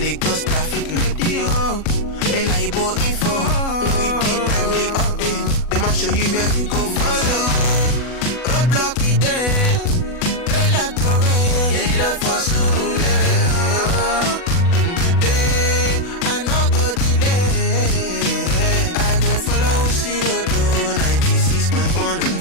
Lagos traffic radio. Reliable info. We keep every update. They must show you where we go for so. Roadblock it there. Trailer throwing. Yellow for Surulere. Today I no go delay. I go follow Sirodo 96.1.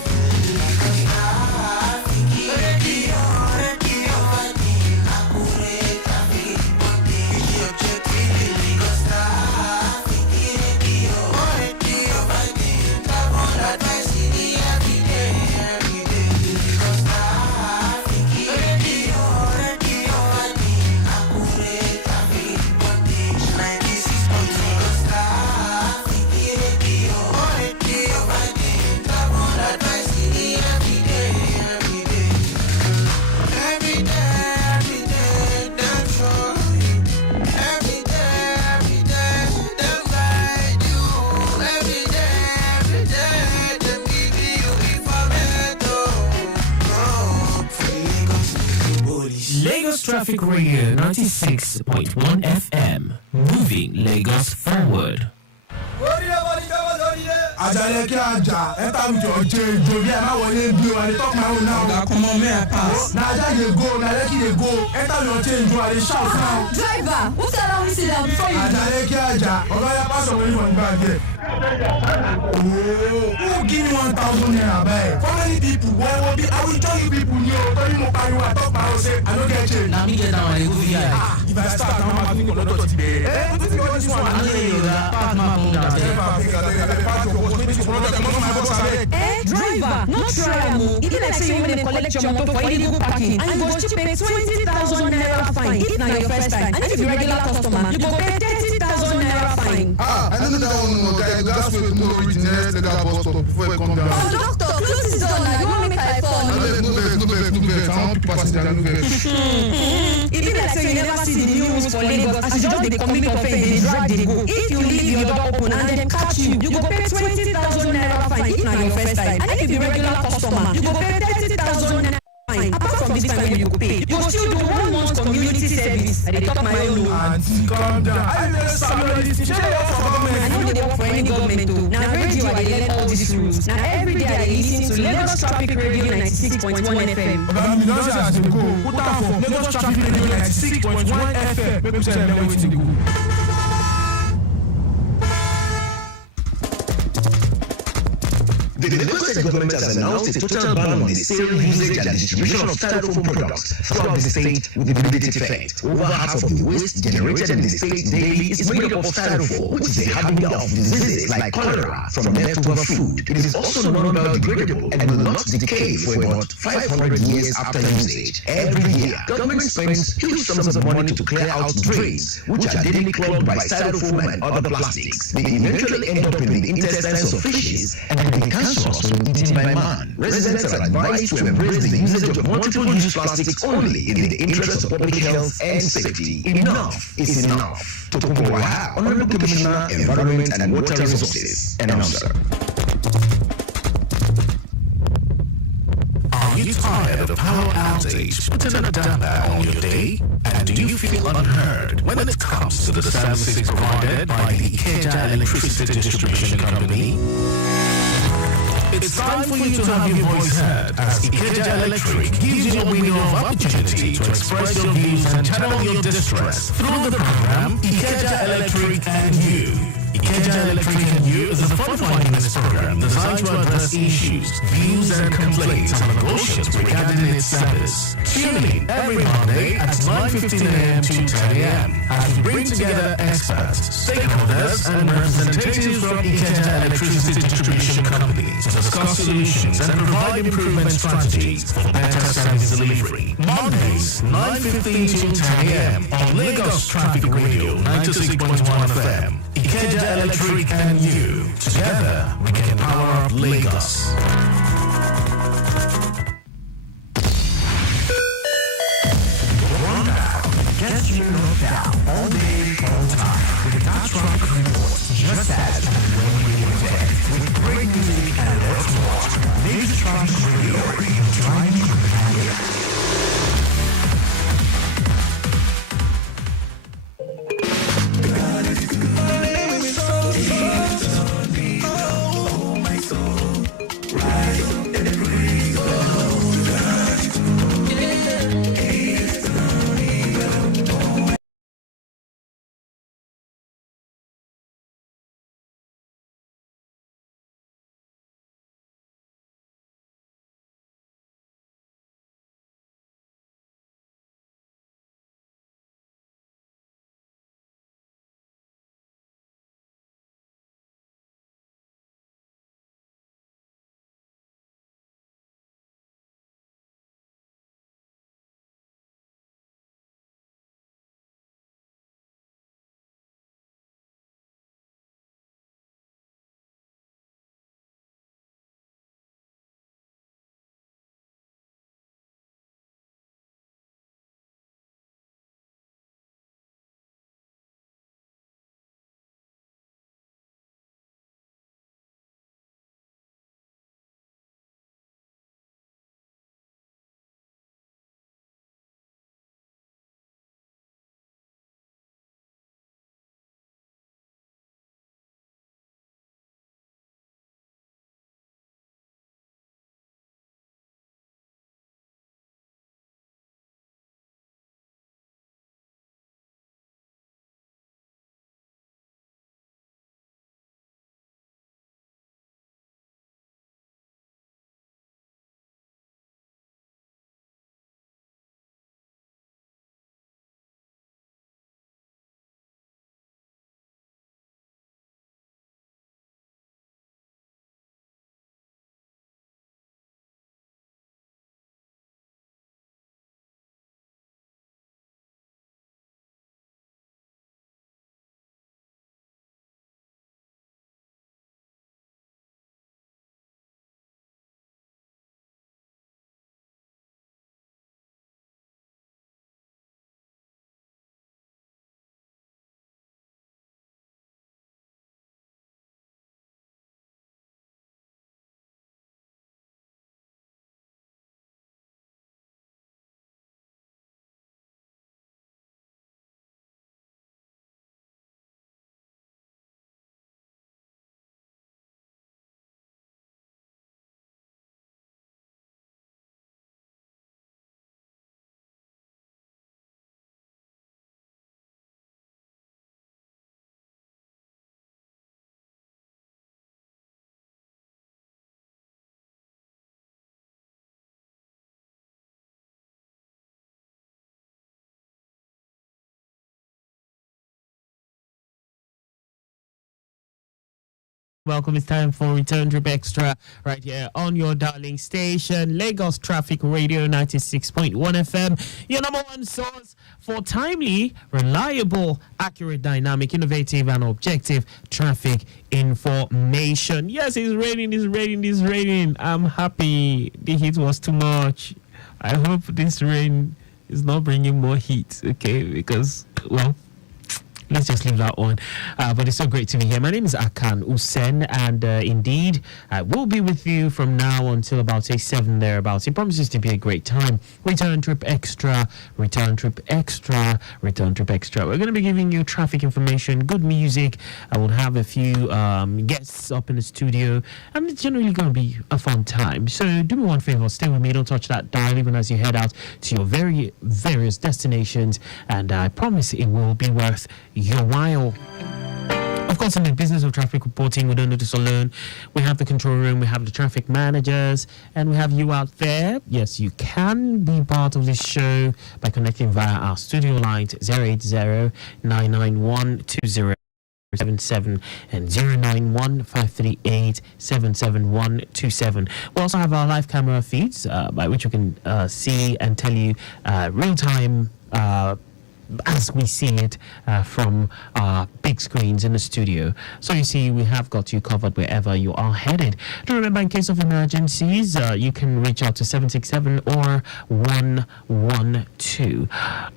Lagos Traffic Radio 96.1 FM, moving Lagos forward. Ajale ki aja, enta mi jo bi e ma wole bi o, I talk my own now. Oga, come on, may I pass? Na aja dey go, na leki dey go. Enta mi change o, I dey shout now. Driver, who tell me sit down before you? Ajale ki aja, oga ya pass away from the back there. Oh, who give me 1,000 naira back? For many people, why be? I will tell you people new. Tell you more pariwo, I talk my own say I no get change. Na me get that one, I go VI. If I start now, I think a lot of today. What is this one? I know you got pass my phone down there. Driver, not try am o. E be like say you wan dey collect your motor for illegal parking and you go still pay 20,000 naira fine if na your first time, and if you regular customer you go pay 30,000 naira fine. I don't know that one, guy. That's why no reach the next legal bus stop before you come down. Oh doctor, close this door now. You wan make I fall? No vex. I want people passenger, no vex. E be like say you never see the new rules for Lagos as you just dey commit offence dey drag dey go. If you leave your door open and dem catch you, you go pay 20,000 naira fine if na your first time, and if you regular customer you go pay 30,000 naira fine. Apart from this fine wey you go pay, you go still do 1 month community service. I dey talk my own o. Auntie, calm down. I dey sabi this. Shey you work for government? I no dey work for any government o. Na radio I dey learn all these rules. Na every day I dey lis ten to Lagos Traffic Radio 96.1 FM. Oga, you don say as you go. Put am for Lagos Traffic Radio 96.1 FM. Make we say dem wetin dey go. The Lagos State government has announced a total ban on the sale, usage, and distribution of styrofoam products throughout the state with immediate effect. Over half of the waste generated in the state daily is made up of styrofoam, which is a harbinger of diseases like cholera from leftover food. It is also non-biodegradable and will not decay for about 500 years after usage. Every year, government spends huge sums of money to clear out drains, which are daily clogged by styrofoam and other plastics. They eventually end up in the intestines of fishes and they can when eaten by man. Residents are advised to embrace the usage of multiple-use plastics only in the interest of public health and safety. Enough is enough. Tokumbo Waha, Honorable Commissioner, Environment and Water Resources, Announcer. Are you tired of power outage putting a damper on your day? And do you feel unheard when it comes to the services provided by the Ikeja Electricity Distribution Company? It's time for you to have your voice heard as Ikeja Electric gives you a window of opportunity to express your views and channel your distress through the program Ikeja Electric and You. Ikeja Electric and You is a 45-minute program designed to address issues, views and complaints and negotiations regarding its service. Tune in every Monday at 9:15 a.m. to 10 a.m. as we bring together experts, stakeholders and representatives from Ikeja Electricity Distribution Company to discuss solutions and provide improvement strategies for better service delivery. Mondays, 9:15 to 10 a.m. on Lagos Traffic Radio 96.1 FM. Ikeja Electric and you. Together, we can power up Lagos. Gets you knocked down all day, all time. With the Top Truck Report, just as and when we intend. With great music and lots more. Make Traffic Radio your driving companion. Welcome. It's time for Return Trip Extra right here on your darling station, Lagos Traffic Radio 96.1 FM, your number one source for timely, reliable, accurate, dynamic, innovative, and objective traffic information. Yes, it's raining. I'm happy. The heat was too much. I hope this rain is not bringing more heat, okay? Because, well, let's just leave that one. But it's so great to be here. My name is Akan Usen, and indeed, I will be with you from now until about, say, 7 thereabouts. It promises to be a great time. Return Trip Extra, Return Trip Extra, Return Trip Extra. We're going to be giving you traffic information, good music. I will have a few guests up in the studio, and it's generally going to be a fun time. So do me one favor, stay with me. Don't touch that dial even as you head out to your various destinations, and I promise it will be worth your while. Of course, in the business of traffic reporting, we don't do this alone. We have the control room, we have the traffic managers, and we have you out there. Yes, you can be part of this show by connecting via our studio lines 080-991-2077 and 091-538-77127. We also have our live camera feeds by which you can see and tell you real-time as we see it from big screens in the studio. So you see, we have got you covered wherever you are headed. Do remember, in case of emergencies, you can reach out to 767 or 112.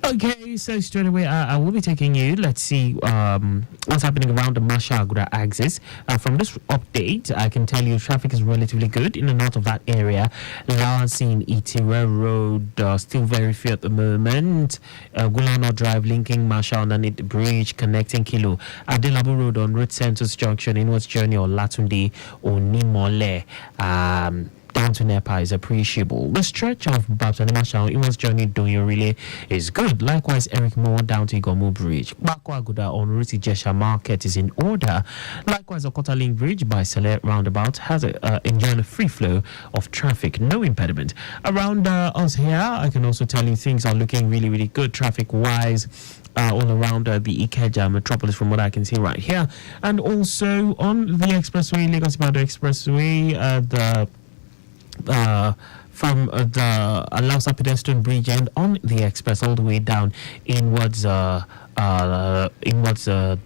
Okay, so straight away, I will be taking you. Let's see what's happening around the Mashaguda axis. From this update, I can tell you traffic is relatively good in and out of that area. Lansing Itira Road, still very few at the moment. Gulano Drive linking Masha underneath the bridge connecting Kilo. Adelabu Road on Road Centers Junction, inwards journey or Latunde or Nimole. Down to Nepa is appreciable. The stretch of Babsanima inwards journey doing really is good. Likewise, Eric Moore down to Igomu Bridge. Bakwaguda on Ruti Jesha Market is in order. Likewise, Okota Link Bridge by Select Roundabout has enjoying a free flow of traffic, no impediment. Around us here, I can also tell you things are looking really, really good traffic-wise. All around the Ikeja metropolis from what I can see right here. And also on the expressway, Lagos-Ibadan Expressway, from the Alausa pedestrian bridge and on the express all the way down inwards the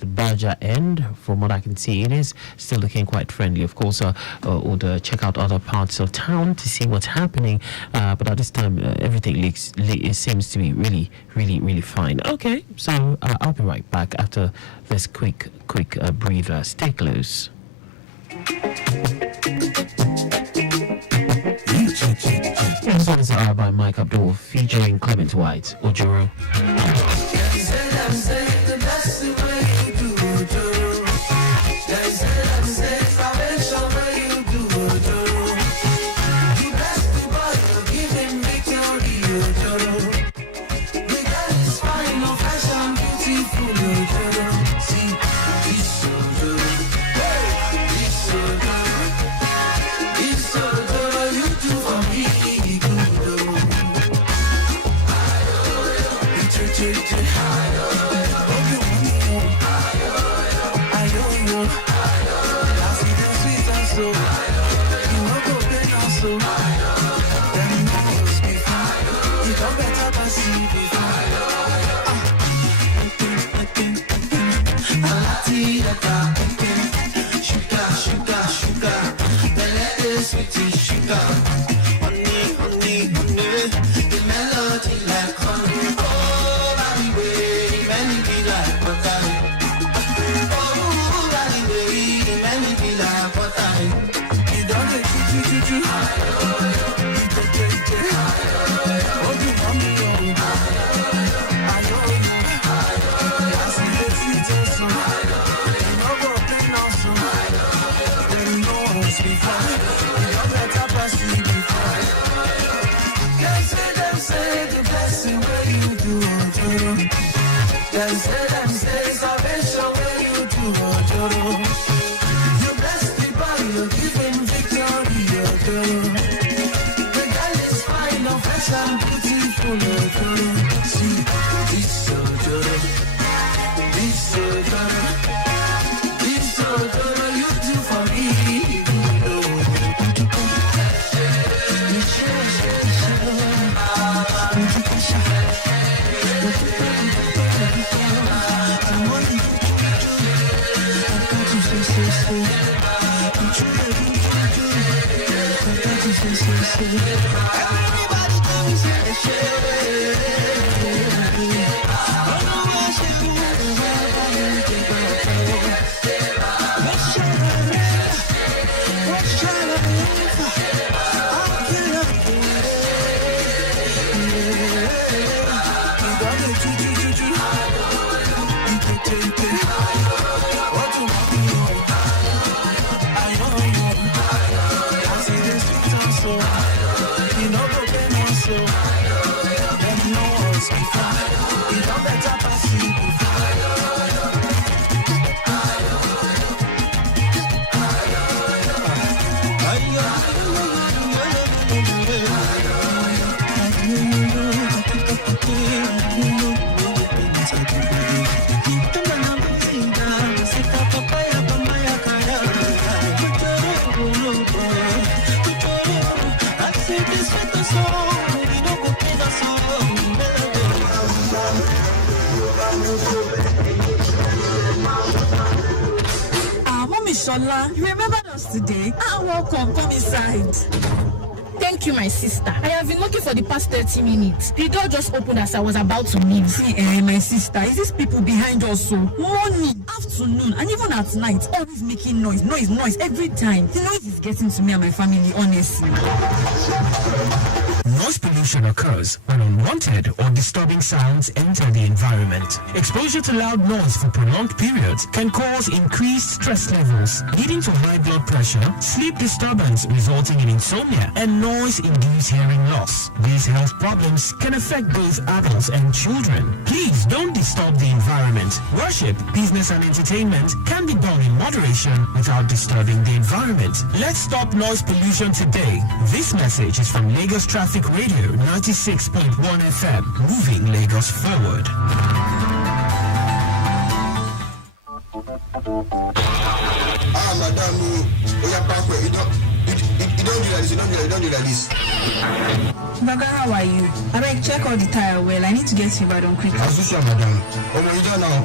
Baja end. From what I can see, it is still looking quite friendly. Of course, would check out other parts of town to see what's happening, but at this time everything seems to be really, really, really fine. Okay, so I'll be right back after this quick breather. Stay close. Songs are by Mike Abdul featuring Clement White, Ojoro. You know Miss Shola, you remembered us today? Welcome. Come inside. Thank you, my sister. I have been looking for the past 30 minutes. The door just opened as I was about to leave. See, my sister, is these people behind us so? Morning, afternoon, and even at night, always making noise every time. The noise is getting to me and my family, honestly. Noise pollution occurs when unwanted or disturbing sounds enter the environment. Exposure to loud noise for prolonged periods can cause increased stress levels, leading to high blood pressure, sleep disturbance resulting in insomnia, and noise-induced hearing loss. These health problems can affect both adults and children. Please don't disturb the environment. Worship, business, and entertainment can be done in moderation without disturbing the environment. Let's stop noise pollution today. This message is from Lagos Traffic Radio 96.1 FM, moving Lagos forward. Madam, you don't do like this. Baga, how are you? I beg, check all the tire well. I need to get you Ibadan quickly. Asusha, madam. You don't know.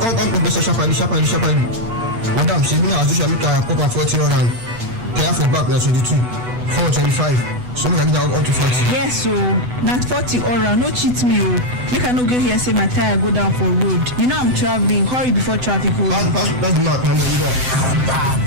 Come, sharply. Madam, she me Asusha, me can pop up 40 and tire for back, that's 22. 425. Something like that up to 40. Yes, so not 40 oral, no cheat me. You cannot go here and say my tire go down for road. You know I'm traveling. Hurry before traffic holds. That's not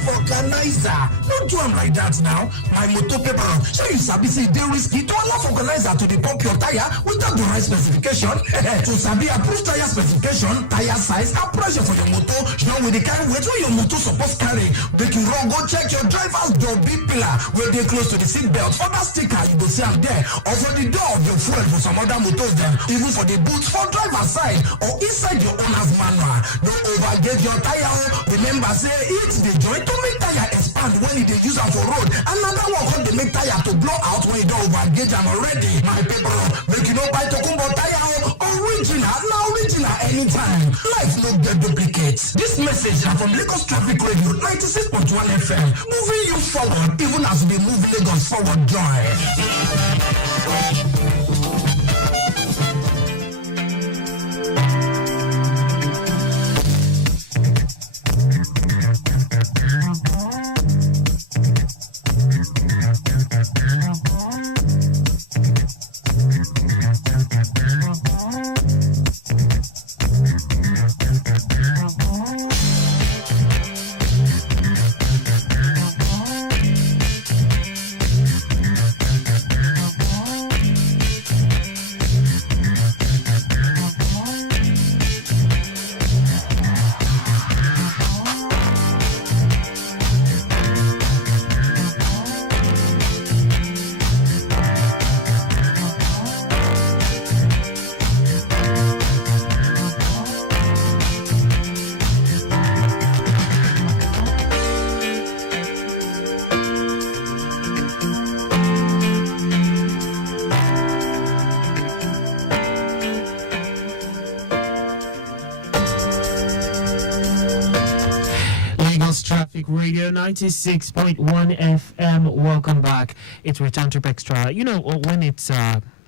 Organizer, don't do them like that now. My motor paper, so you sabi say they risky to allow organizer to pump your tire without the right specification. To sabi approve tire specification, tire size, and pressure for your motor. You know with the kind of weight where your motor supposed carry. Make you wrong, go check your driver's door big pillar where they close to the seat belt. For that sticker, you go see I'm there. Or for the door of your fuel for some other motors then. Even for the boots for driver's side or inside your owner's manual. Don't overgauge your tire. Remember, say it's the joint to make tire expand when it is used for road. Another one when they make tire to blow out when you don't overgauge them already. My people, make you no buy Tokumbo tire. Original anytime. Life no get duplicates. This message is from Lagos Traffic Radio 96.1 FM. Moving you forward, even as we move Lagos forward, joy. Traffic Radio 96.1 FM. Welcome back. It's Return Trip Extra. You know, when it's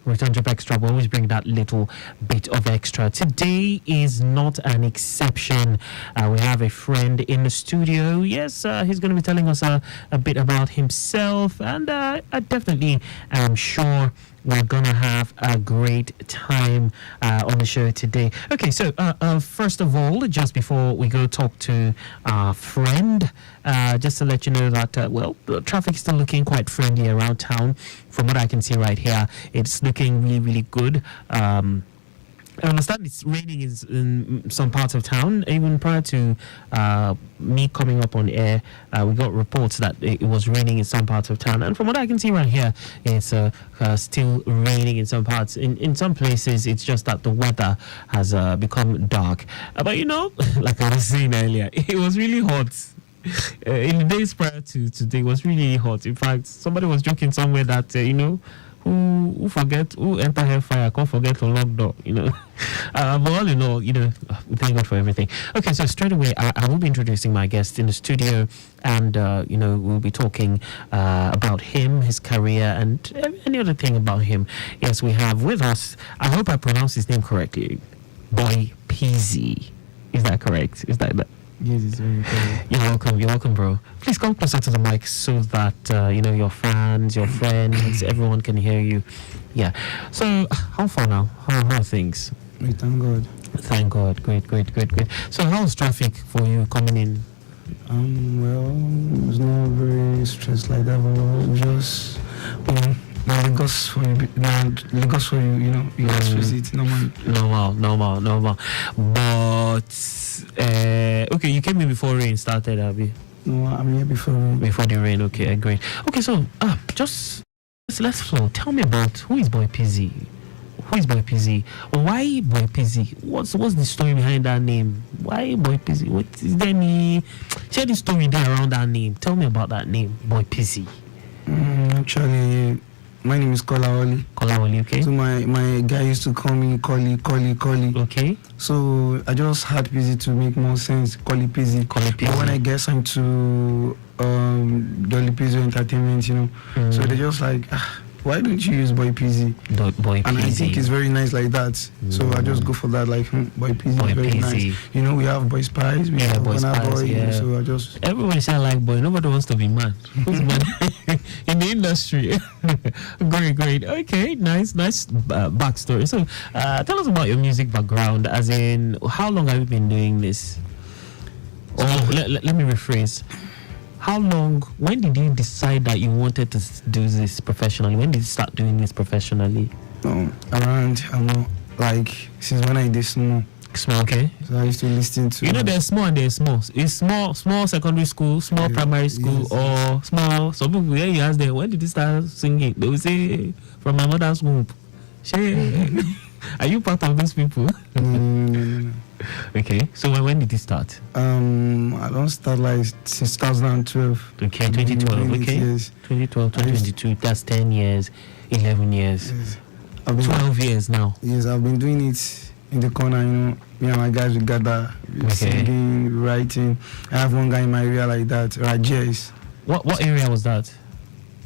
Return Trip Extra, we always bring that little bit of extra. Today is not an exception. We have a friend in the studio. Yes, he's going to be telling us a bit about himself, and I definitely am sure we're gonna have a great time on the show today. Okay, so first of all, just before we go talk to our friend, just to let you know that the traffic is still looking quite friendly around town. From what I can see right here, it's looking really, really good. I understand it's raining in some parts of town. Even prior to me coming up on air, we got reports that it was raining in some parts of town. And from what I can see right here, it's still raining in some parts. In some places, it's just that the weather has become dark. But you know, like I was saying earlier, it was really hot. In the days prior to today, it was really hot. In fact, somebody was joking somewhere that, who enter hellfire can't forget to lock door, but all in all, thank God for everything. Okay, so straight away I will be introducing my guest in the studio, and we'll be talking about him, his career, and any other thing about him. Yes, we have with us, I hope I pronounced his name correctly, Boy Peasy. Is that correct? Is that Yes, it's very important. You're welcome, bro. Please come closer to the mic so that your fans, your friends, everyone can hear you. Yeah. So, how far now? How are things? We thank God. Thank God. Great. So, how's traffic for you coming in? Well, it's not very stressed like that, but just Lagos for you, you just face it Normal. But okay, you came in before rain started, Abby. No, I'm here before rain. Before the rain, okay, agree. Okay, so just let's flow. Tell me about who is Boy PZ. Who is Boy PZ? Why Boy PZ? What's the story behind that name? Why Boy PZ? What is there any? Share the story there around that name. Tell me about that name, Boy PZ. Actually, my name is Kolawole. Kolawole, okay. So my guy used to call me Collie. Okay. So I just had PZ to make more sense. Collie PZ. But when I get into Dolly PZ Entertainment, so they just like, why don't you use Boy PZ? Boy PZ. And I think it's very nice like that. So I just go for that, like, Boy PZ is very nice. We have Boy Spice, we have Boy Spice, Boy, so I just... Everybody sound like boy. Nobody wants to be man. Who's man in the industry? Great. Okay, nice backstory. So tell us about your music background, as in, how long have you been doing this? Or let me rephrase. When did you decide that you wanted to do this professionally? When did you start doing this professionally? Around, since when I did small. Small, okay. So I used to listen to... there's small and there's small. It's small secondary school, small primary school, or small... Some people, when you ask them, when did you start singing? They will say, from my mother's womb. Are you part of those people? No. Okay, so when did you start? I don't start since 2012. Okay, 2012. Okay, yes. 2012, 2022. That's 10 years, 11 years, yes. 12 years now. Yes, I've been doing it in the corner. Me and my guys, we gather, singing, writing. I have one guy in my area like that, Rajesh. What area was that?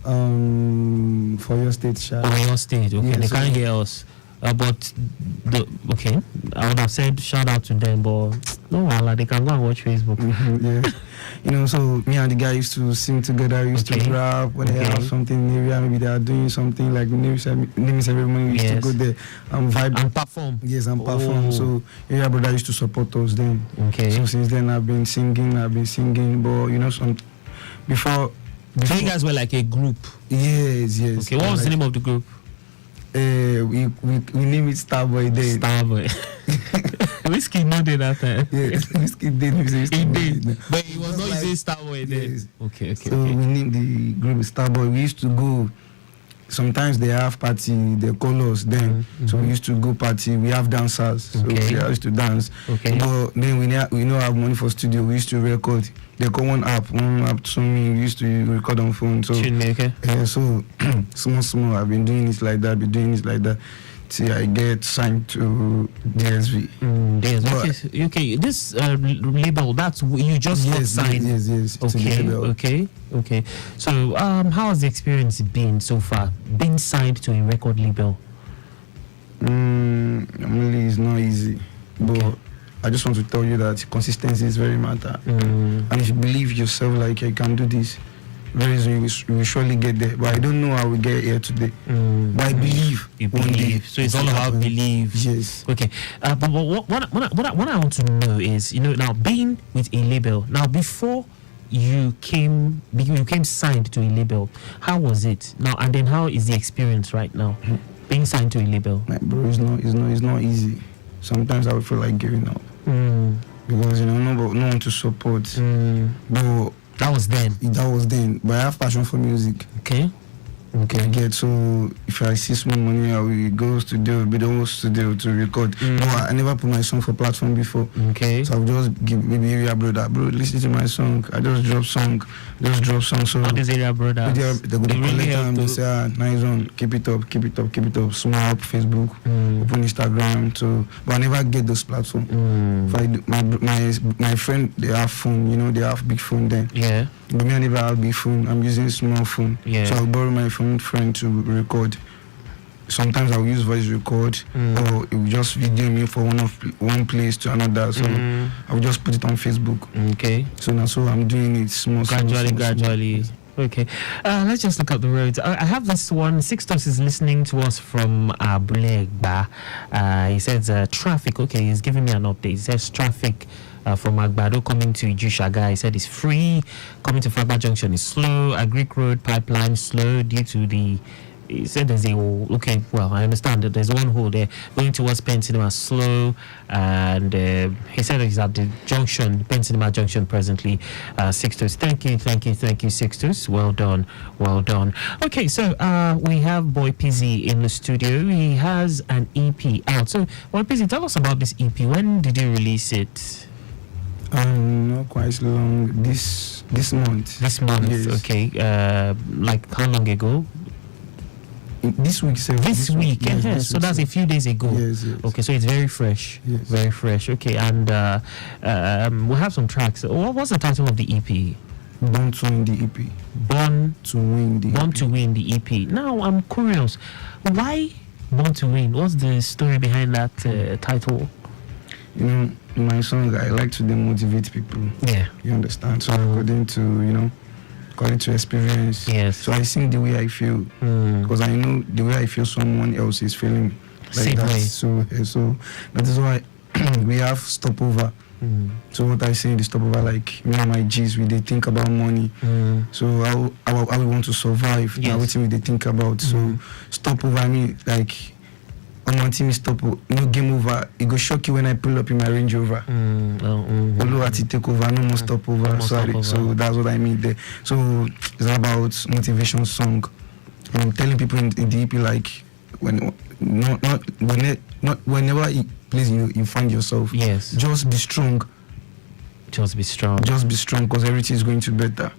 For your state, Sha. Oh, your state. Okay, yeah, they can't hear us. But I would have said shout out to them, but no, they can go and watch Facebook. Yeah, so me and the guy used to sing together, used to rap when they have something in the area, maybe they are doing something like name ceremony, we used to go there and vibe and perform. Yes, and perform. So area brother used to support us then. Okay. So since then I've been singing, but before so you guys were like a group. Yes. Okay, what was the name of the group? We name it Starboy then. Starboy. Whiskey no did that time. Yeah, Whiskey did. He did. But he was not using Starboy then. Yes. Okay. So we named the group Starboy. We used to go. Sometimes they have party, they call us then. So we used to go party. We have dancers, so we used to dance. Okay. But then we don't have money for studio. We used to record. They call one app to me. We used to record on phone. So so small. I've been doing it like that. Till I get signed to DSV. DSV. Okay. This label, that's you just got signed. Yes. Okay. So, how has the experience been so far? Being signed to a record label. Normally, it's not easy, but I just want to tell you that consistency is very matter. And if you believe yourself, like you can do this, very soon you will surely get there. But I don't know how we get here today. But I believe. You believe. So it's all about belief. Yes. Okay. But what I want to know is, now being with a label. Now before you came signed to a label, how was it? Now and then, how is the experience right now? Being signed to a label. Like, bro, it's not easy. Sometimes I would feel like giving up. Because no one to support. But that was then. But I have passion for music. Okay. So if I see small money, I will go studio, be the whole studio to record. No, I never put my song for platform before. Okay. So I'll just give maybe area brother, bro, listen to my song. I just drop song. So what is area brother? They collect them, they say, nice one, keep it up. Small up Facebook, open Instagram. So, but I never get those platforms. If I do, my friend, they have phone, they have big phone then. Yeah. But me, I never have big phone. I'm using small phone. Yeah. So I'll borrow my phone friend to record. sometimes I'll use voice record, or it will just video me for one place to another. So I'll just put it on Facebook. Okay. So now, so I'm doing it small, gradually. Okay, let's just look at the roads. I have this one. Sixtus is listening to us from Bulegba. He says traffic. Okay, he's giving me an update. He says traffic from Agbado coming to Ijushaga. He said it's free. Coming to Fagba Junction is slow. Agric Road pipeline slow due to the. He said there's a okay. Well, I understand that there's one hole there going towards Penn Cinema slow, and he said he's at the junction, Penn Cinema Junction presently. Sixtus, thank you, Sixtus. Well done. Okay, so we have Boy PZ in the studio. He has an EP out. So, Boy PZ, tell us about this EP. When did you release it? Not quite long. This month. This month, yes. Okay. Like how long ago? This week, sir. This week, yes, yes. this So week, that's sir. a few days ago. Yes. Okay, so it's very fresh. Yes. Very fresh. Okay, and we have some tracks. What's the title of the EP? Born to Win the EP. Born to Win the Born EP. to Win the EP. Now I'm curious, why Born to Win? What's the story behind that title? You know, in my song, I like to demotivate people. Yeah. You understand? So according to experience. Yes. So I sing the way I feel, because I know the way I feel someone else is feeling like Same that. way. So that is why we have stopover. So what I say in the stopover, like me and my G's, we they think about money. So how we want to survive. Yes. Everything we they think about. So stopover, I mean, like on one team stop, no game over. It go shock you when I pull up in my Range Rover. Although I take over, no more stopover. more Sorry. stopover. So that's what I mean there. So it's all about motivation song. And I'm telling people in the EP, like whenever please you find yourself. Yes. Just be strong. Just be strong. Just be strong, because everything is going to better.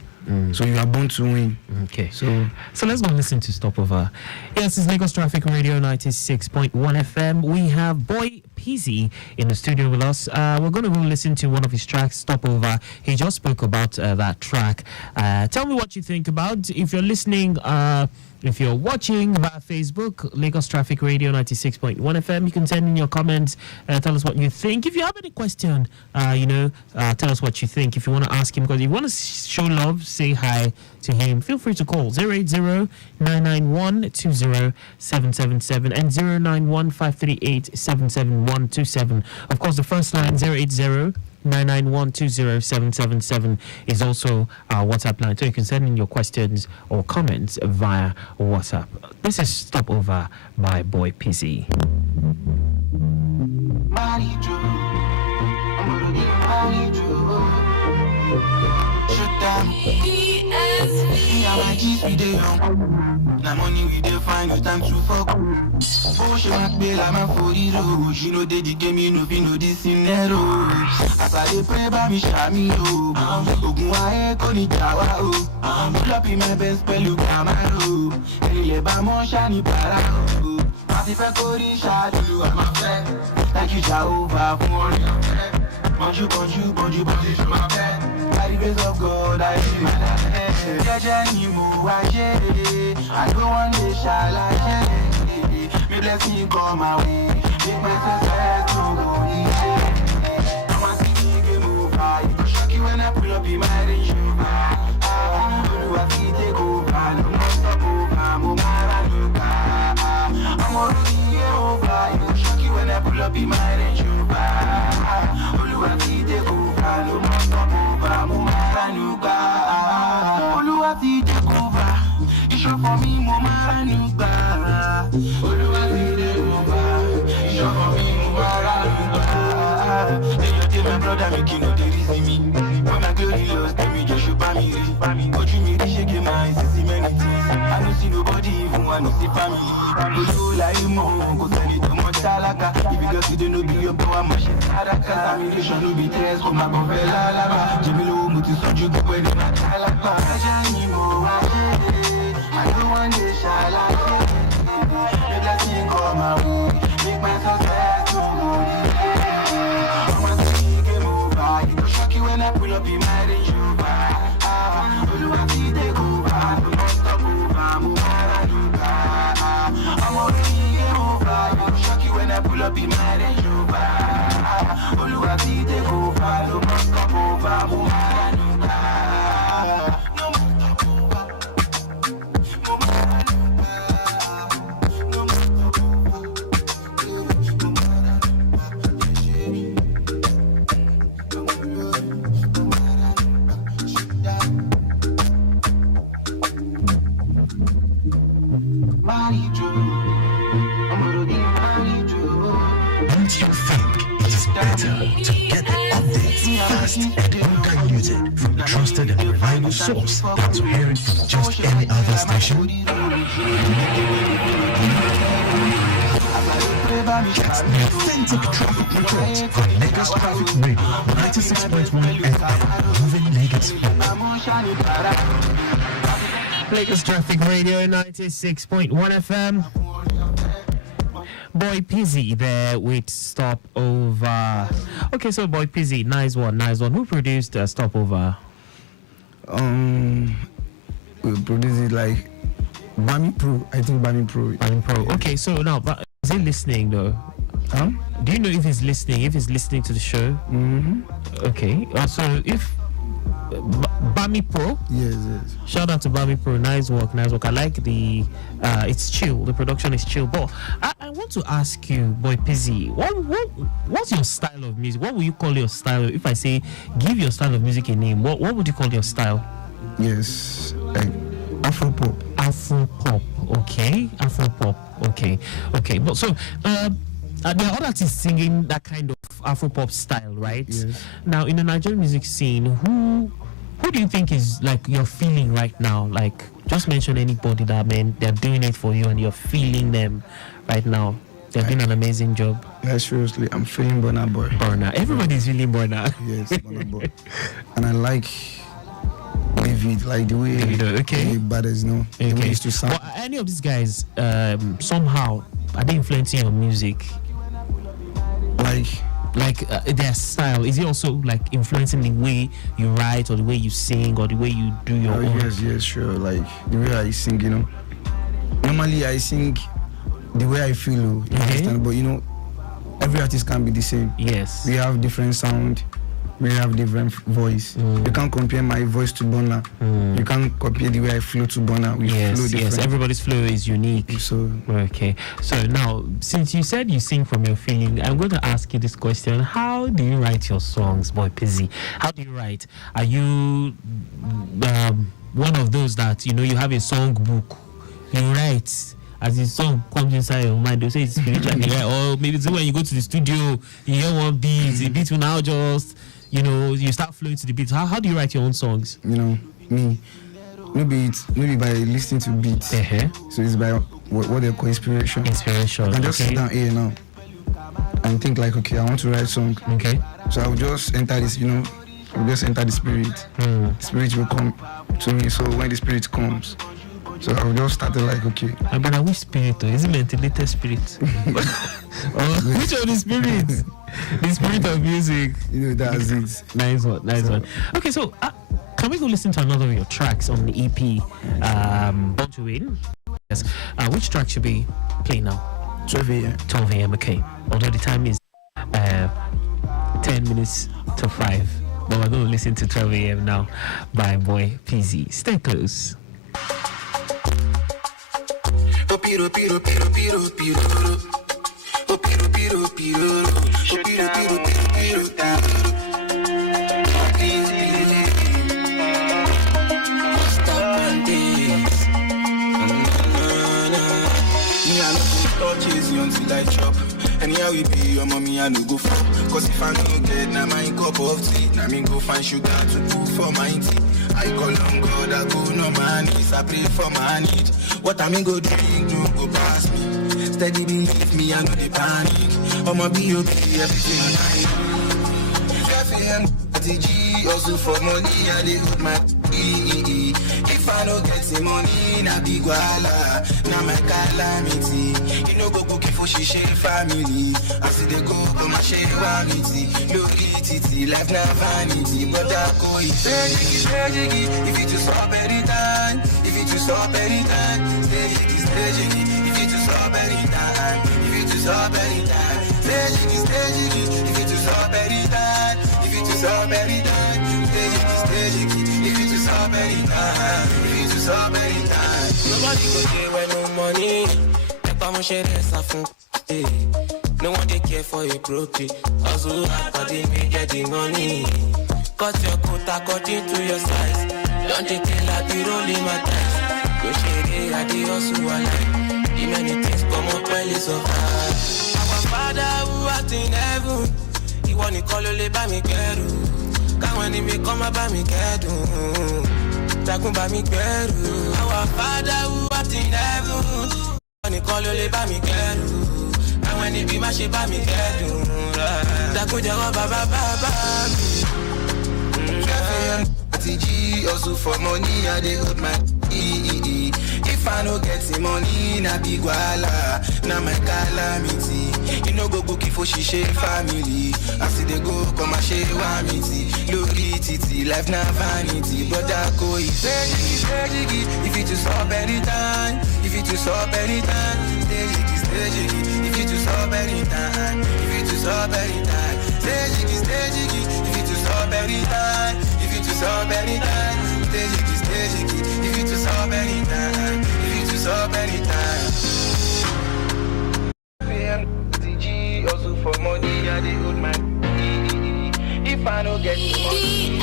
So you are born to win. Okay. So let's go listen to Stopover. Yes, it's Lagos Traffic Radio 96.1 FM. We have Boy PZ in the studio with us. We're going to go listen to one of his tracks, Stopover. He just spoke about that track. Tell me what you think about. If you're listening, if you're watching via Facebook, Lagos Traffic Radio 96.1 FM, you can send in your comments. Tell us what you think. If you have any question, tell us what you think. If you want to ask him, because if you want to show love, say hi to him, feel free to call 080-991-20777 and 091-538-77127. Of course, the first line, 080-991-20777 is also our WhatsApp line, so you can send in your questions or comments via WhatsApp. This is Stopover by Boy PZ. Now money we dey find no time to fuck. Oh, she want be like my 40 road. She know they give me no be no this in there. As I dey pray by me shami oh. Ogun wa e ko ni jawa oh. Flop in my best pelu kamaro. Ele ba mo shani para oh. Ati fe ko ri shadu I'm a friend. Thank you Jehovah for your friend. Bonjour, show my bed. By the grace of God, I see my head. I go one day, shall I share? May blessing come my way. Make my success to go easy. I'm a city game over. It go shock you when I pull up in my Range Rover. I see take over. No more stop over. I'm a city over. It go shock you when I pull up in my Range Rover. I see take over. No more stop over. I'm Oluwati take over. You show for me, Mama Nuba. Oluwati take over. You show for me, Mama Nuba. Then you tell my brother making no dey reason me. When my glory lost, then me just show me. Go to me, shake my see many things. I don't see nobody, even I don't see family. You like more, go send it to my talaka. If you got to do no be your power machine. Contamination no be test, come my confella lava. Jimilo muti soju go when they not talaka. I don't want this shall I say. The blessing come my way. Make my success to go. I want to see game over. It go shock you when I pull up in my Range Rover. Oluwati take over. Don't stop over. I'm a Airtel to get updates fast and undiluted from trusted and reliable source than to hear it from just any other station. Get the authentic traffic report from Lagos Traffic Radio 96.1 FM, moving Lagos forward. Lagos Traffic Radio 96.1 FM. Boy Pizzy there with Stopover. Okay, so Boy Pizzy, nice one. Who produced Stopover? We produced it like Bami Pro. I think Bami Pro. Okay, so now, is he listening though? Huh? Do you know if he's listening? If he's listening to the show? Mm-hmm. Okay. So if Bami Pro. Yes. Shout out to Bami Pro. Nice work. I like the. It's chill. The production is chill. But I want to ask you, Boy Pizzy, what's your style of music? What would you call your style? If I say, give your style of music a name, what would you call your style? Yes, like Afro pop. Okay. Afro pop. Okay. But so. There are other artists singing that kind of Afro-pop style, right? Yes. Now, in the Nigerian music scene, who do you think is like you're feeling right now? Like, just mention anybody that, man, they're doing it for you and you're feeling them right now. They're doing an amazing job. Yeah, seriously, I'm feeling Burna Boy. Everybody's feeling Burna. Yes, Burna Boy. And I like David, like the way the brothers know, the way he used to sound. Well, any of these guys, somehow, are they influencing your music? Like their style, is it also like influencing the way you write or the way you sing or the way you do your own? Yes, sure. Like the way I sing, you know. Normally I sing the way I feel, you understand? But you know, every artist can't be the same. Yes. We have different sound. We have different voice. You can't compare my voice to Burna. You can't compare the way I flow to Burna. We flow different. Yes, everybody's flow is unique. So okay. So now, since you said you sing from your feeling, I'm going to ask you this question. How do you write your songs, Boy Pizzy? How do you write? Are you one of those that, you know, you have a song book, you write, as the song comes inside your mind, they'll say it's spiritual, right? Or maybe it's when you go to the studio, you hear one beat, the beat will now just, you know, you start flowing to the beat. How do you write your own songs? You know, me, maybe by listening to beats. So it's by what they call inspiration. I can just sit down here now and think like, okay, I want to write a song. Okay. So I'll just enter this, you know, I'll just enter the spirit. The spirit will come to me. So when the spirit comes, so I'll just start like, okay. But which spirit though? Is it ventilated spirit? Which of the spirits? The spirit of music. You know, that's it. Nice one. Okay, so can we go listen to another of your tracks on the EP? Born to Win. Yes. Which track should we play now? 12 a.m. 12 a.m. Okay. Although the time is 10 minutes to 5. But we're going to listen to 12 a.m. now by Boy Pizzy. Stay close. Until I chop. Anyhow we be your mommy, I no go for. Cause if I no get na my cup of tea, na me go find sugar to put for my tea. I call on God, I go no my knees, I pray for my need. What I mean go drink, no go pass me. Steady believe me, I know the panic. I'ma be okay, everything I do. FM, TG, also for money, I dey hold my E. If I no get the money, na big wala, na my calamity. You know go cookie for she share family. I see they go my share vanity. Look it, life na vanity. But I go jiggy. If you just stop anytime, if you just stop anytime, stay jiggy. If you just stop anytime, if you just stop anytime, stay jiggy. If you just stop anytime, if you just stop anytime, stay jiggy. If you just stop anytime, if you just stop anytime. Nobody go there with no money. I'm share no one they care for you broke. Also after they may get the money. Cut your coat according to your size. Don't they tell I be rolling my dice. Go share I the hustle alive. The many things come up well is so hard. Our Father who art in heaven, One you call you by me quero. Come when me come by me quero. Takun by me quero. Our Father who art in heaven. One you call you by me quero. Come when you be my ship by me quero. Takun jawa baba baba. TG also for money, I dey hold my If I no get the money, na big wala, na my calamity. You know go book for shisha family. I see they go come and share wamity. Lori titi, life na vanity. But that go is jiggy. If you to stop anytime, if you to stop anytime, stay jiggy. If you to stop anytime, if you to stop anytime, stay jiggy. If you to stop anytime. So many times, stay jiggy. If you to so many times, if you to so many times. TG also for money, I dey hold my If I don't get the money,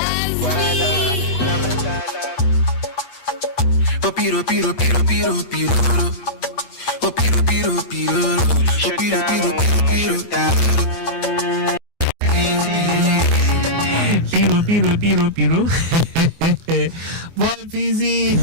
oh piro. Oh Piro. Boy, busy.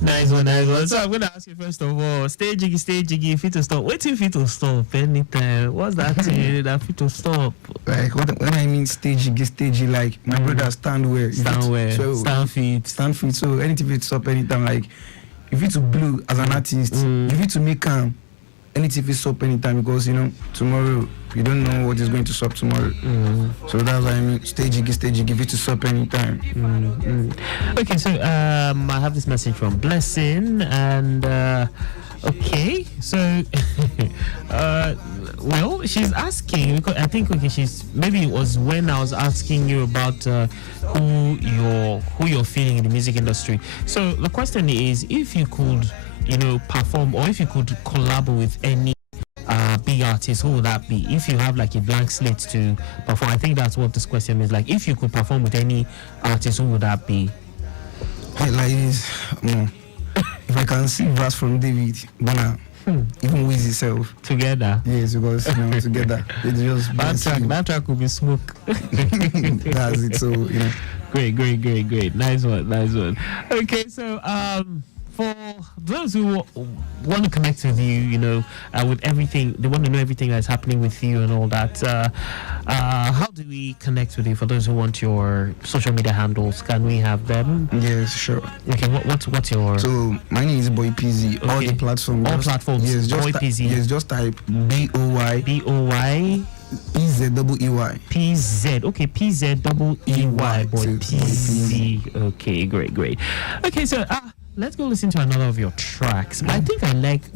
Nice one. So I'm gonna ask you first of all, stay jiggy, fit to stop. Wait till fit to stop anytime. What's that thing that fit to stop? Like when I mean stay jiggy, like my brother stand where? Stand feet. So anything fit stop anytime. Like if it's to blow as an artist, if it's to make calm, anything fit stop anytime because tomorrow you don't know what is going to stop tomorrow. So that's why I mean stay jiggy, if it's to stop anytime. Okay, so I have this message from Blessing and okay, so well, she's asking because I think maybe it was when I was asking you about who you're feeling in the music industry. So the question is, if you could perform or if you could collab with any big artist, who would that be? If you have like a blank slate to perform, I think that's what this question is like. If you could perform with any artist, who would that be? Like this, if I can see verse from David, Bona, even with itself together. Yes, because together it's just that track could be smoke. That's it. So Great. Nice one. Okay, so for those who want to connect with you, with everything, they want to know everything that's happening with you and all that. How do we connect with you? For those who want your social media handles, can we have them? Yes, sure. Okay, what's your? So my name is Boy PZ. Okay. All platforms. Yes, Boy PZ. Yes, just type BOY. PZEEY. PZ. Okay, PZEEY. Boy PZ. Okay, great. Okay, so let's go listen to another of your tracks. But I think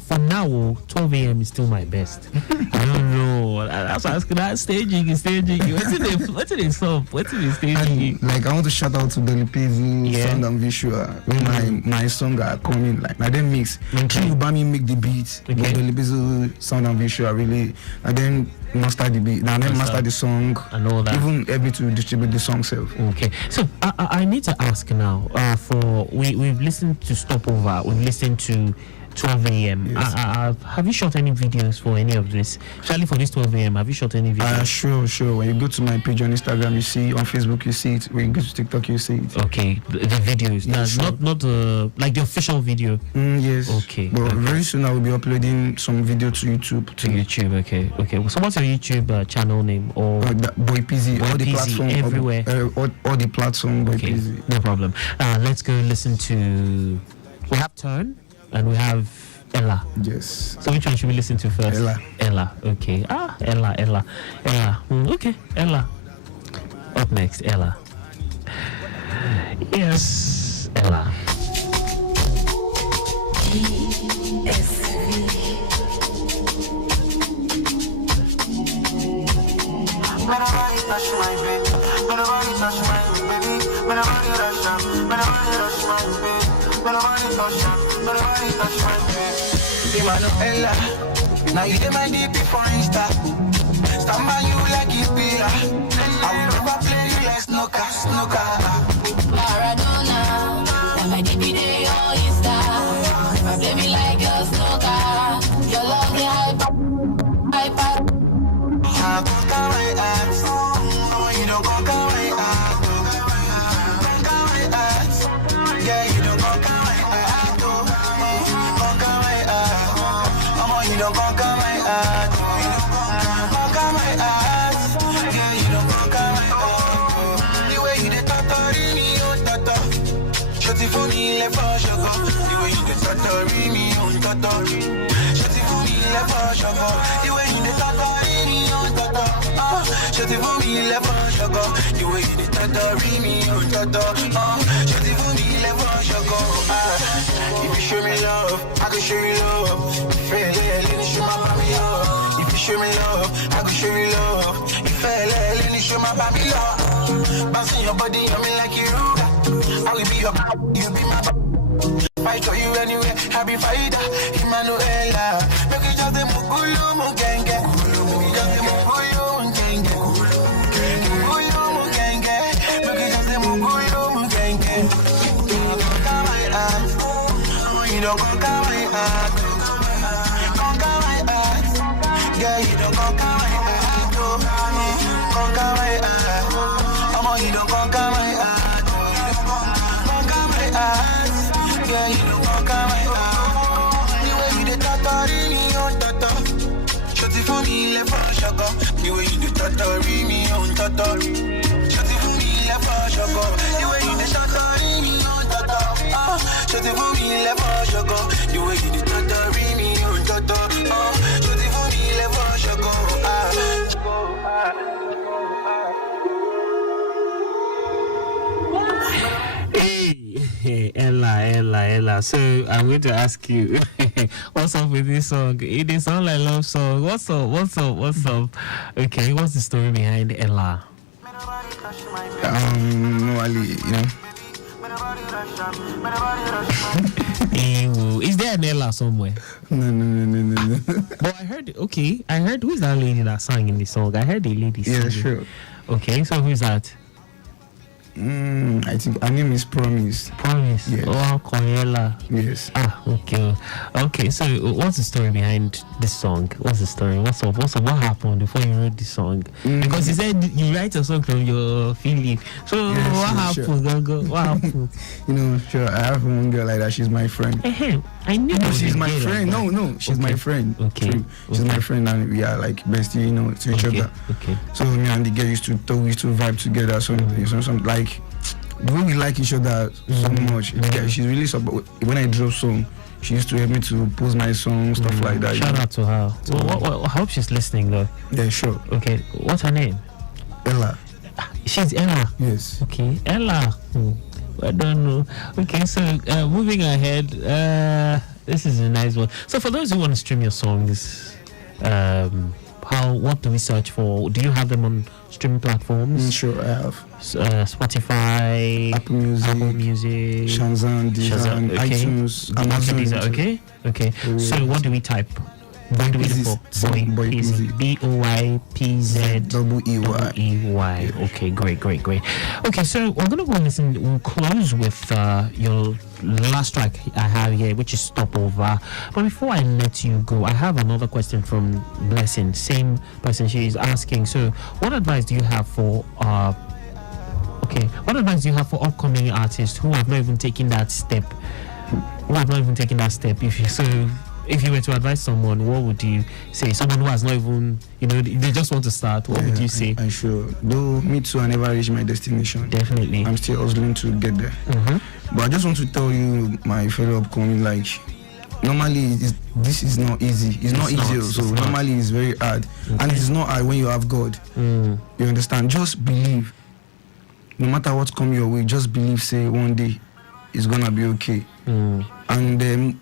for now, 12 a.m. is still my best. I don't know. That's why I was asking. Staging. What's in the song? What's in the staging? Like, I want to shout out to Deli Pizu, Sound and Visual. When my song are coming, like, I then mix. Chibubami make the beats. Okay. But Deli Pizu, Sound and Visual, really. And then master the beat. Now then master the song. And all that. Even able to distribute the song self. Okay. So, I need to ask now, we've listened to Stopover, we've listened to 12 a.m. Yes. Have you shot any videos for any of this? Especially for this 12 a.m. Have you shot any videos? Sure. When you go to my page on Instagram, you see. On Facebook, you see it. When you go to TikTok, you see it. Okay, the videos. Yes, sure. Not like the official video. Yes. Okay. But very soon I will be uploading some video to YouTube. YouTube. Okay. So what's your YouTube channel name? Or Boy PZ. Boy All the PZ platform everywhere. All the platform. Boy Okay. PZ. No problem. Let's go listen to. We have Turn and we have Ella. Yes. So which one should we listen to first? Ella. Okay. Ella. Okay. Ella. Up next, Ella. Yes, Ella. Emanuela, now you dey my DP for Insta. Stand by you like it be. I will never play you like snooker. Maradona, now my DP dey on Insta. Play me like a snooker. Your love me hype. I put down my abs. don't conquer my heart, oh. Conquer my heart. Mama, you don't conquer my heart, oh. You don't conquer my heart. Yeah, you don't conquer my heart, oh. The way you dey tatori me, oh tata. Shorty for me, left for sugar. The way you dey tatori me, oh tata. Shorty for me, left for sugar. The way you dey tatori me, oh tata. Shorty for me, left for sugar. The way you dey tatori me, oh tata. Shorty for me, left for sugar. If you show me love, I can show you love. If you show my baby love. If you show me love, I can show you love. If you show my baby love. Bouncing your body on me like you. I will be your, you be my. Fight for you anywhere, happy fighter, Emmanuela. Make you just the mugulu mugenge, make you just the mugulu mugenge, mugulu mugenge, make you just the mugulu mugenge. You don't conquer my heart, you don't conquer my heart, conquer my heart. Yeah, you don't conquer my heart, conquer my heart. You don't conquer my heart, conquer my heart. Yeah, you don't conquer my heart. The way you dey tatori me, oh tata. Shorty for me, left for sugar. The way you dey tatori me, oh tata. Shorty for me, left for sugar. The way you dey tatori me, oh tata. Shorty for me, left for sugar. The way you dey tatori me, oh tata. Shorty for me, left for sugar. Hey, Ella. So I'm going to ask you, what's up with this song? It is sound like love song. What's up? Okay, what's the story behind Ella? No, Ali, you know. Is there an Ella somewhere? No. But I heard who's that lady that sang in the song? I heard the lady sing. Yeah, sure. Okay, so who's that? I think her name is Promise. Promise? Yes. Oh, Corella. Yes. Okay, so what's the story behind this song? What's the story? What's up? What happened before you wrote the song? Because you said you write a song from your feeling. So yes, what happened? Sure. What happened? Sure, I have one girl like that. She's my friend. I knew she's my friend. Like No, she's my friend. Okay. She's my friend and we are like bestie, to each other. Okay. So me and the girl used to talk, we used to vibe together. So some like the way we like each other so much. Yeah, she's really support. When I drop song, she used to help me to post my song, stuff like that. Shout out to her. I hope she's listening though. Yeah, sure. Okay, what's her name? Ella. She's Ella. Yes. Okay, Ella. I don't know. Okay, so moving ahead, this is a nice one. So for those who want to stream your songs, what do we search for? Do you have them on streaming platforms? Sure, I have. Spotify, Apple Music, Shazam, okay. iTunes, Amazon. Okay. So what do we type? What do we look for? Boypz. BOYPZ. Okay, great. Okay, so we're gonna go and listen. We'll close with your last track I have here, which is Stopover. But before I let you go, I have another question from Blessing. Same person. She is asking. So, what advice do you have for what advice do you have for upcoming artists who have not even taken that step? If you were to advise someone, what would you say? Someone who has not even, they just want to start. What would you say? I'm sure. Though me too, I never reached my destination. Definitely. I'm still hustling to get there. But I just want to tell you, my fellow upcoming, like, normally this is not easy. It's not easy. So normally it's very hard. And it's not hard when you have God. You understand? Just believe. No matter what come your way, just believe, say one day it's gonna be okay. And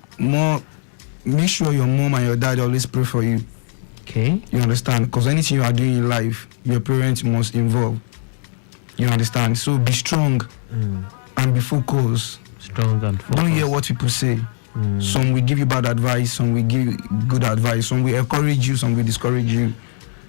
make sure your mom and your dad always pray for you. Okay. You understand? Because anything you are doing in life, your parents must involve. You understand? So be strong and be focused. Strong and focused. Don't hear what people say. Some will give you bad advice, some will give you good advice, some will encourage you, some will discourage you.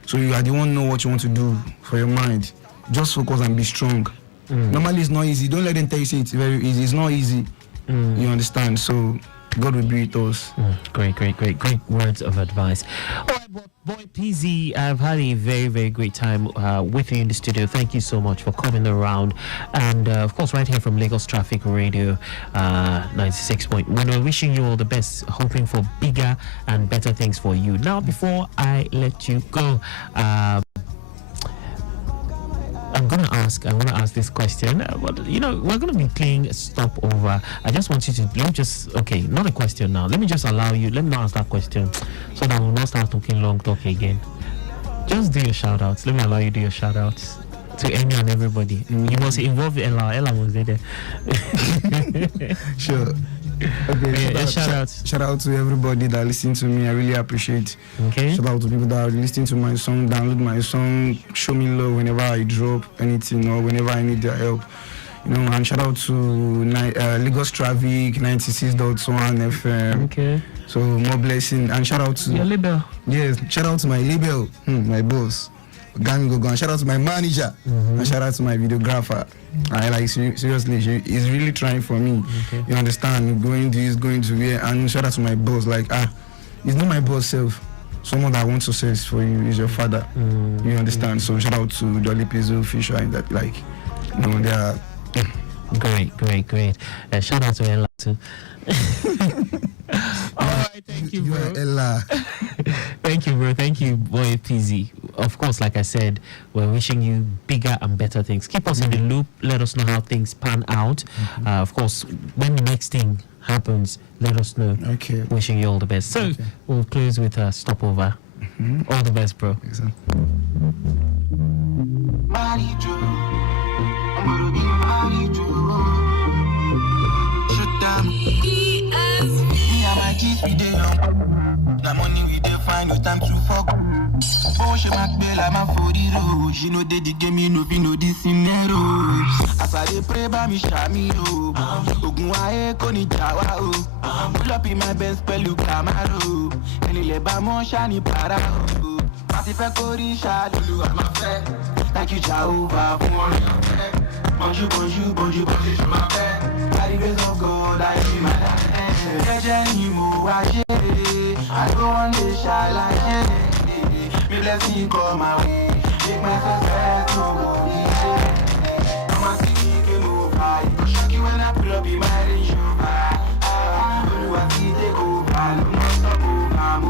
So you are the one know what you want to do for your mind. Just focus and be strong. Normally it's not easy. Don't let them tell you say it's very easy. It's not easy. You understand? So God will be with us. Great words of advice. All right, boy PZ, I've had a very, very great time with you in the studio. Thank you so much for coming around. And of course, right here from Lagos Traffic Radio 96.1. We're wishing you all the best, hoping for bigger and better things for you. Now, before I let you go, I want to ask this question. But we're going to be playing Stopover. I just want you to not a question now. Let me just allow you. Let me not ask that question, so that we'll not start talking long talk again. Just do your shout outs. Let me allow you to do your shout outs to any and everybody. You must involve Ella. Ella was there. Sure. Okay, shout out to everybody that listen to me. I really appreciate. Okay. Shout out to people that are listening to my song, download my song, show me love whenever I drop anything or whenever I need their help. And shout out to Lagos Traffic 96.1 FM. Okay. So more blessing, and shout out to your label. Yes, shout out to my label, my boss. And shout out to my manager, and shout out to my videographer. I seriously, he's really trying for me. Okay. You understand? Going to where, and shout out to my boss. He's not my boss self. Someone that wants success for you is your father. You understand? So shout out to Dolly Pizzo, Fisher, and that they are great. Shout out to Ella too. All right, thank you, bro. Ella. Thank you, bro. Thank you, boy PZ. Of course, like I said, we're wishing you bigger and better things. Keep us in the loop. Let us know how things pan out. Of course, when the next thing happens, let us know. Okay. Wishing you all the best. So we'll close with a Stopover. All the best, bro. Exactly. The money we dey find, no time to fuck. Oh, she might be like my 40 road. She know they game me, no this scenario. As I dey pray by me, shami oh. Ogunwaye koni jawa oh. Pull up in my best pelu Camaro. Eni leba mo shani para oh. Mati fe kori shadulu I'm a fe. Thank you Jehovah for all your care. Bonjour, je m'appelle. By the grace of God, I see my life. I don't want to shine like it. Me blessing come my way. Make my success no more easy. I'm a city can move high. Shock you when I pull up in my Range Rover. You are see take over. No more stop over. I'm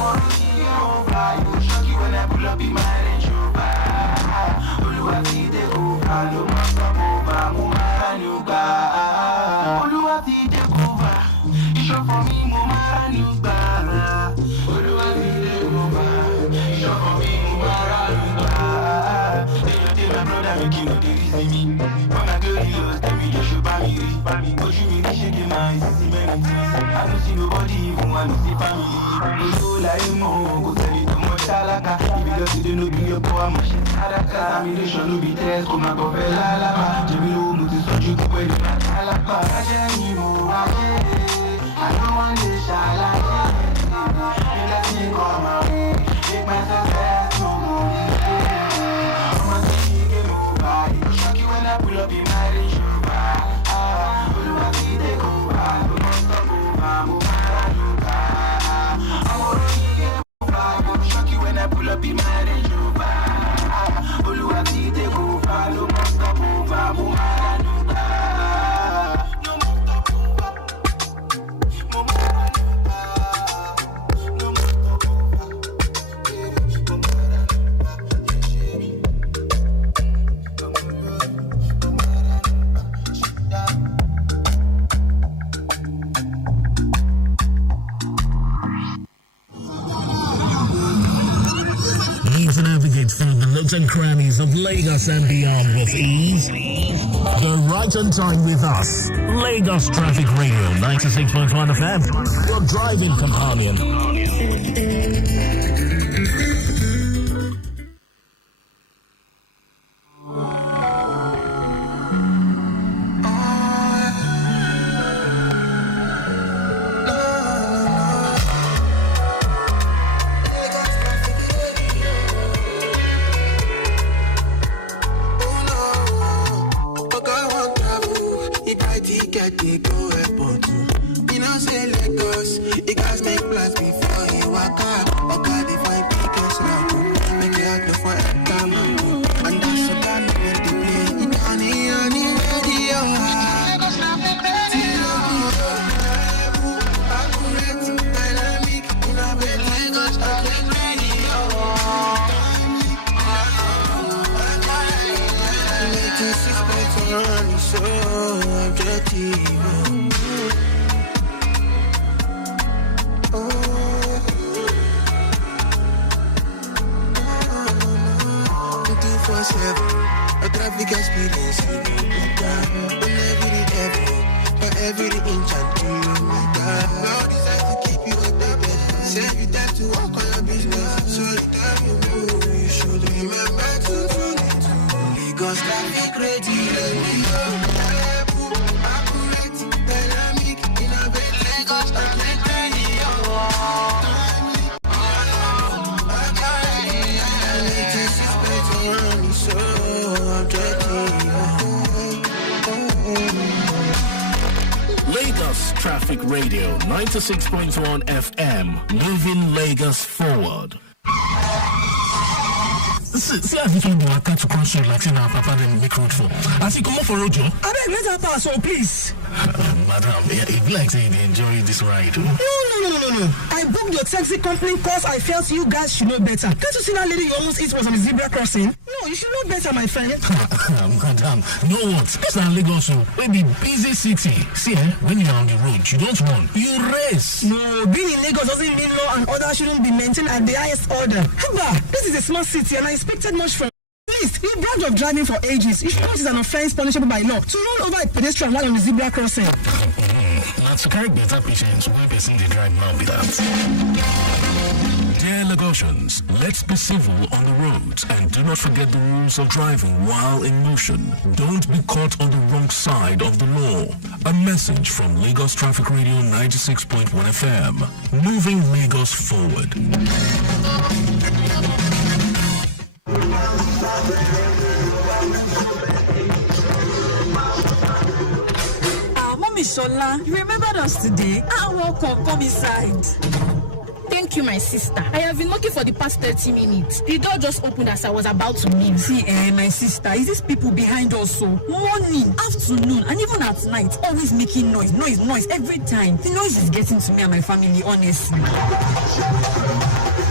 a city over. You shock you when I pull up in my Range Rover. You are see take over. No more stop over. I'm for me, Mama, you bad. What do I need? Mama, show for me, Mama, you bad. They my brother making no reason me. When I go lost, tell me you should buy me. But you really shaking my see many things. I don't see nobody, even want to see family. You know like more, go tell it to my talaka. If you just didn't know be your poor machine. Examination no be test, come and go for la la. Jimmy, you to so you go where you are. I don't want to shine like it. Let me come my way. Make my success no more easy. I'm a city game over. Shock you when I pull up in my Range Rover. You are see they go over. No more stop over. I'm a city game over. Shock you when I pull up in my Range Rover. You are see they go over. No more stop over. I'm through the nooks and crannies of Lagos and beyond with ease. The right on time with us. Lagos Traffic Radio 96.1 FM. Your driving companion. ticket. I take go airport too. You know say Lagos, you guys make plans before you walk out. Okay, they find tickets now. Make it out for time. And that's the time when they play. Honey, radio. Lagos now make ready. Accurate, dynamic, innovate. Lagos now make ready. Making 6.1 so objective. A traffic experience in every inch and kilometer. God decides to keep you updated. Save you time to work on your business. So the time you move, you should remember to tune into Lagos traffic radio. Accurate, dynamic, innovate. Lagos traffic radio. So Lagos Traffic Radio 96.1 FM, moving Lagos forward. See as this one go waka to console like saying our papa dem make road for. As he come up for road, Joe. Abeg, let her pass, oh please. Madam, it be like saying they enjoy this ride. No. I booked your taxi company because I felt you guys should know better. Can't you see that lady you almost hit was on the zebra crossing? No, you should know better, my friend. Madam, know what? This is Lagos, we be busy city. See, when you're on the road, you don't run, you race. No, being in Lagos doesn't mean law and order shouldn't be maintained at the highest order. Haba, this is a small city and I expected much from. Please, you bragged of driving for ages. You should know it is an offense punishable by law to run over a pedestrian while on the zebra crossing. Now to carry better patience, why person they drive now be that? Dear Lagosians, let's be civil on the roads and do not forget the rules of driving while in motion. Don't be caught on the wrong side of the law. A message from Lagos Traffic Radio 96.1 FM. Moving Lagos forward. Mommy Shola, you remembered us today? Welcome, come inside. Thank you, my sister. I have been looking for the past 30 minutes. The door just opened as I was about to leave. See, my sister, is these people behind us so? Morning, afternoon, and even at night, always making noise every time. The noise is getting to me and my family, honestly.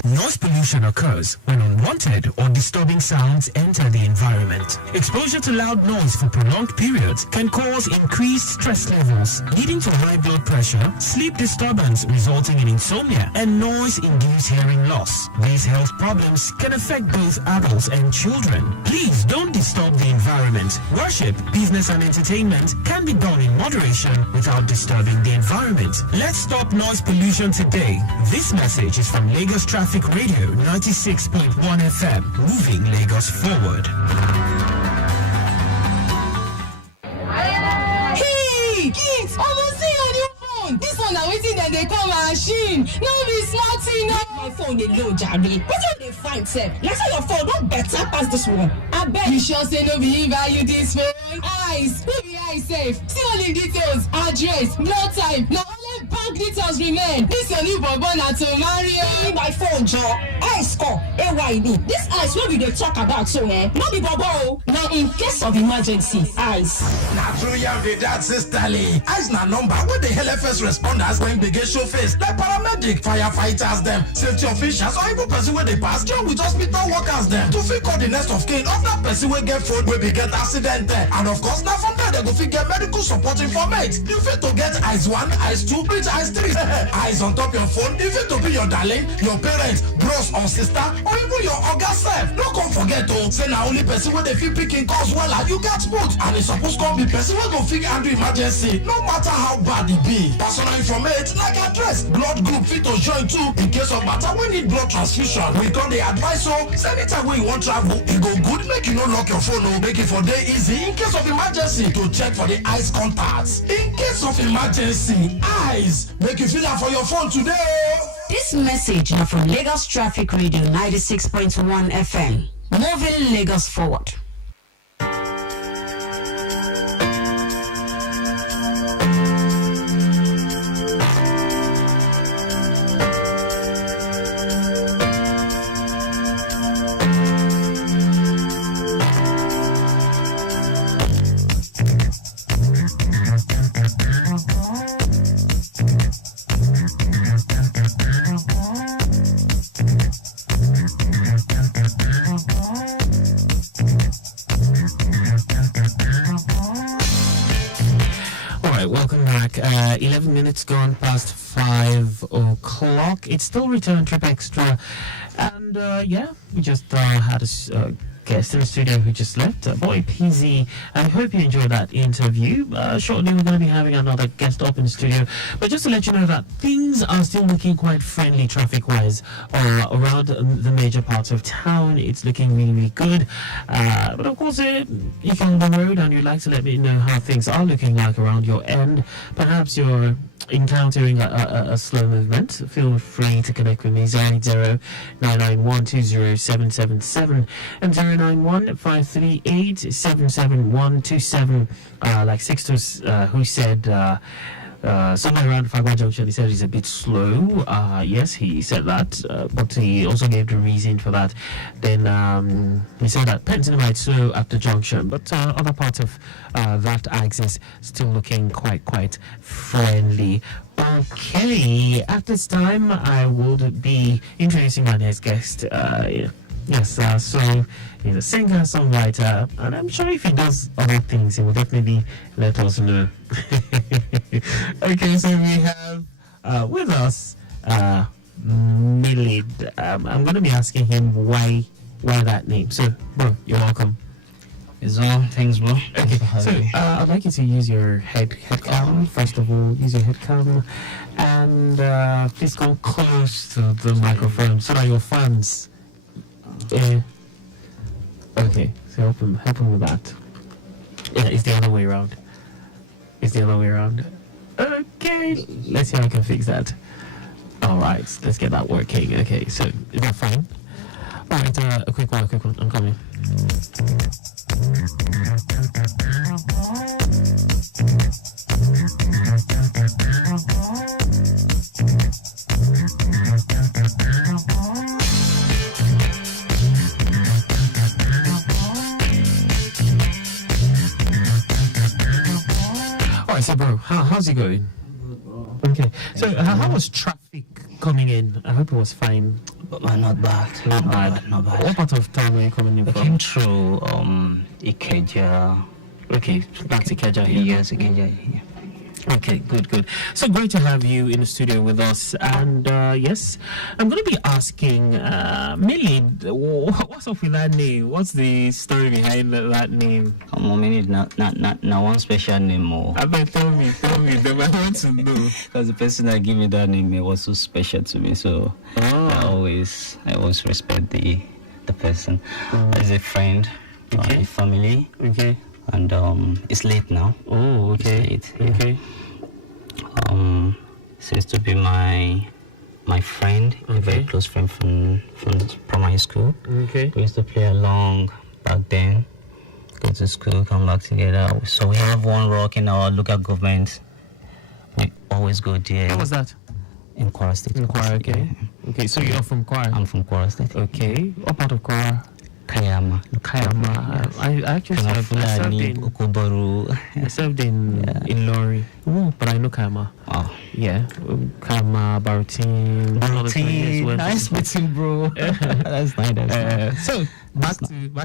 Noise pollution occurs when unwanted or disturbing sounds enter the environment. Exposure to loud noise for prolonged periods can cause increased stress levels, leading to high blood pressure, sleep disturbance resulting in insomnia, and noise-induced hearing loss. These health problems can affect both adults and children. Please don't disturb the environment. Worship, business, and entertainment can be done in moderation without disturbing the environment. Let's stop noise pollution today. This message is from Lagos Traffic Radio 96.1 FM, moving Lagos forward. Hey, kids, almost see your new phone. This one now waiting that they call machine. No be smarting. My phone dey low, Jare. What you dey find, sir? Let's say your phone don't better pass this one. I bet you sure say no be value this phone. Eyes, who be eye safe? See all the details, address, no time. Now only bank details remain. This your new bobo na to marry. My phone, Joe. Ice score. AYD. This ice what we dey talk about so, no be bobo. Now in case of emergency, ice. Now through your that sister Lee. Ice na number where the LFS responders when they get show face like paramedic, firefighters them, safety officials or even person where they pass job with hospital workers them to fit call the next of kin of that person will get food will be get accident there. And of course now from there they go fit get medical support information. You fit to get ice 1, ice 2, reach ice 3. Eyes on top your phone, you fit to be your darling, your parents, bros or sister, or even your oga self. No come forget to say now only person where they fit picking calls well and you get put and it's supposed to be person where go fit handle emergency no matter how bad it be. Personal information like address, blood group fit to join too in case of matter we need blood transfusion. We got the advice so anytime when you want travel, it go good make you no lock your phone or make it for day easy in case of emergency to check for the ice contacts. In case of emergency, eyes make you feel that for your phone today. This message now from Lagos Traffic Radio 96.1 FM, moving Lagos forward. right, welcome back. 11 minutes gone past 5 o'clock. It's still Return Trip Extra. And we just had a guest in the studio who just left, Boy PZ. I hope you enjoyed that interview. Shortly, we're going to be having another guest up in the studio. But just to let you know that things are still looking quite friendly traffic-wise around the major parts of town. It's looking really, really good. But of course, if you're on the road and you'd like to let me know how things are looking like around your end, perhaps you're encountering a slow movement, feel free to connect with me. 080-991-20777 and 091-538-77127. Like Sixtus, who said somewhere around Fagwa Junction, he said he's a bit slow. Yes, he said that, but he also gave the reason for that. Then he said that Penton might slow at the junction, but other parts of that axis still looking quite friendly. Okay, at this time I would be introducing my next guest. Yes, so he's a singer, songwriter, and I'm sure if he does other things, he will definitely let us know. Okay, so we have with us Milid. I'm going to be asking him why that name. So, bro, you're welcome. It's on. Thanks, bro. Okay, so I'd like you to use your head cam. First of all, use your head cam, and please come close to the microphone so that your fans. Okay, so help him with that. Yeah, it's the other way around. Okay, let's see how I can fix that. All right, let's get that working. Okay, so is that fine? All right, a quick one. I'm coming. Alright, so bro, how's it going? Okay, so how was traffic coming in? I hope it was fine. Not bad. Not bad. What part of town were you coming in I from? came through Ikeja. Okay, that's Ikeja here. Yes, Ikeja. Yeah. Okay, good. So great to have you in the studio with us. And yes, I'm going to be asking Millie, what's up with that name? What's the story behind that name? Millie, not one special name. I bet tell me. Then I want to know. Because the person that gave me that name was so special to me. So I always respect the person as a friend, a family. Okay. And it's late now. Oh, okay. It's late, yeah. Okay. Seems to be my friend, a very close friend from primary school. Okay. We used to play along back then. Go to school, come back together. So we have one rock in our local government. We always go there. What was that? In Kwara State. In Kwara, okay. Yeah. Okay, so you're from Kwara? I'm from Kwara State. Okay. What part of Kwara? Kayama. Yes. I actually served in Lori, but I know Kayama. Oh. Yeah, Kayama, Barutin. Nice meeting, bro. That's nice. So back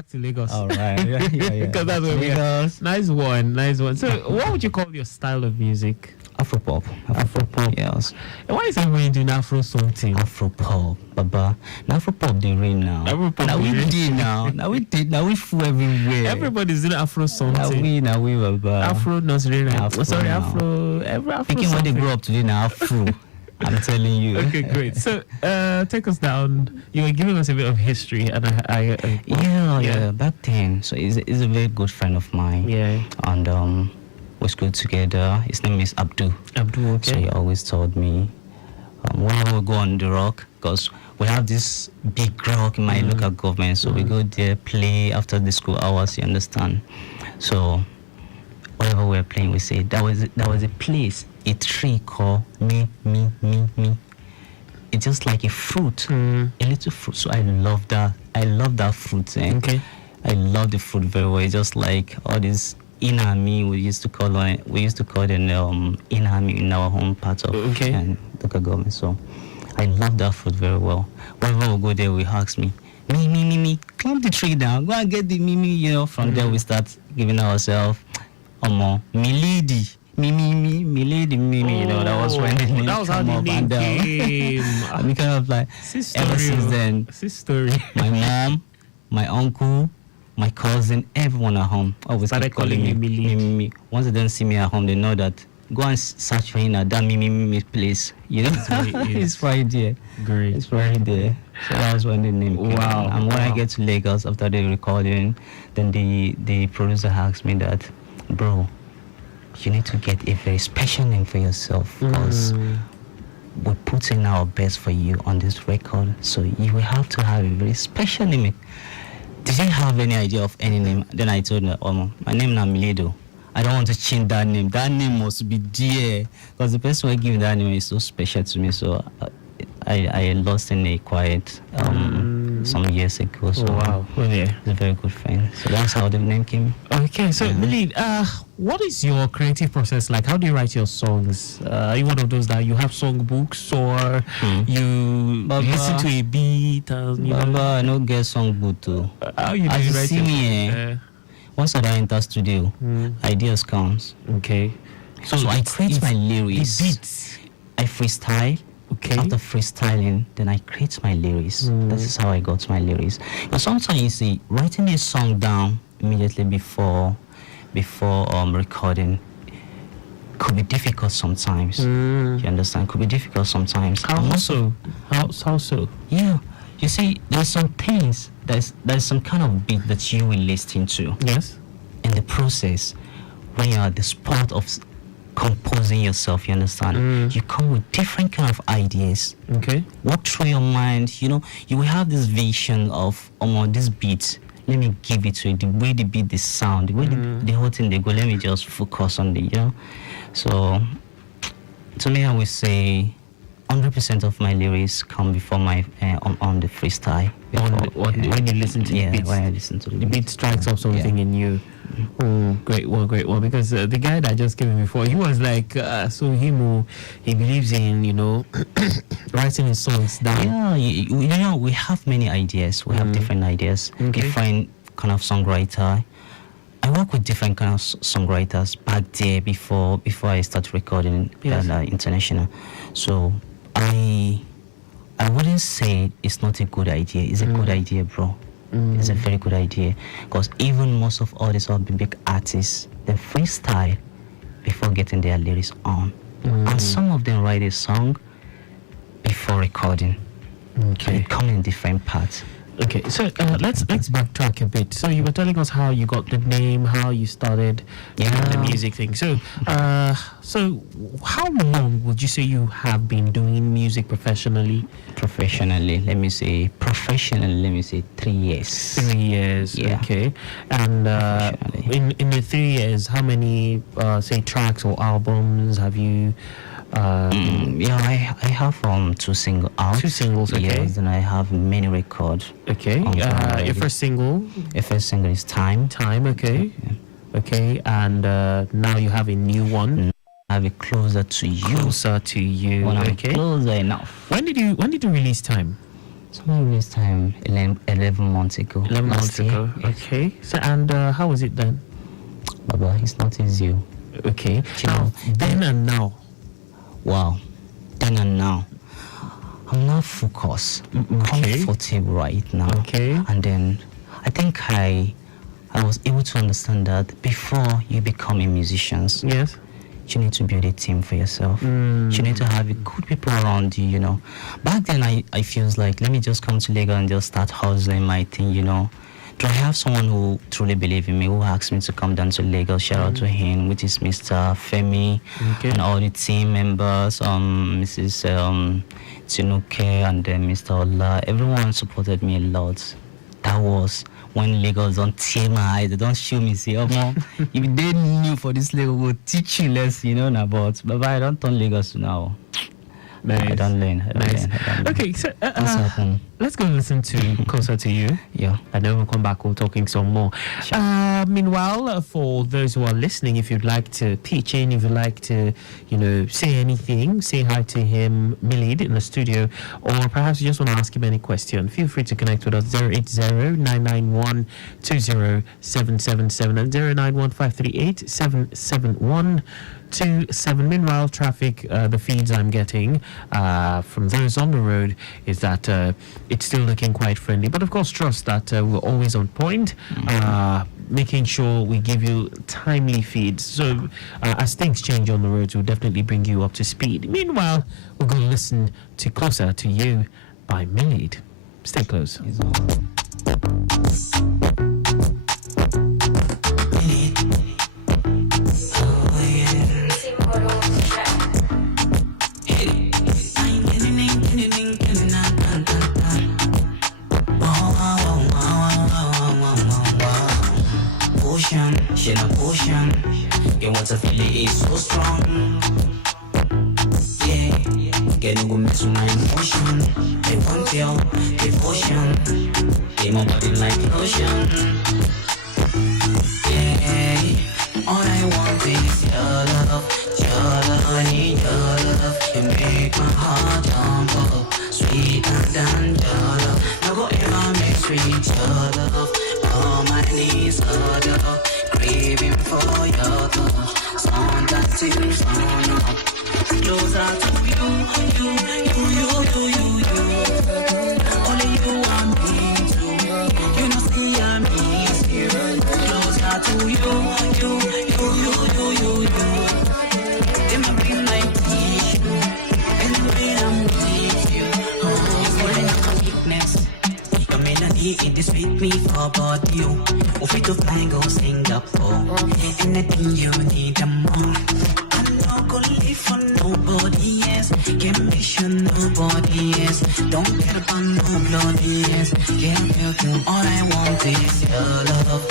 to Lagos. All right. Yeah. Because that's where we are. Nice one. So what would you call your style of music? Afropop. Yes. And why is everybody doing Afro something? Afropop, Baba. Now Afropop they rain now. Now we did now. Now we fool everywhere. Everybody's doing Afro something. Now we Baba. Afro Nursery. Afro. Thinking when they grow up today now Afro. I'm telling you. Okay, great. So take us down. You were giving us a bit of history, and I yeah. Back then, so he's a very good friend of mine. Yeah. And we schooled together. His name is Abdul. Okay. So he always told me whenever we go on the rock, because we have this big rock in my local government, so we go there, play after the school hours, you understand? So whenever we're playing, we say, that was a place, a tree called me. It's just like a fruit, a little fruit. So I love that fruit. Okay. I love the fruit very well. It's just like all this inami, we used to call them inami in our home part of local government. So I love that fruit very well. Whenever we go there, we ask me, climb the tree down, go and get the mimi, from there we start giving ourselves, me me lady, you know, that was when the name that was how came the up, name and came. I mean, kind of like ever since then, my mom, my uncle, my cousin, everyone at home always started keep calling me Mimi. Once they don't see me at home, they know that go and search for him at that Mimi place. You know, it's right there. Great, it's right there. So that was when the name came. Wow. And when I get to Lagos after the recording, then the producer asked me that, bro, you need to get a very special name for yourself because we put in our best for you on this record, so you will have to have a very special name. Did you have any idea of any name? Then I told her, my name is Miledo. I don't want to change that name. That name must be there because the person who gave me that name is so special to me. So I lost in a quiet some years ago. So wow, it's a very good friend. So that's how the name came. Okay, so Millie, what is your creative process like? How do you write your songs? Are you one of those that you have song books or you listen to a beat? I don't get song book too. How you do As you you write see your me, once I enter studio, ideas comes. Okay. So I create my lyrics. The beats. I freestyle. Okay. After freestyling, then I create my lyrics. This is how I got my lyrics. But sometimes you see, writing a song down immediately before recording could be difficult sometimes. You understand? Could be difficult sometimes. How so? How so? Yeah. You see, there's some things, there's some kind of beat that you will listen to. Yes. In the process, when you're at the spot of composing yourself, you understand? You come with different kind of ideas. Okay. Walk through your mind, you know, you will have this vision of, this beat, let me give it to it, the way the beat, the sound, the way the whole thing they go, let me just focus on the, you know. So, to me, I would say 100% of my lyrics come before my on the freestyle. When you listen to the beats, when I listen to the beat strikes up something in you. Oh, great one. Because the guy that just came in before, he was like, he believes in, you know, writing his songs down. Yeah, you know, we have many ideas. We have different ideas. Different kind of songwriter. I work with different kind of songwriters back there before I start recording international. So I wouldn't say it's not a good idea. It's a good idea, bro. It's a very good idea because even most of all these big artists, they freestyle before getting their lyrics on, and some of them write a song before recording. Okay, they come in different parts. Okay, so let's backtrack a bit. So you were telling us how you got the name, how you started the music thing. So so how long would you say you have been doing music professionally? Professionally, let me say 3 years. 3 years, yeah. Okay. And in the 3 years, how many say tracks or albums have you? I have 2 singles out. 2 singles, okay. Yes, and I have many records. Okay. Your first single? Your first single is Time. Time, okay. Yeah. Okay, and now you have a new one. I have it Closer to You. Closer to You. When I'm okay. Closer enough. When did you release Time? So I released Time 11 months ago. 11 months ago. Yes. Okay. So and how was it then? Baba, it's not easy. Okay. Now, then and now. Wow. Then and now. I'm not focused. Comfortable right now. Okay. And then I think I was able to understand that before you become a musician, yes, you need to build a team for yourself. You need to have good people around you, you know. Back then I feels like, let me just come to Lagos and just start hustling my thing, you know. Do I have someone who truly believes in me, who asked me to come down to Lagos? Shout out to him, which is Mr. Femi, and all the team members, Mrs. Tinuke, and then Mr. Ola. Everyone supported me a lot. That was when Lagos don't tear my eyes, they don't show me, say, if they knew for this Lagos, we'll teach you less, you know, about. But I don't turn Lagos to now. Nice. I don't learn. Okay, so let's go listen to Closer to You. Yeah. And then we'll come back, we'll talking some more. Sure. Meanwhile, for those who are listening, if you'd like to pitch in, if you'd like to, you know, say anything, say hi to him, Milid, in the studio, or perhaps you just want to ask him any question, feel free to connect with us 080-991-20777 and 091-538-771 to 7. Meanwhile, traffic, the feeds I'm getting from those on the road is that it's still looking quite friendly. But of course, trust that we're always on point, making sure we give you timely feeds. So as things change on the roads, we'll definitely bring you up to speed. Meanwhile, we're going to listen to Closer to You by Millid. Stay close. She a potion. You want to feel it is so strong. Yeah, get no go mess with my emotion. They want your devotion. They my body like lotion. Yeah, all I want is your love, I need your love. You make my heart jump up, sweeter than your love. No go ever mix with your love. On my knees, love, craving for your touch. Sound until sun up, closer to you. Only you want me to. You know, see I miss you. Closer to you. Then I bring my tissue, and when I'm with you, it's falling like a weakness. Your melody, it is sweet me for but you. Free to fly, go Singapore. Anything you need, I'm on. I'm not gonna live for nobody else. Can't make sure nobody else. Don't care about no bloody else. Can't feel good. All I want is your love,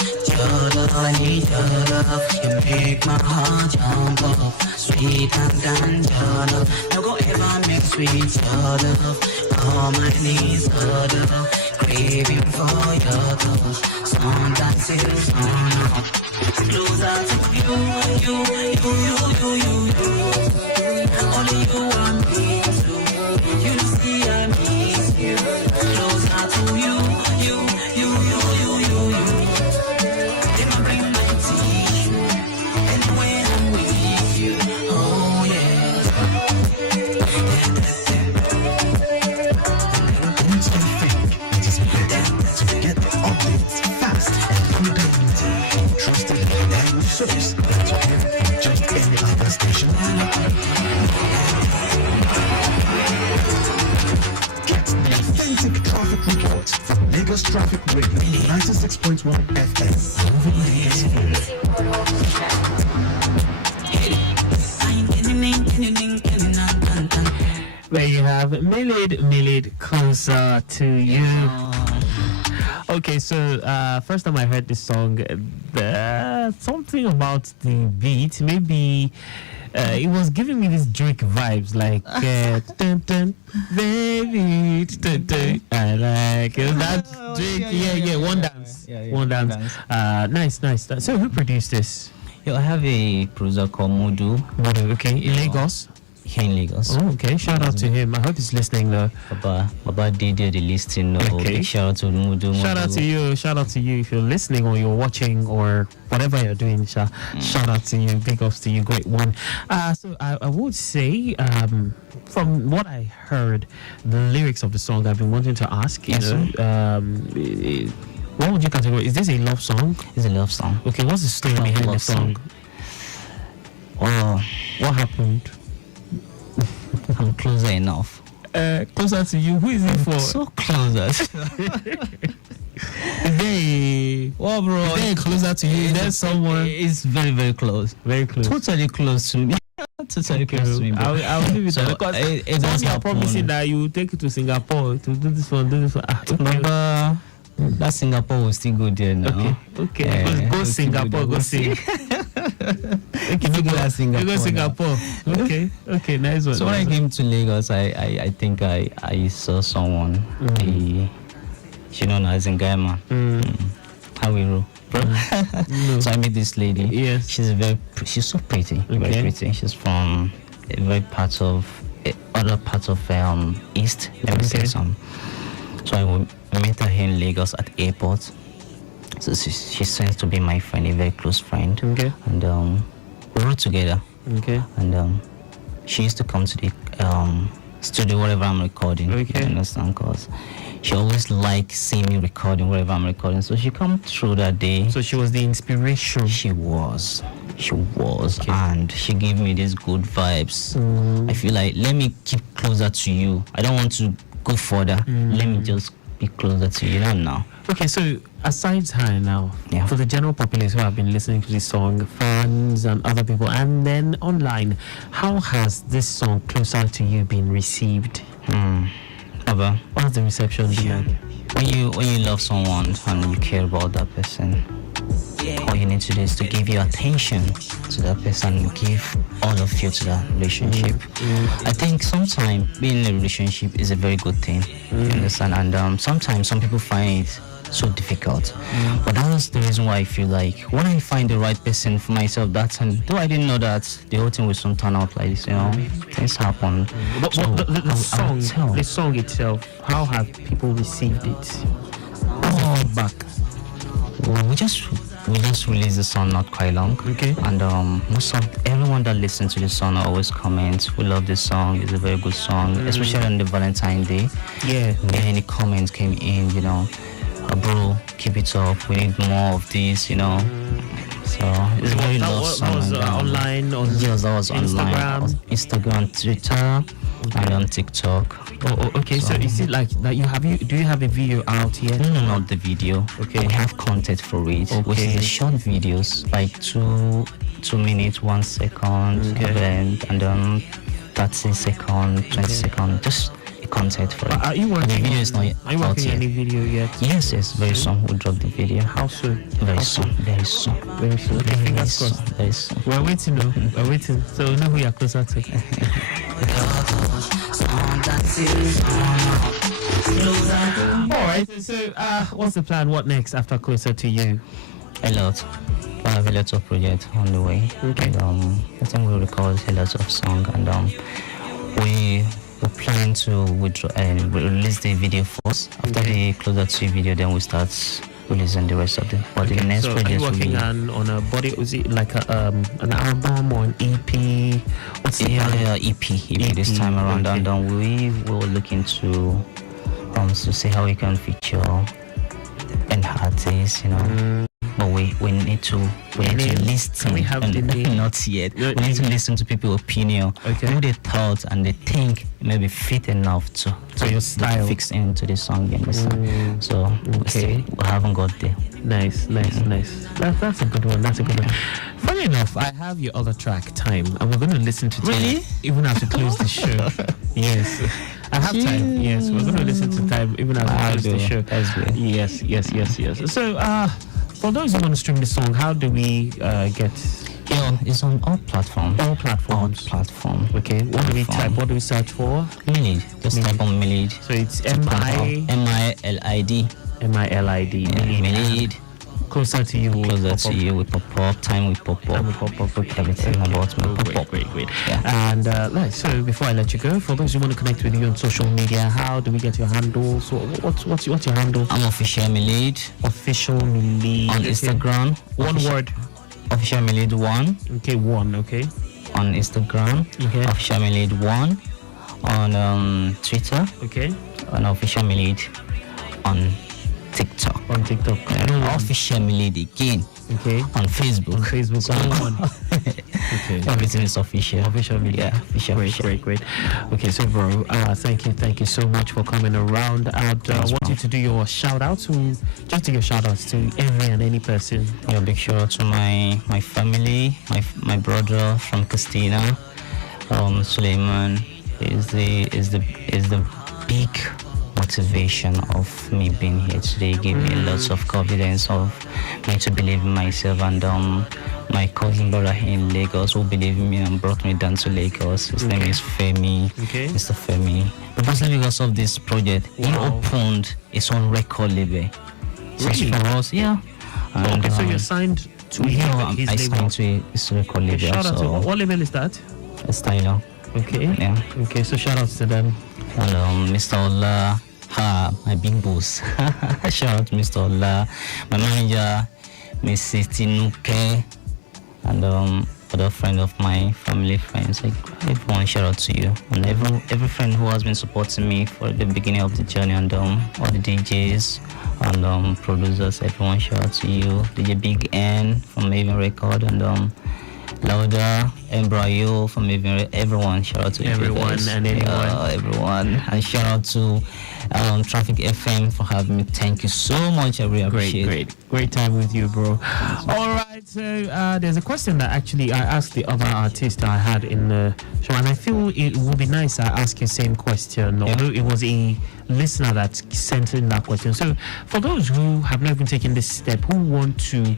I need your love. You make my heart jump up, sweeter than your love. No go ever mix with your love. All my needs, your love. Craving for your touch, sun until sun up. Closer to you. Only you want me to. You see I miss you. Closer to you. Then I bring my tissue, and when I'm with you, oh yeah. To get the updates fast and without trusted reliable source that you hear from just any other station. Get the authentic traffic reports from Lagos Traffic Radio 96.1 FM. Moving Lagos There you have Millid, Closer to You. Okay, so first time I heard this song, something about the beat, maybe it was giving me this Drake vibes, like dun, dun, baby, dun, dun. I like it. That's Drake. Yeah, one dance. One dance. Nice. So who produced this? I have a producer called Mudu. Okay, in Lagos. Here in Lagos. Oh, okay. Shout out to him. I hope he's listening though. Baba did the listing. Okay. Shout out to Mudu. Shout out to you if you're listening or you're watching or whatever you're doing. Shout out to you. Big ups to you. Great one. So I would say, from what I heard, the lyrics of the song I've been wanting to ask. Yes, What would you categorize? Is this a love song? It's a love song. Okay. What's the story behind the song? Oh, what happened? I'm closer enough. Closer to you. Who is it for? So closer. Well, bro. Is there closer to you? Is there someone? It's very, very close. Very close. Totally close to me. Totally close to me. I'll leave it there because it's you're promising that you will take it to Singapore to do this one. That Singapore will still go there now. Okay. Go Singapore. Go see. Go Singapore. Okay. Nice one. So when I came to Lagos, I think I saw someone. She known as Ngaima. How we roll. So I met this lady. Yes. She's so pretty. Very pretty. She's from a very other parts of East. Let me say some. So I met her here in Lagos at the airport. So she seems to be my friend, a very close friend. Okay. And we rode together. Okay. And she used to come to the studio wherever I'm recording. Okay. You understand? Because she always like seeing me recording wherever I'm recording. So she come through that day. So she was the inspiration. She was, and she gave me these good vibes. I feel like, let me keep closer to you. I don't want to go further. Let me just be closer to you now. Okay, so aside her now, for the general populace who have been listening to this song, fans and other people, and then online, how has this song Closer to You been received? What's the reception been like? When you love someone and you care about that person, all you need to do is to give your attention to that person and give all of you to that relationship. I think sometimes being in a relationship is a very good thing. You understand? And sometimes some people find it so difficult. But that was the reason why I feel like when I find the right person for myself, that time, though I didn't know that the whole thing will soon turn out like this, things happen. But So the song itself, how have people received it? Back. Well, we just released the song not quite long. Okay. And most of everyone that listens to the song always comments, we love this song, it's a very good song, especially on the Valentine's Day. Yeah. Many comments came in, bro, keep it up, we need more of this, So it's a very love song. That was online on Yes, that was Instagram. online. Instagram, Twitter, and on TikTok. Oh, okay. So is it like that? Do you have a video out yet? No, not the video. Okay. We have content for it, which is the short videos, like 2 minutes, 1 second, and then 30 seconds, 20 seconds, just a content for it. Are you working? The video is not Are you out working yet. any video yet? Yes, very soon we'll drop the video. How soon? Very soon. Very soon. Okay, fingers crossed. Very soon. We're waiting, though. We're waiting. So we know who you're closer to. Alright, so what's the plan? What next after Closer to You? A lot. I have a lot of projects on the way. Okay. And, I think we'll record a lot of songs, and we plan to release the video first. After the Closer to You video, then we start releasing the rest of the. But the next so project are you will working be on a body? Was it like an album or an EP? What's the EP this time around, okay. and we will look into to see how we can feature an artist, But we need to listen. We have the name? Not yet. We need to listen to people's opinion. Okay. Who they thought and they think maybe fit enough to your style fix into the song. You understand? So we haven't got there. Nice. That's a good one. Funny enough, I have your other track, Time, and we're going to listen to Time even as we close the show. Yes. I have Time. Yes, we're going to listen to Time even as we close the show. That's good. Yes. So, for those who want to stream the song, how do we get? It's on all platforms. All platforms. Okay. What do we type? What do we search for? Milid. Just type on Milid. So it's MILID. MILID. Milid. Closer to You. Closer to You. We pop up. Time we pop up. Everything about me pop up. Great. Yeah. And so before I let you go, for those who want to connect with you on social media, how do we get your handles? What's your handle? I'm Official Milid. Official Milid. On Instagram. One word. Official Milid 1. Okay, 1. Okay. On Instagram. Okay. Official Milid 1. On Twitter. Okay. On Official Milid on TikTok. Official Milid again. Okay. On Facebook. Okay. Everything is official. Official media. Yeah, official. Great. Okay, so bro, thank you so much for coming around. I want you to do your shout outs to every and any person. A big shout out to my family, my brother from Christina, Suleiman is the big motivation of me being here today. Gave me lots of confidence of me to believe in myself, and my cousin brother in Lagos who believed in me and brought me down to Lagos. His name is Femi. Okay. Mr. Femi. But mostly because of this project, he opened his own record label. Really? For us, yeah. And, so you're signed to I signed to his record label. Shout out to what label is that? Styler. Okay. Yeah. Okay, so shout out to them. And Mr. Ola, my big boss. Shout out to Mr. Ola, my manager, Mrs. Tinuke, and other friend of my family friends, like everyone, shout out to you, and every friend who has been supporting me for the beginning of the journey, and all the DJs and producers, everyone, shout out to you. DJ Big N from Maven Record, and Lauda, Embrayo from Maven, everyone, shout out to everyone and anyone, everyone, and shout out to Traffic FM for having me. Thank you so much. I really appreciate it. Great time with you, bro. All right, so there's a question that actually I asked the other artist I had in the show, and I feel it would be nice I ask you the same question, although it was a listener that sent in that question. So for those who have not even taken this step, who want to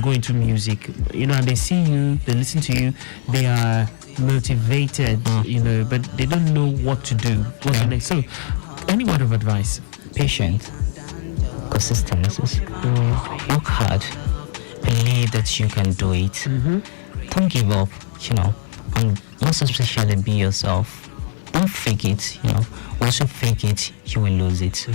go into music, and they see you, they listen to you, they are motivated, but they don't know what to do. What's the next? So, any word of advice? Patient, consistency, work hard, believe that you can do it. Don't give up, and most especially be yourself. Don't fake it, Once you fake it, you will lose it.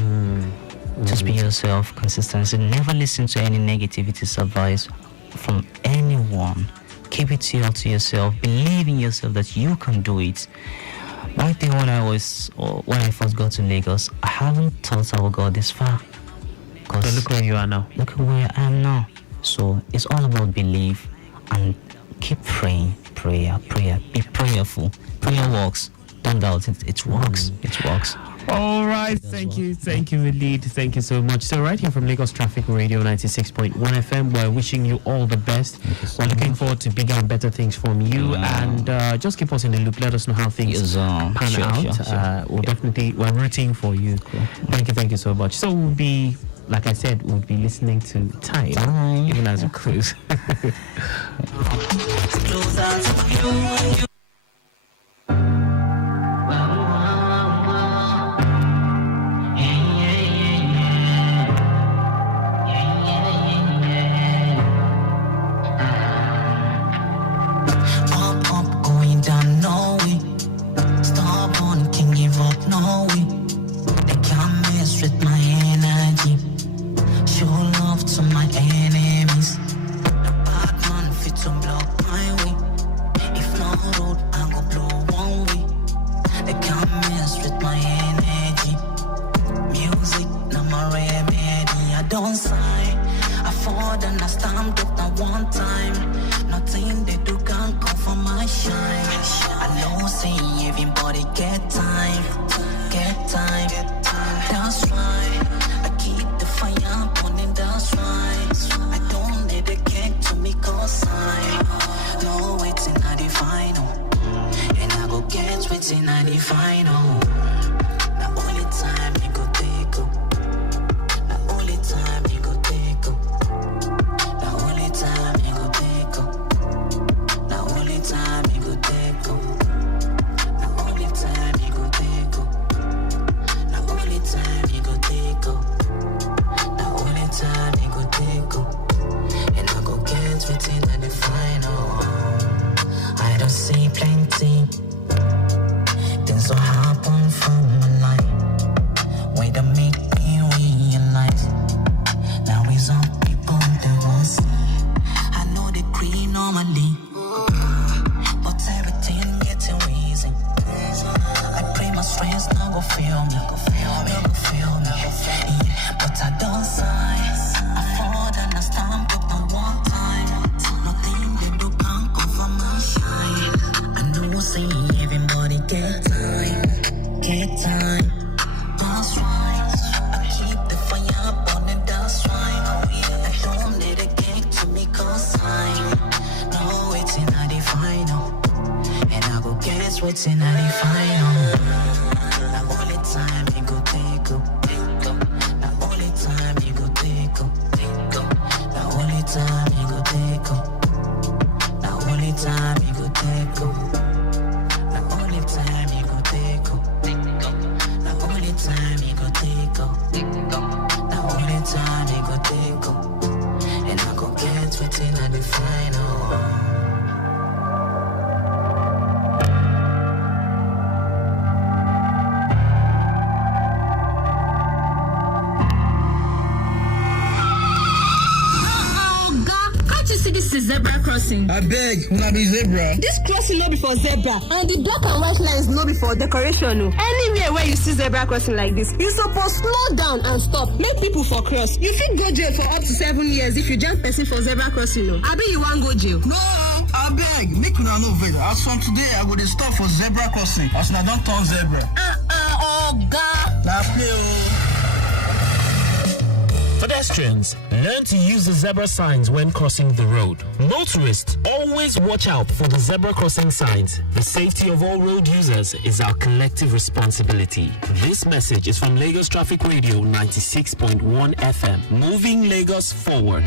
Just be yourself, consistency. Never listen to any negativity advice from anyone. Keep it to yourself. Believe in yourself that you can do it. Back then when I first got to Lagos, I haven't thought I would go this far. But look where you are now. Look where I am now. So it's all about belief and keep praying. Prayer. Be prayerful. Prayer works. Don't doubt it. It works. It works. All right, thank you, Walid. Thank you so much. So right here from Lagos Traffic Radio 96.1 FM, we're wishing you all the best. We're looking forward to bigger and better things from you, and just keep us in the loop. Let us know how things pan out. Sure. We're rooting for you. Cool. Thank you so much. So we'll be, like I said, we'll be listening to Time, even as we close. is zebra crossing? I beg, una be zebra. This crossing no be for zebra, and the black and white lines no be for decoration. No. Anywhere where you see zebra crossing like this, you suppose slow down and stop. Make people for cross. You fit go jail for up to 7 years if you jump person for zebra crossing. No. Abi you wan go jail? No, I beg, make una no vex. As from today, I go dey stop for zebra crossing. As una don turn zebra. Oga. Na play o. Pedestrians, learn to use the zebra signs when crossing the road. Motorists, always watch out for the zebra crossing signs. The safety of all road users is our collective responsibility. This message is from Lagos Traffic Radio 96.1 FM, moving Lagos forward.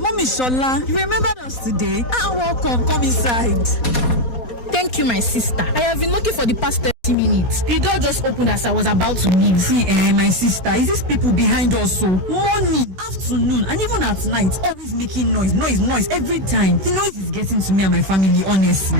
Mommy Shola, you remember us today? Welcome, come inside. Thank you, my sister. I have been looking for the past 30 minutes. The door just opened as I was about to leave. See, my sister, is these people behind us so? Morning, afternoon, and even at night, always making noise every time. The noise is getting to me and my family, honestly.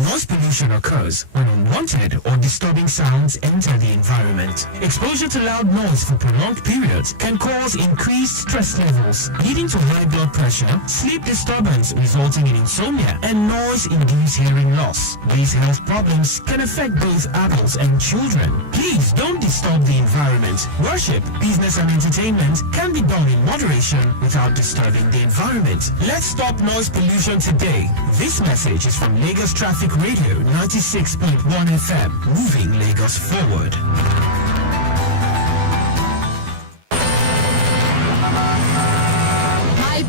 Noise pollution occurs when unwanted or disturbing sounds enter the environment. Exposure to loud noise for prolonged periods can cause increased stress levels, leading to high blood pressure, sleep disturbance resulting in insomnia, and noise-induced hearing loss. These health problems can affect both adults and children. Please don't disturb the environment. Worship, business, and entertainment can be done in moderation without disturbing the environment. Let's stop noise pollution today. This message is from Lagos Traffic Radio 96.1 FM, moving Lagos forward.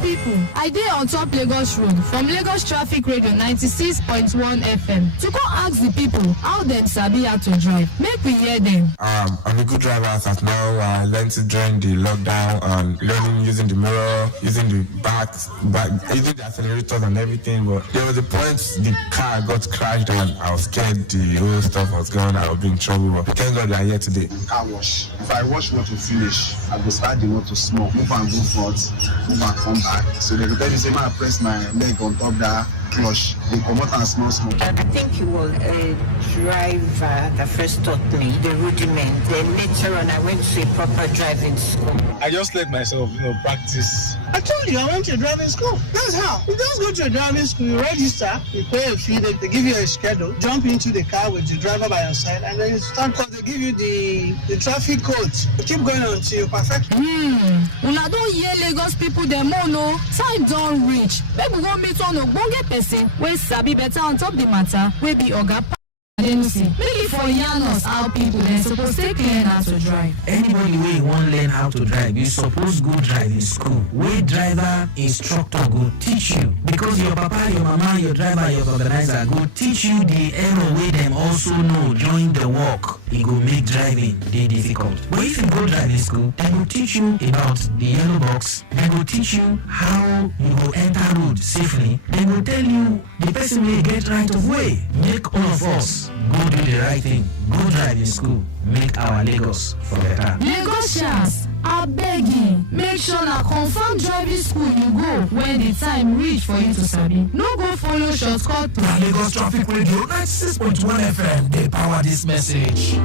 People, I dey on top Lagos Road from Lagos Traffic Radio 96.1 FM to go ask the people how them sabi how to drive. Make we hear them. I'm a good driver as of now. I learned to during the lockdown and learning using the mirror, using the back, using the accelerators and everything. But there was a point the car got crashed and I was scared the whole stuff was gone. I would be in trouble. But thank God I'm here today. Car wash. If I wash water finish, I go start the motor small, move and go forth, move and come back. So they will tell you, say, I press my leg on top that clutch. They come out and small. I think it was a driver that first taught me the rudiment. Then later on, I went to a proper driving school. I just let myself, practice. I told you I went to a driving school. That's how. You just go to a driving school, you register, you pay a fee, they give you a schedule, jump into the car with the driver by your side, and then you start because they give you the traffic codes. You keep going until you perfect. Una don't hear Lagos people them more no. Time don't reach. Maybe go meet on ogbonge person wey sabi better on top the matter. We be Oga Maybe for young us how people they're supposed to learn how to drive. Anybody wey wan learn how to drive, you suppose go driving school. Where driver instructor go teach you. Because your papa, your mama, your driver, your organizer go teach you the error wey them also know during the walk. It go make driving dey difficult. But if you go driving school, they go teach you about the yellow box. They go teach you how you go enter road safely. They go tell you the person will get right of way. Make all of us go do the right thing. Go driving school. Make our Lagos for better. Lagosians, I beg you, make sure na confirm driving school you go when the time reach for you to sabi. No go follow shortcut. Lagos Traffic Radio 96.1 FM. They power this message.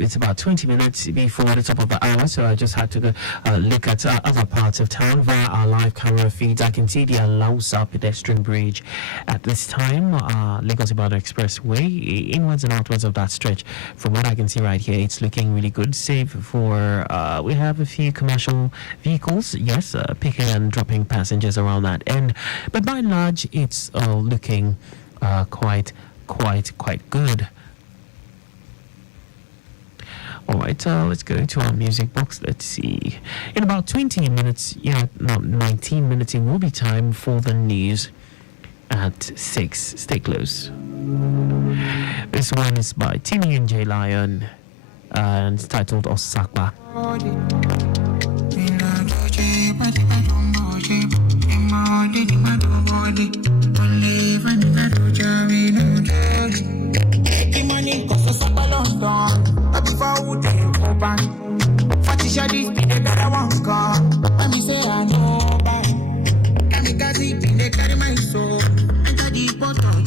it's about 20 minutes before the top of the hour, so I just had to look at other parts of town via our live camera feeds. I can see the Alausa pedestrian bridge at this time, Lagos-Ibadan Expressway, inwards and outwards of that stretch. From what I can see right here, it's looking really good, save for we have a few commercial vehicles, yes, picking and dropping passengers around that end, but by and large it's looking quite good. Alright, let's go to our music box. Let's see. In about 20 minutes, 19 minutes, it will be time for the news at 6. Stay close. This one is by Timmy and J Lion and it's titled Osaka. Imani kosa sapa London, but if I would take a bank, Fatisha this be the better one car. Let me say I know back. Kamikaze be the carry my soul. Enter the bottom.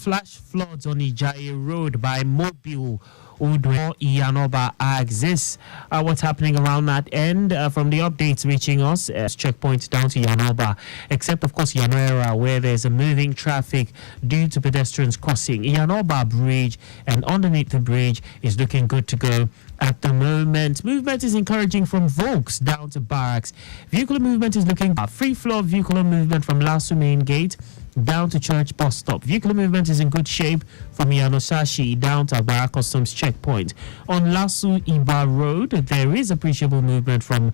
flash floods on Ijaye Road by Mobile. Udwe Iyanoba asks what's happening around that end. From the updates reaching us, checkpoints down to Yanoba, except of course Yanoera, where there's a moving traffic due to pedestrians crossing Yanoba Bridge, and underneath the bridge is looking good to go at the moment. Movement is encouraging from Volks down to Barracks. Vehicular movement is looking free flow vehicular movement from Lasu Main Gate down to Church Bus Stop. Vehicular movement is in good shape from Yanosashi down to Abara Customs Checkpoint. On Lasu Iba Road, there is appreciable movement from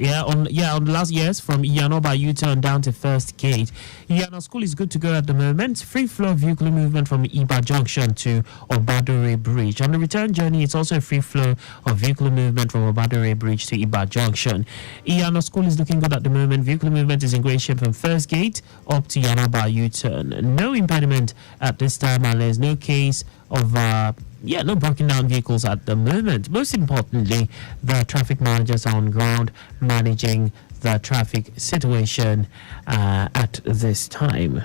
from Iyanoba U-turn down to First Gate. Iyano School is good to go at the moment. Free flow vehicular movement from Iba Junction to Obadore Bridge. On the return journey, it's also a free flow of vehicular movement from Obadore Bridge to Iba Junction. Iyano School is looking good at the moment. Vehicular movement is in great shape from First Gate up to Iyanoba U-turn. No impediment at this time, and there's no case of no broken down vehicles at the moment. Most importantly, the traffic managers are on ground managing the traffic situation at this time.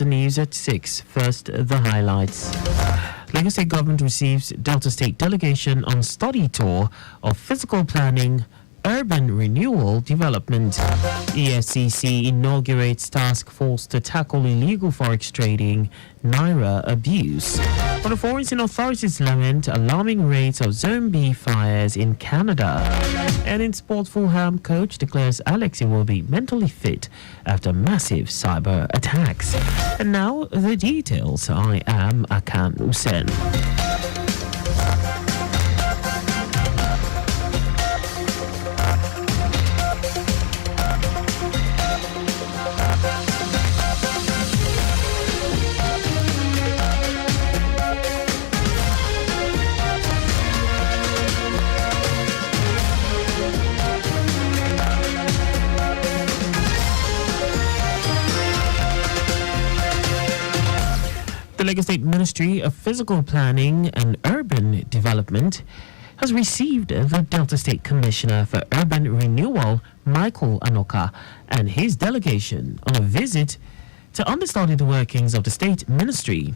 the news at 6. First, the highlights. Lagos State government receives Delta State delegation on study tour of physical planning, urban renewal development. EFCC inaugurates task force to tackle illegal forex trading, Naira abuse. On the foreign authorities lament alarming rates of Zone B fires in Canada. And in sport, Fulham coach declares Alexi will be mentally fit after massive cyber attacks. And now the details. I am Akan Usen. The Lagos State Ministry of Physical Planning and Urban Development has received the Delta State Commissioner for Urban Renewal, Michael Anoka, and his delegation on a visit to understudy the workings of the state ministry.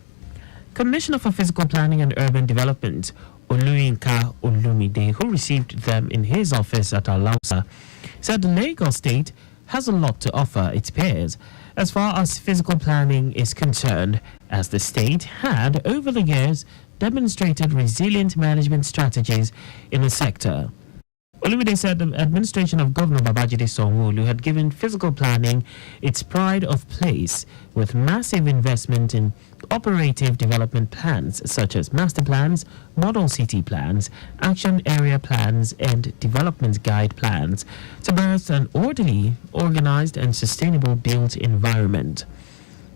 Commissioner for Physical Planning and Urban Development, Oluyinka Olumide, who received them in his office at Alausa, said the Lagos State has a lot to offer its peers as far as physical planning is concerned, as the state had, over the years, demonstrated resilient management strategies in the sector. Olumide said the administration of Governor Babajide Sanwo-Olu had given physical planning its pride of place, with massive investment in operative development plans such as master plans, model city plans, action area plans, and development guide plans to birth an orderly, organized, and sustainable built environment.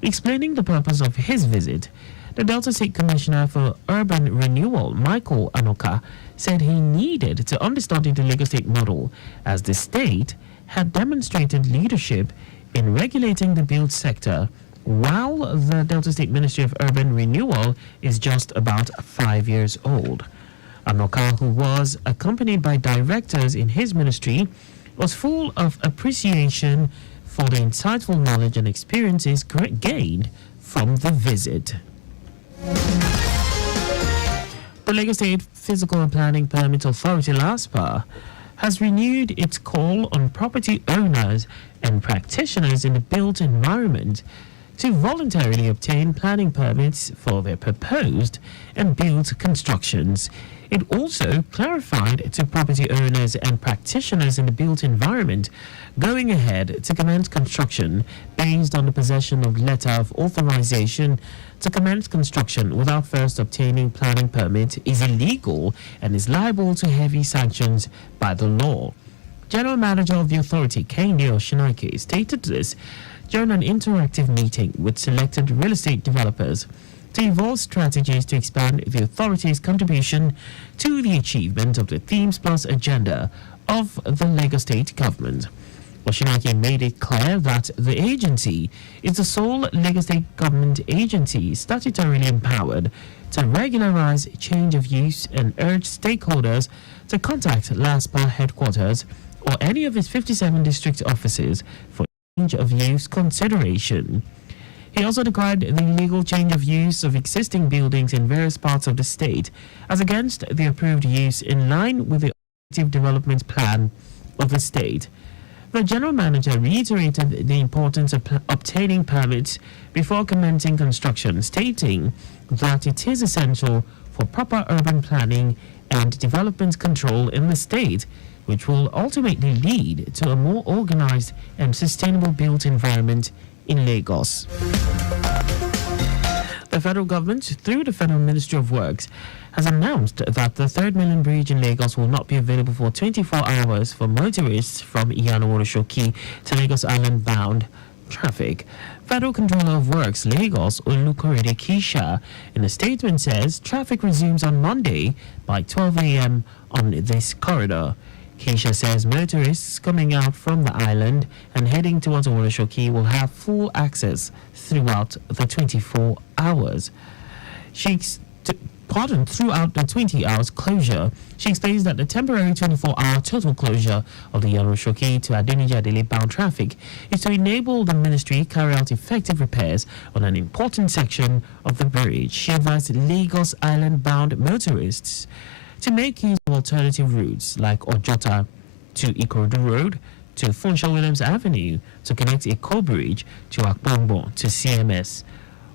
Explaining the purpose of his visit, the Delta State Commissioner for Urban Renewal, Michael Anoka, said he needed to understudy the Lagos State model, as the state had demonstrated leadership in regulating the built sector, while the Delta State Ministry of Urban Renewal is just about 5 years old. Anoka, who was accompanied by directors in his ministry, was full of appreciation for the insightful knowledge and experiences gained from the visit. The Lagos State Physical Planning Permit Authority, LASPA, has renewed its call on property owners and practitioners in the built environment to voluntarily obtain planning permits for their proposed and built constructions. It also clarified to property owners and practitioners in the built environment going ahead to commence construction based on the possession of letter of authorization to commence construction without first obtaining planning permit is illegal and is liable to heavy sanctions by the law. General Manager of the authority, Kehinde Oshinake, stated this during an interactive meeting with selected real estate developers to evolve strategies to expand the authority's contribution to the achievement of the Themes Plus agenda of the Lagos State government. Oshinake made it clear that the agency is the sole Lagos State government agency statutorily empowered to regularize change of use and urge stakeholders to contact LASPA headquarters or any of its 57 district offices for change of use consideration. He also decried the illegal change of use of existing buildings in various parts of the state as against the approved use in line with the Objective Development Plan of the state. The General Manager reiterated the importance of obtaining permits before commencing construction, stating that it is essential for proper urban planning and development control in the state, which will ultimately lead to a more organized and sustainable built environment in Lagos. The federal government, through the Federal Ministry of Works, has announced that the 3rd Mainland Bridge in Lagos will not be available for 24 hours for motorists from Iyana-Shoki to Lagos Island bound traffic. Federal Controller of Works Lagos, Olukorede Kisha, in a statement says traffic resumes on Monday by 12 a.m. on this corridor. Keisha says motorists coming out from the island and heading towards Owoloshoki will have full access throughout the 24 hours. She throughout the 20 hours closure. She explains that the temporary 24-hour total closure of the Yanoshoki to Adeniji bound traffic is to enable the ministry carry out effective repairs on an important section of the bridge. She advised Lagos Island-bound motorists to make use of alternative routes like Ojota to Ikorodu Road to Funshaw Williams Avenue to connect Eko Bridge to Akbongbo to CMS,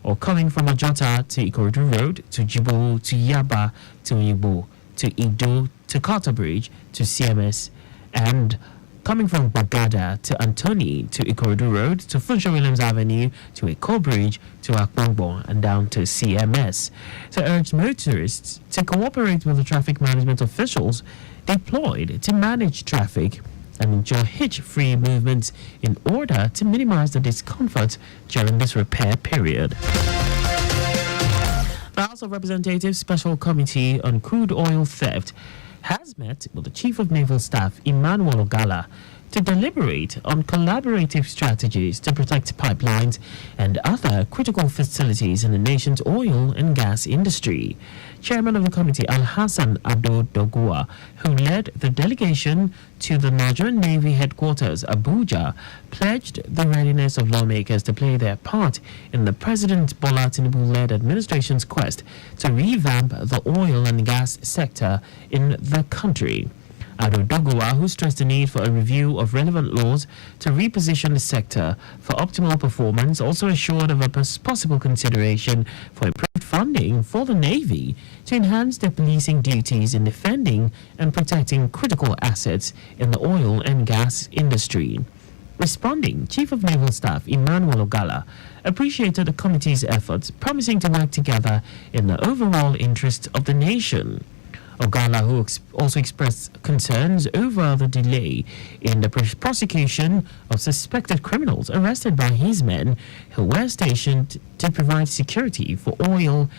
or coming from Ojota to Ikorodu Road to Jibo to Yaba to Igbo to Ido to Carter Bridge to CMS, and coming from Bagada to Antoni to Ikorodu Road to Funshaw Williams Avenue to Eko Bridge to Akbongbo and down to CMS, to urge motorists to cooperate with the traffic management officials deployed to manage traffic and ensure hitch-free movements in order to minimize the discomfort during this repair period. The House of Representatives Special Committee on Crude Oil Theft has met with the Chief of Naval Staff, Emmanuel Ogala, to deliberate on collaborative strategies to protect pipelines and other critical facilities in the nation's oil and gas industry. Chairman of the committee, Al-Hassan Ado Dogua, who led the delegation to the Nigerian Navy headquarters, Abuja, pledged the readiness of lawmakers to play their part in the President Bola Tinubu-led administration's quest to revamp the oil and gas sector in the country. Ado Dogua, who stressed the need for a review of relevant laws to reposition the sector for optimal performance, also assured of a possible consideration for improved funding for the Navy to enhance their policing duties in defending and protecting critical assets in the oil and gas industry. Responding, Chief of Naval Staff Emmanuel Ogala appreciated the committee's efforts, promising to work together in the overall interest of the nation. Ogala, who also expressed concerns over the delay in the prosecution of suspected criminals arrested by his men who were stationed to provide security for oil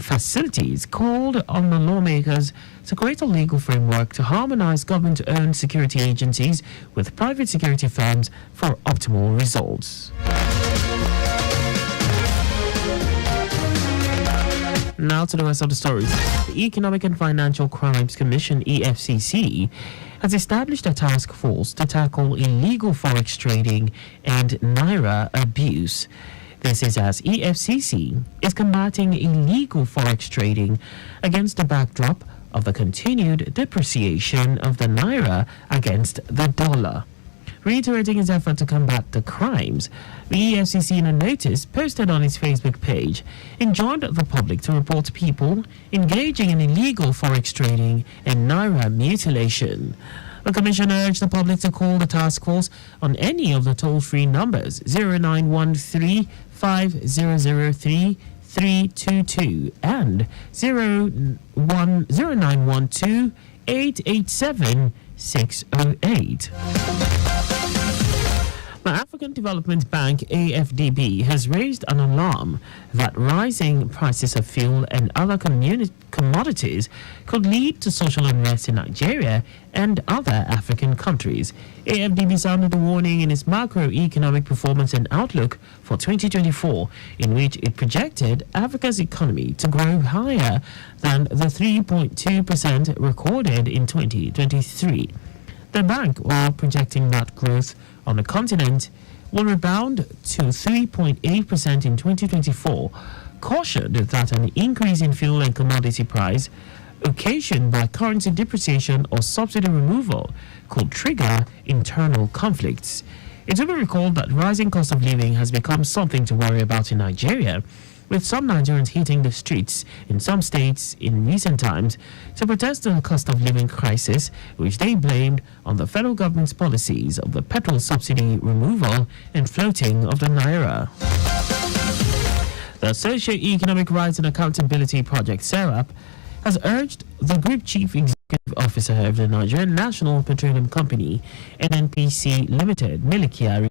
facilities, called on the lawmakers to create a legal framework to harmonize government-owned security agencies with private security firms for optimal results. Now to the rest of the stories. The Economic and Financial Crimes Commission, EFCC, has established a task force to tackle illegal forex trading and naira abuse. This is as EFCC is combating illegal forex trading against the backdrop of the continued depreciation of the naira against the dollar. Reiterating its effort to combat the crimes, the EFCC, in a notice posted on its Facebook page, enjoined the public to report people engaging in illegal forex trading and naira mutilation. The Commission urged the public to call the task force on any of the toll-free numbers 0913 5003 322 and 0912 887 608. The African Development Bank, AFDB, has raised an alarm that rising prices of fuel and other commodities could lead to social unrest in Nigeria and other African countries. AFDB sounded the warning in its macroeconomic performance and outlook for 2024, in which it projected Africa's economy to grow higher than the 3.2% recorded in 2023. The bank, while projecting that growth on the continent will rebound to 3.8% in 2024, cautioned that an increase in fuel and commodity price occasioned by currency depreciation or subsidy removal could trigger internal conflicts. It will be recalled that rising cost of living has become something to worry about in Nigeria, with some Nigerians hitting the streets in some states in recent times to protest the cost of living crisis, which they blamed on the federal government's policies of the petrol subsidy removal and floating of the naira. The Socio-Economic Rights and Accountability Project, SERAP, has urged the Group Chief Executive Officer of the Nigerian National Petroleum Company, NNPC Limited, Milikiari,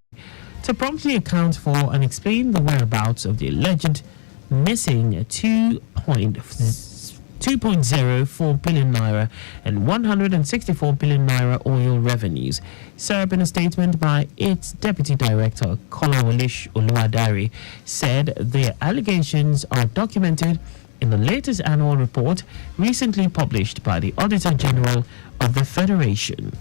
to promptly account for and explain the whereabouts of the alleged missing 2.04 billion naira and 164 billion naira oil revenues. SERP, in a statement by its Deputy Director, Kolawolish Oluwadari, said the allegations are documented in the latest annual report recently published by the Auditor General of the Federation.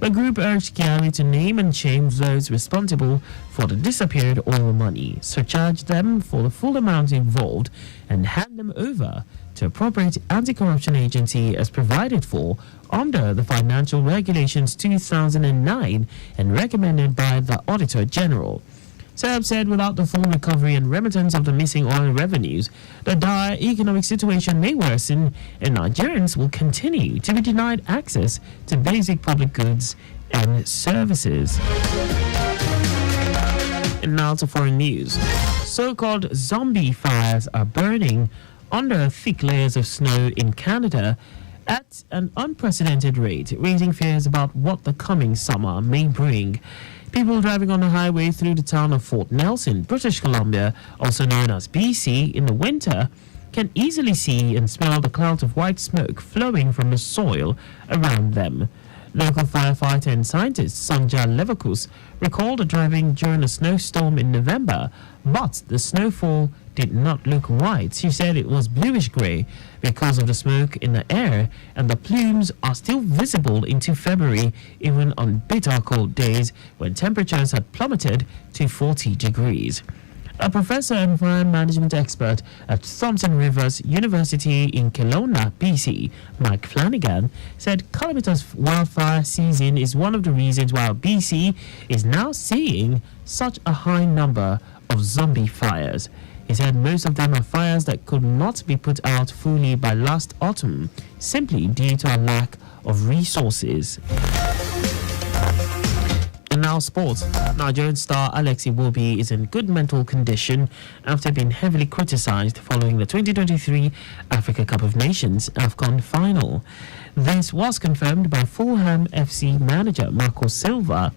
The group urged Kyari to name and shame those responsible for the disappeared oil money, surcharge them for the full amount involved, and hand them over to appropriate anti-corruption agency as provided for under the Financial Regulations 2009 and recommended by the Auditor General. Serb said without the full recovery and remittance of the missing oil revenues, the dire economic situation may worsen and Nigerians will continue to be denied access to basic public goods and services. And now to foreign news. So-called zombie fires are burning under thick layers of snow in Canada at an unprecedented rate, raising fears about what the coming summer may bring. People driving on the highway through the town of Fort Nelson, British Columbia, also known as BC, in the winter, can easily see and smell the clouds of white smoke flowing from the soil around them. Local firefighter and scientist Sanja Levakus recalled driving during a snowstorm in November, but the snowfall did not look white. She said it was bluish-grey because of the smoke in the air, and the plumes are still visible into February, even on bitter cold days when temperatures had plummeted to 40 degrees. A professor and fire management expert at Thompson Rivers University in Kelowna, BC, Mike Flanagan, said calamitous wildfire season is one of the reasons why BC is now seeing such a high number of zombie fires. He said most of them are fires that could not be put out fully by last autumn, simply due to a lack of resources. And now sports. Nigerian star Alex Iwobi is in good mental condition after being heavily criticized following the 2023 Africa Cup of Nations AFCON final. This was confirmed by Fulham FC manager Marco Silva.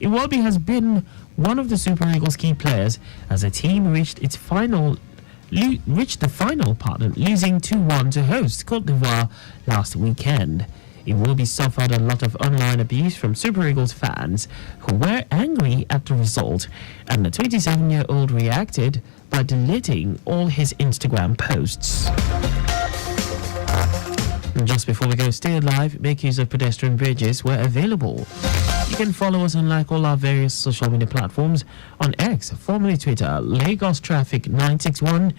Iwobi has been one of the Super Eagles' key players as the team reached the final, losing 2-1 to host Cote d'Ivoire last weekend. Iwobi suffered a lot of online abuse from Super Eagles fans who were angry at the result, and the 27-year-old reacted by deleting all his Instagram posts. And just before we go, stay alive, make use of pedestrian bridges where available. You can follow us and like all our various social media platforms on X, formerly Twitter, Lagos Traffic 961,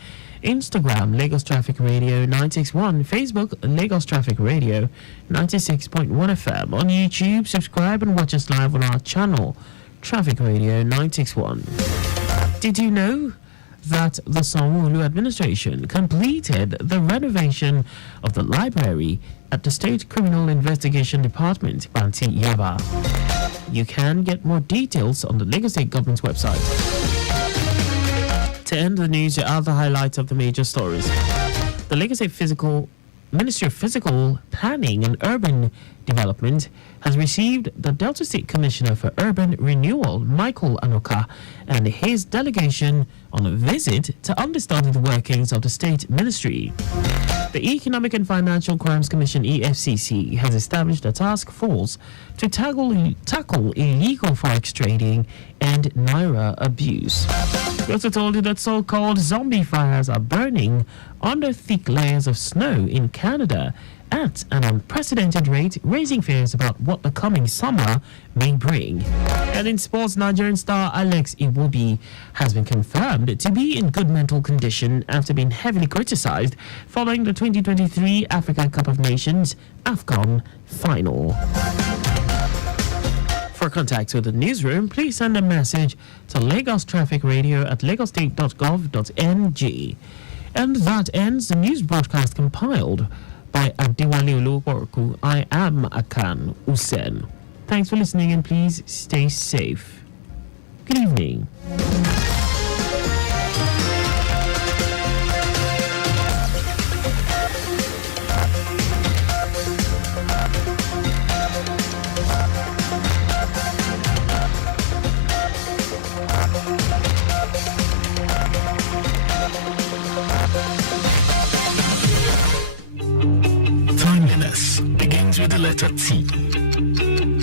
Instagram, Lagos Traffic Radio 961, Facebook, Lagos Traffic Radio 96.1 FM. On YouTube, subscribe and watch us live on our channel, Traffic Radio 961. Did you know that the Sanwo-Olu administration completed the renovation of the library at the State Criminal Investigation Department, Banti Yaba? You can get more details on the Lagos State Government's website. To end the news, here are the highlights of the major stories. The Lagos State Ministry of Physical Planning and Urban Development has received the Delta State Commissioner for Urban Renewal, Michael Anoka, and his delegation on a visit to understand the workings of the state ministry. The Economic and Financial Crimes Commission, EFCC, has established a task force to tackle illegal forex trading and naira abuse. We also told you that so-called zombie fires are burning under thick layers of snow in Canada at an unprecedented rate, raising fears about what the coming summer may bring. And in sports, Nigerian star Alex Iwobi has been confirmed to be in good mental condition after being heavily criticized following the 2023 Africa Cup of Nations AFCON final. For contact with the newsroom, please send a message to Lagos Traffic Radio at lagostate.gov.ng. And that ends the news broadcast compiled by Adewale Oluworku. I am Akan Usen. Thanks for listening and please stay safe. Good evening. With the letter T.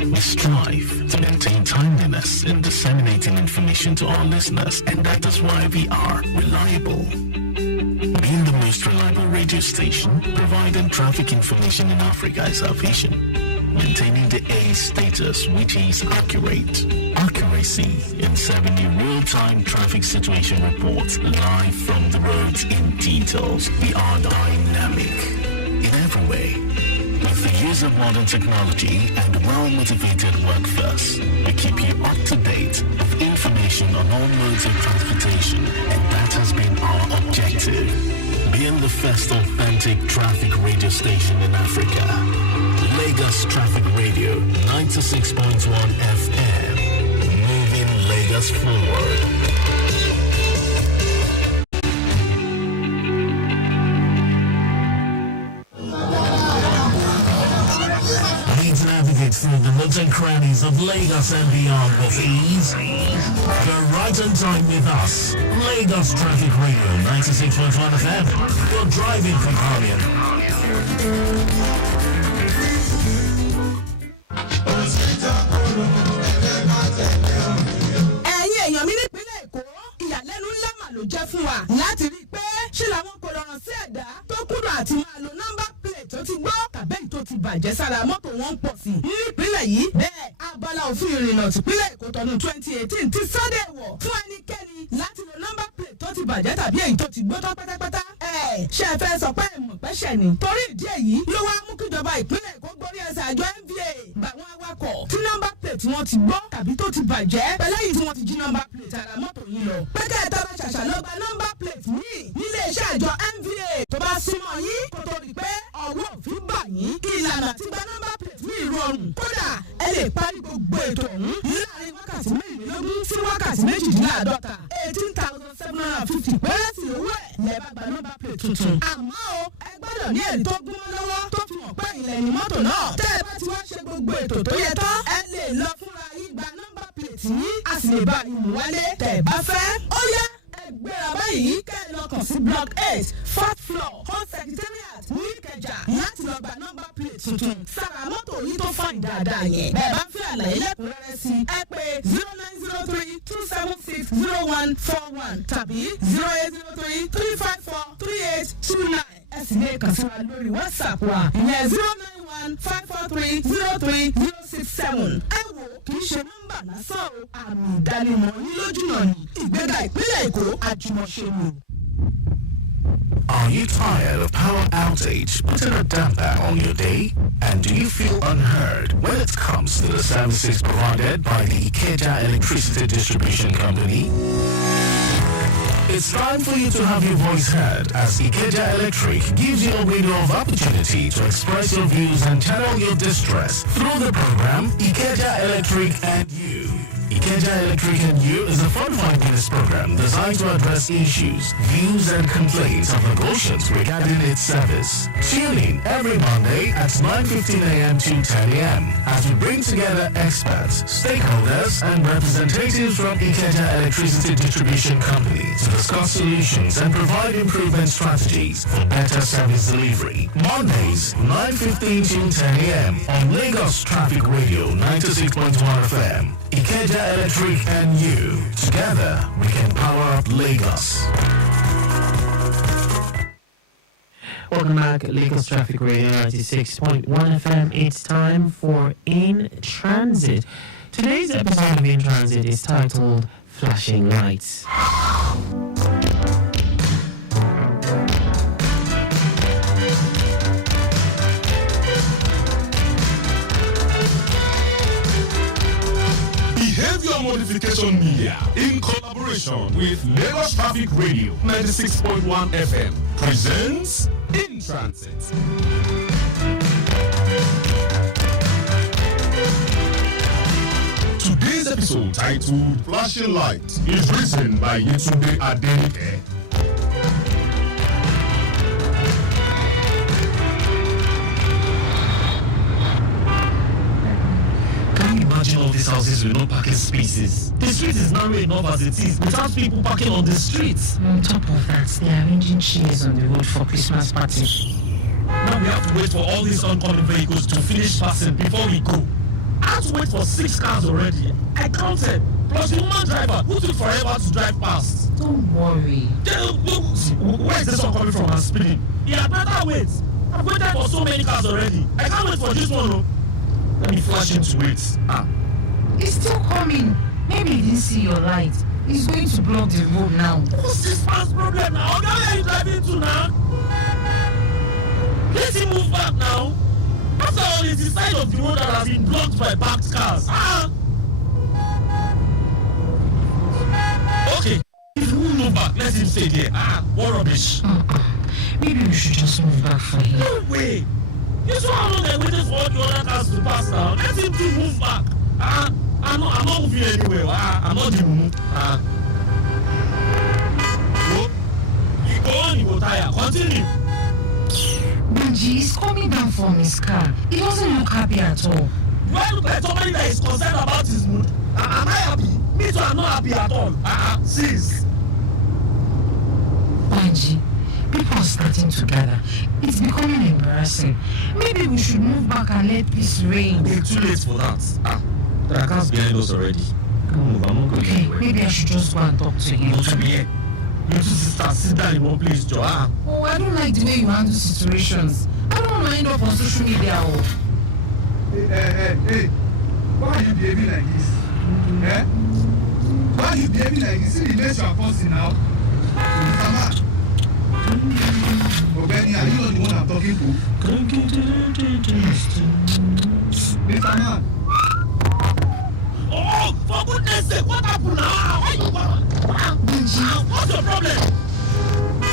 We strive to maintain timeliness in disseminating information to our listeners, and that is why we are reliable. Being the most reliable radio station providing traffic information in Africa is our vision. Maintaining the A status, which is accurate. Accuracy in serving you real-time traffic situation reports live from the roads in details. We are dynamic in every way. With the use of modern technology and well-motivated workforce, we keep you up to date with information on all modes of transportation, and that has been our objective. Being the first authentic traffic radio station in Africa, Lagos Traffic Radio 96.1 FM, moving Lagos forward. Navigate through the nooks and crannies of Lagos and beyond with ease. You're right on time with us. Lagos Traffic Radio 96.1 FM. Your driving companion. Ẹ̀yin èèyàn mi nípínlẹ̀ Èkó, ìyàlẹ́nu ńlá mà ló jẹ́ fún wa láti rí i pé ṣé làwọn kò lọ́rọ̀ sí ẹ̀dá tó kúrò àti máa lo nọ́mbà plate tó ti gbọ́ tàbí tó ti bàjẹ́ sára mọ́tò wọn ń pọ̀ sí i nípínlẹ̀ yìí. Bẹ́ẹ̀ abala òfin ìrìnnà tìpínlẹ̀ Èkó tọdún 2018 ti sọ́dẹ̀ wọ̀ fún ẹnikẹ́ni láti lo nọ́mbà plate tó ti bàjẹ́ tàbí èyí tó ti gbó tán pátápátá. Ṣé ẹ fẹ́ sọ pé ẹ̀mọ̀ pẹ́ṣẹ̀ ni? Torí ìdí èyí ló wá mú kíjọba ìpínlẹ̀ Èkó gbórí ẹsẹ̀ àjọ NVA gbàwọn awakọ̀ tí nọ́mbà plate wọn ti gbọ́ tàbí tó ti bàjẹ́ pẹ̀lú èyí tí wọ́n ti jí nọ́mbà plate ara mọ́tò yín lọ. Pẹ́kẹ́ tara ṣàṣà lọ gba nọ́mbà plate míì nílé iṣẹ́ àjọ NVA tó bá súnmọ́ yín kó tó rí pé ọwọ́ òfin bà yín. Ìlànà àti gba nọ́mbà plate míì rọrùn. Kódà ẹ lè parí gbogbo ètò ọ̀hún láàrin wákàtí mẹ́rìnlélógún sí wákàtí méjìdínláàdọ́ta 18,750 pẹ́rẹ́ sí owó ẹ̀ lẹ́ bá gba nọ́mbà plate tuntun. Àmọ́ o ẹ gbọ́dọ̀ ní ẹ̀rí tó gúnmọ́ lọ́wọ́ tó fi hàn pé ilẹ̀ ní mọ́tò náà. Tẹ́ ẹ bá ti wá ṣe gbogbo ètò tó yẹ tán ẹ lè lọ fúnra yín gba nọ́mbà plate yín a sì lè bá yín mú wálé tẹ́ ẹ bá fẹ́. Ó yá ẹgbẹ́ra báyìí kẹ́ ẹ lọ kàn sí block 8 4th floor home secretariat ní Ìkẹjà láti lọ gba nọ́mbà plate tuntun sára mọ́tò yín tó fàìn dáadáa yẹn. Bẹ́ẹ̀ bá fẹ́ àlàyé lẹ́kùnrẹ́rẹ́ sí ẹ pé 0903-276-0141 tàbí 0803-354-3829. Ẹ sì lè kàn sí wa lórí WhatsApp wa ìyẹn 091-543-03067. Ẹ wò kì í ṣe nọ́mbà lásán o, àmì ìdánimọ̀ yín lójú náà ni. Ìgbéga ìpínlẹ̀ Èkó àjùmọ̀ṣe ni. Are you tired of power outage putting a damper on your day? And do you feel unheard when it comes to the services provided by the Ikeja Electricity Distribution Company? It's time for you to have your voice heard as Ikeja Electric gives you a window of opportunity to express your views and channel your distress through the program Ikeja Electric and You. Ikeja Electric and You is a fun 5-minute program designed to address issues, views and complaints of Lagosians regarding its service. Tune in every Monday at 9:15 a.m. to 10 a.m. as we bring together experts, stakeholders and representatives from Ikeja Electricity Distribution Company to discuss solutions and provide improvement strategies for better service delivery. Mondays, 9:15 to 10 a.m. on Lagos Traffic Radio 96.1 FM. Ikeja Electric and You. Together, we can power up Lagos. Welcome back, Lagos Traffic Radio 96.1 FM. It's time for In Transit. Today's episode of In Transit is titled Flashing Lights. Behavior Modification Media, in collaboration with Lagos Traffic Radio 96.1 FM, presents In Transit. Today's episode, titled Flashing Lights, is written by Yetunde Adenike. Imagine all these houses with no parking spaces. The street is narrow enough as it is without people parking on the streets. On top of that, they're arranging chairs on the road for Christmas party. Now we have to wait for all these oncoming vehicles to finish passing before we go. I have to wait for 6 cars already. I counted. Plus the woman driver who took forever to drive past. Don't worry. Where is this one coming from and speeding? He had better wait. I've waited for so many cars already. I can't wait for this one. Oh. Let me flash him to wait. He's still coming. Maybe he didn't see your light. He's going to block the road now. What's this man's problem now? Where are you driving to now? Let him move back now. After all, it's the side of the road that has been blocked by parked cars. Okay, if he won't move back, let him stay there. What rubbish. Maybe we should just move back for him. No way. You saw how long they waited for all the other cars to pass now. Let him to move back. I'm not moving anywhere. I'm not the move. You go on, you go tire. Continue. Benji, he's coming down from his car. He doesn't look happy at all. Do I look like somebody that is concerned about his mood? Am I happy? Me too, I'm not happy at all. Sis. Benji, people are starting to gather. It's becoming embarrassing. Maybe we should move back and let peace reign. It's too late for that. There are cars behind us already. Come on, I'm not going anywhere. Maybe I should just go and talk to him. Not to be here. You two sisters sit down in one place, Joe. Oh, I don't like the way you handle situations. I don't want to end up on social media. Hey. Why are you behaving like this? Why are you behaving like this? See the mess you are causing now. Mr. Man. Obeni, are you not the one I'm talking to? Mr. Man. Oh, for goodness sake, what happened now? Why you come? What's your problem?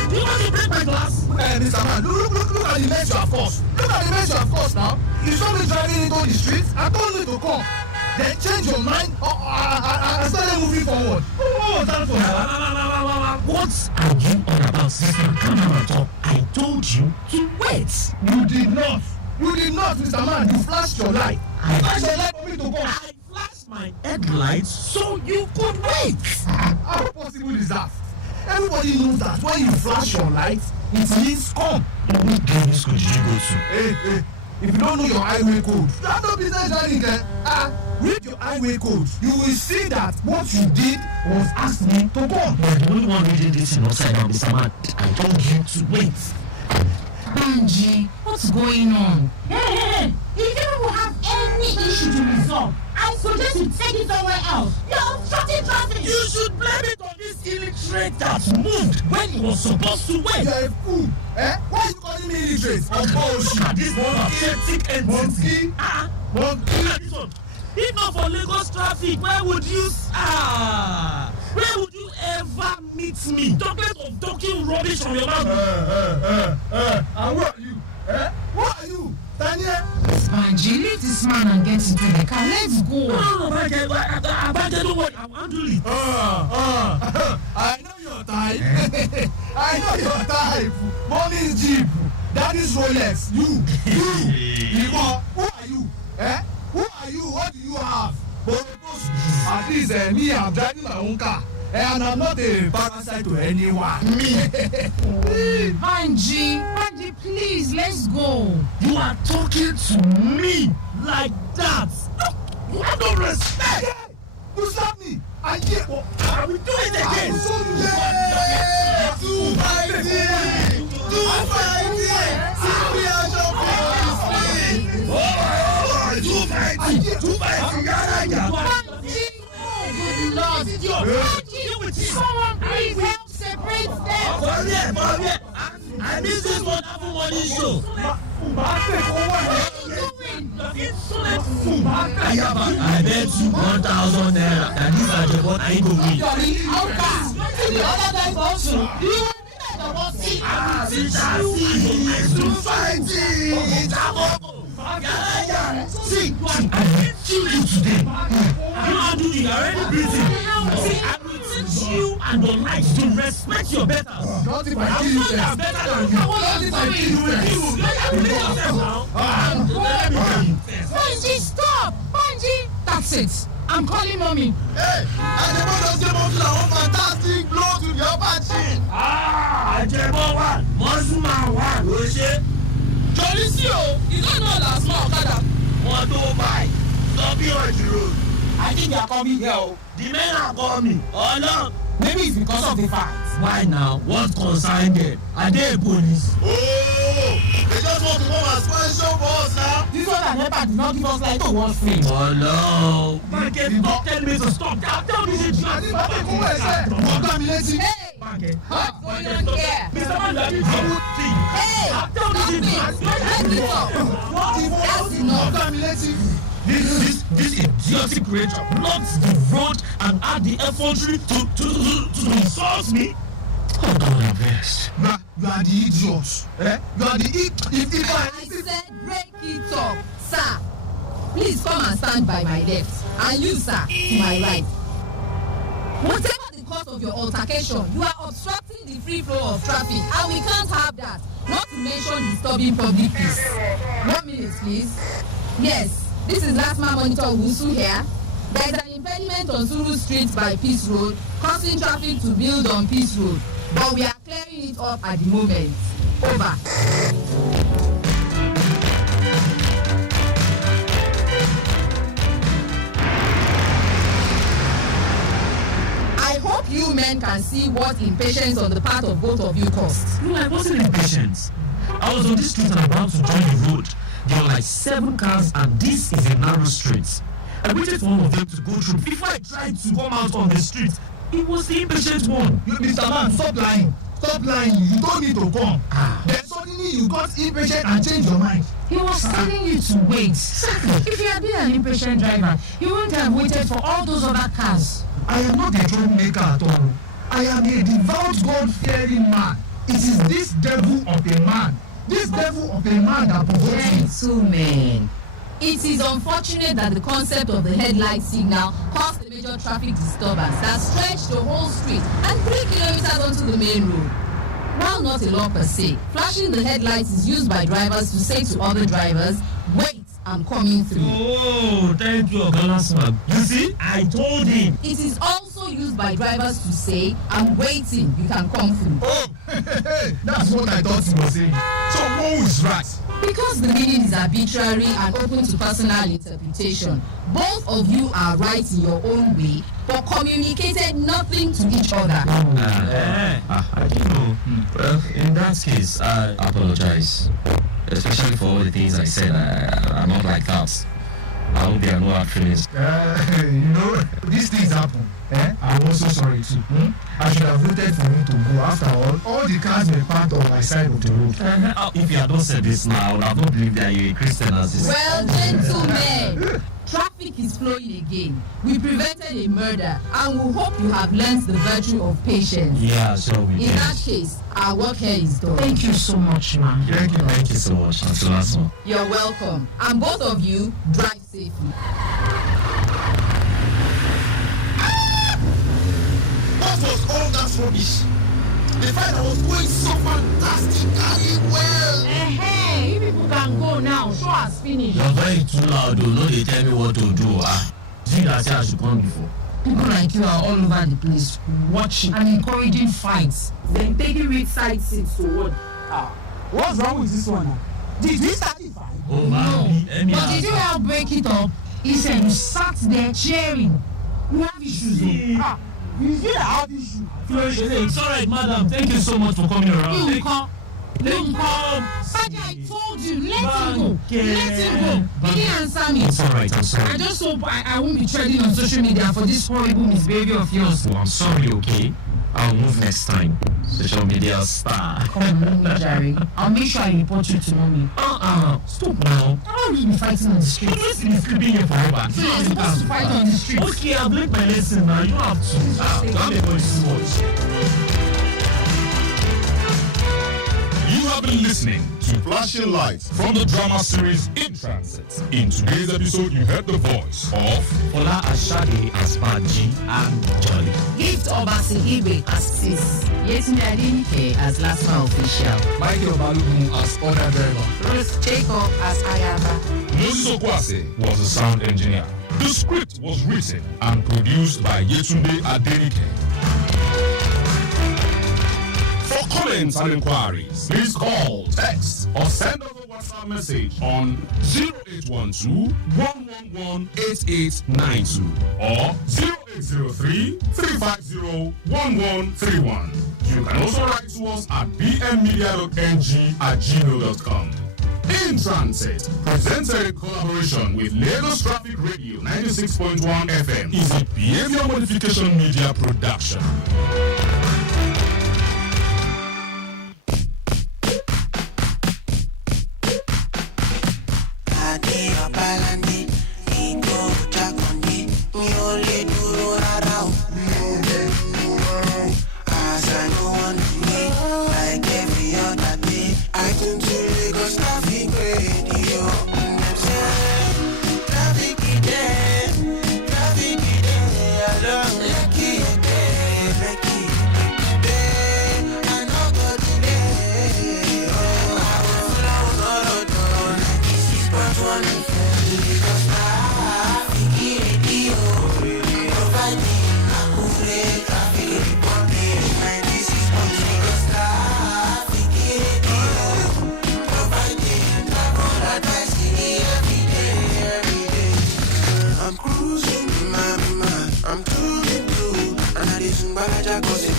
Do you want to break my glass? Mr. Man, look at the mess you have caused. Look at the mess you have caused now. You saw me driving into the streets. I told you to come. Then change your mind and started moving forward. What was that for? What are you on about, sister? Come on top. I told you to wait. You did not. You did not, Mr. Man. You flashed your light. You flashed your light for me to come. I flashed my headlights so you could wait. How possible is that? Everybody knows that when you flash your light, it means come. What games could you go to? Hey, if you don't know your highway code, you have no business driving there. Read your highway code. You will see that what you did was ask me to come. But the only one reading this in upside down, Mr. Man, I told you to wait. Benji, what's going on? Hey, if you will have any issue to resolve, I suggest you take it somewhere else. You're obstructing traffic. You should blame it on this illiterate that moved when he was supposed to wait. You're a fool. Why are you calling me illiterate? Look at this pathetic entity. Look at this one. If not for Lagos traffic, where would you ever meet me? Talking rubbish from your mouth. And who are you? Who are you? Daniel? Benji, leave this man and get into the car. Let's go. No, don't worry. I'll handle it. I know your type. I know your type. Mommy's Jeep. Daddy's Rolex. You. Who are you? Who are you? What do you have? At least me, I'm driving my own car. And I'm not a parasite to anyone. Benji, please, let's go. You are talking to me like that. You have no respect. You slap me. I will do it again. Someone please help separate them. I miss this wonderful morning show. I bet you 1,000 naira and these are the one I go win. The other guys also. You will be like the boss. See, I will kill you today. You are doing already breathing. See, I will teach you and your life to respect your betters. Not if I kill you, better than you. Not if I kill you. Benji, stop! Benji! That's it. I'm calling mommy. Hey, Ajebo just came up to that one fantastic blow to the upper chin. Ajebo one, Mosuma one, Oshé. Jolisi o, you don't know that small Okada. What do buy? Stop here on the road. I think they are coming here. The men are coming. Oh no, Maybe it's because of the fight. Why now? What concern them? Are they police? Oh, they just want to come and spoil show for us now. This one that NEPA did not give us like to watch film. Oh no! Banke, stop telling me to stop. Tell me to stop. Hey! Banke. What do you don't care? Mr. Man, that is a good thing. Hey! Tell me That's enough. This idiotic creature blocks the road and add the infantry to insult me. Oh God, I'm best. You are the idiot. You are the I said break it up, sir. Please come and stand by my left, and you, sir, to my right. Whatever the cause of your altercation, you are obstructing the free flow of traffic, and we can't have that. Not to mention disturbing public peace. 1 minute, please. Yes, this is last man monitor Wusu here. There is an impediment on Suru Street by Peace Road, causing traffic to build on Peace Road, but we are clearing it up at the moment. Over. I hope you men can see what impatience on the part of both of you caused. No, I wasn't impatient. I was on this street and about to join the road. There were like 7 cars and this is a narrow street. I waited for one of them to go through before I tried to come out on the street. It was the impatient one. Mr. Man, stop lying. Stop lying. You don't need to come. Then suddenly you got impatient and changed your mind. He was telling you to wait. Exactly. If you had been an impatient driver, you wouldn't have waited for all those other cars. I am not a troublemaker at all. I am a devout, God-fearing man. It is this devil of a man. This devil of a man that provokes me. Gentlemen, it is unfortunate that the concept of the headlight signal caused a major traffic disturbance that stretched the whole street and 3 kilometers onto the main road. While not a law per se, flashing the headlights is used by drivers to say to other drivers, wait, I'm coming through. Oh, thank you, Ogalasman. You see, I told him. It is also used by drivers to say, I'm waiting, you can come through. Oh, that's what I thought you were saying. So who is right? Because the meaning is arbitrary and open to personal interpretation, both of you are right in your own way, but communicated nothing to each other. I don't know. Well, in that case, I apologize. Especially for all the things I said. I'm not like that. I hope there are no hard feelings. These things happen. I'm also sorry too. I should have voted for him to go. After all the cars were parked on my side of the road. If you had not said this now, I would have not believed that you're a Christian as this. Well, gentlemen, traffic is flowing again. We prevented a murder and we hope you have learned the virtue of patience. Yeah, so we In that case, our work here is done. Thank you so much, man. Thank you so much. Until last one. You're welcome. And both of you, drive safely. What was all that rubbish? The fact I was going so fantastically well. Hey, you people can go now. Show us finish. You're very too loud, though. No, they tell me what to do. See, that's how I should come before. People like you are all over the place, watching and encouraging fights. Then taking with side seats to what? What's wrong with this one? Did we start the fight? Oh, man. No. But did you help break it up? He said you sat there cheering. You have issues, though. You see that I have issues. It's alright, madam. Thank you so much for coming around. You come. Saja, I told you, let him go. Let him go. He didn't answer me. It's alright, I'm sorry. I just hope I won't be trending on social media for this horrible misbehavior of yours. Oh, I'm sorry, okay? I'll move next time. Social media star. Come on, Jerry. I'll make sure I report you to mommy. Stop now. I don't really be fighting on the street. You're just been sleeping here forever. So you're supposed to fight on the street. Okay, I've learned my lesson now. You don't have to. Don't make all this much. You have been listening to Flashing Lights from the drama series In Transit. In today's episode, you heard the voice of Ola Ashade as Baji and Jolly. Gift Obasi Ibe as Sis. Yetunde Adenike as Lasma Official. Michael Balogun as owner driver. Ruth Jacob as Ayaba. Moses Okwase was the sound engineer. The script was written and produced by Yetunde Adenike. For comments and inquiries, please call, text, or send us a WhatsApp message on 0812 111 8892 or 08 0803-350-1131. You can also write to us at bmmedia.ng@gmail.com. In Transit, presented in collaboration with Lagos Traffic Radio 96.1 FM, is a behavior modification media production.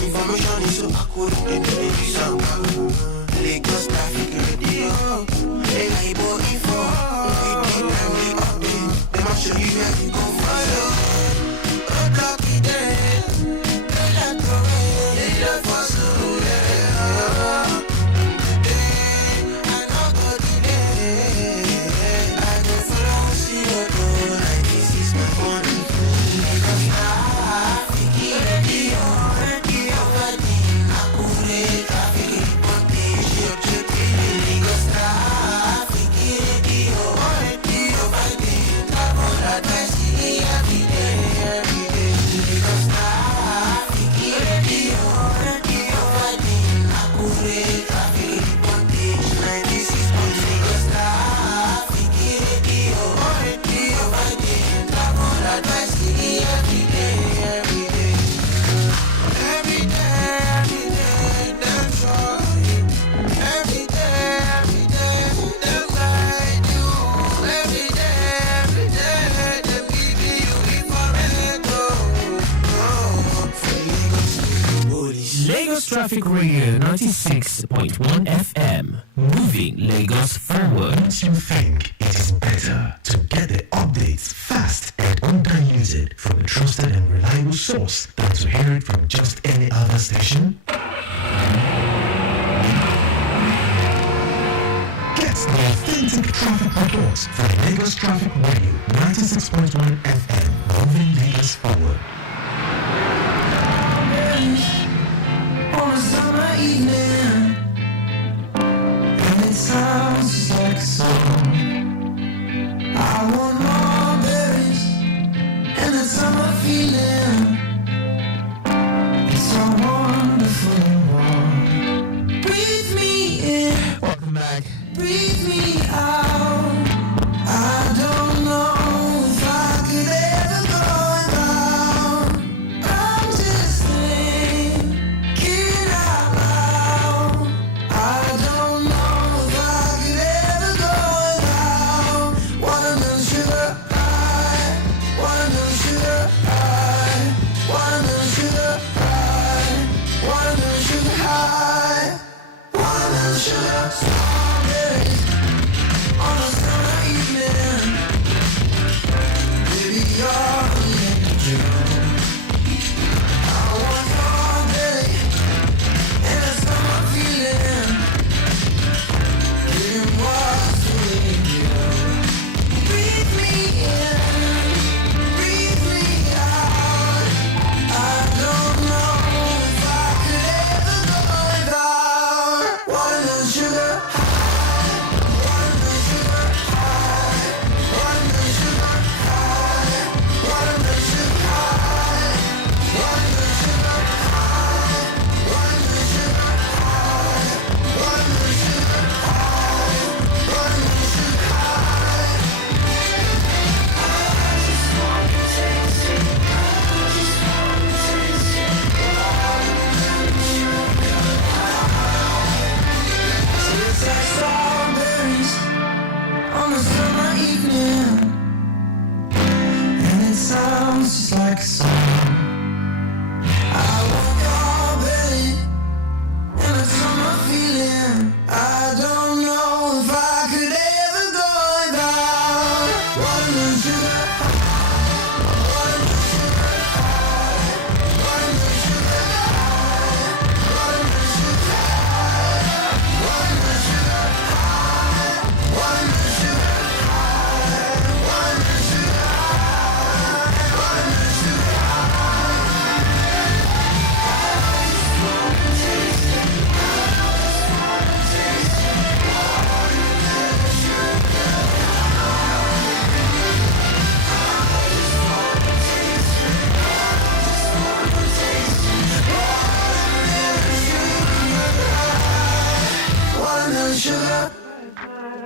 Information is so accurate and Lagos Traffic Radio. Info. We update. They must show you where you go follow. Roadblock it there. They let go. They love for so I know go delay. I go follow see your door. Like this is my one. Lagos Traffic Radio. Traffic Radio 96.1 FM, moving Lagos forward. Don't you think it is better to get the updates fast and undiluted from a trusted and reliable source than to hear it from just any other station? Get the authentic traffic reports from Lagos Traffic Radio 96.1 FM, moving Lagos forward. On a summer evening, and it sounds just like a song. I want more berries and that summer feeling. It's so wonderful and warm. Breathe me in. Welcome back. Breathe me out. I don't know if I could ever go without. I'm just thinking out loud.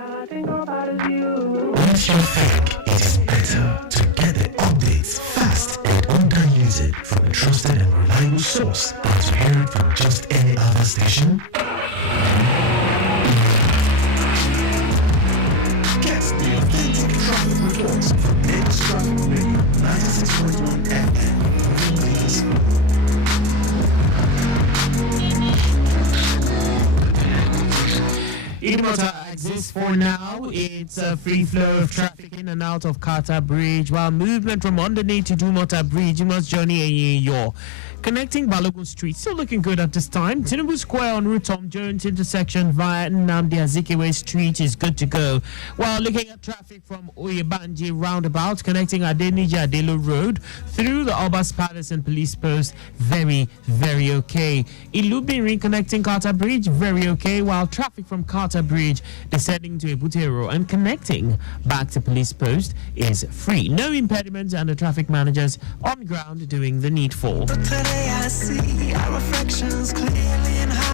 If you think it is better to get the updates fast and undiluted from a trusted and reliable source than to hear it from just any other station, get the authentic traffic reports from Lagos Traffic Radio 96.1 FM. Idumota exists for now. It's a free flow of traffic in and out of Carter Bridge, while movement from underneath to Dumota Bridge, you must journey Yo. Connecting Balogun Street, still looking good at this time. Tinubu Square on Route Tom Jones intersection via Nnamdi Azikiwe Street is good to go. While looking at traffic from Oyebanji roundabout, connecting Adeniji Adelo Road through the Obas Palace and Police Post, very, very okay. Ilubiri connecting Carter Bridge, very okay. While traffic from Carter Bridge descending to Ebutero and connecting back to Police Post is free. No impediments, and the traffic managers on ground doing the needful. Today I see our reflections clearly in high.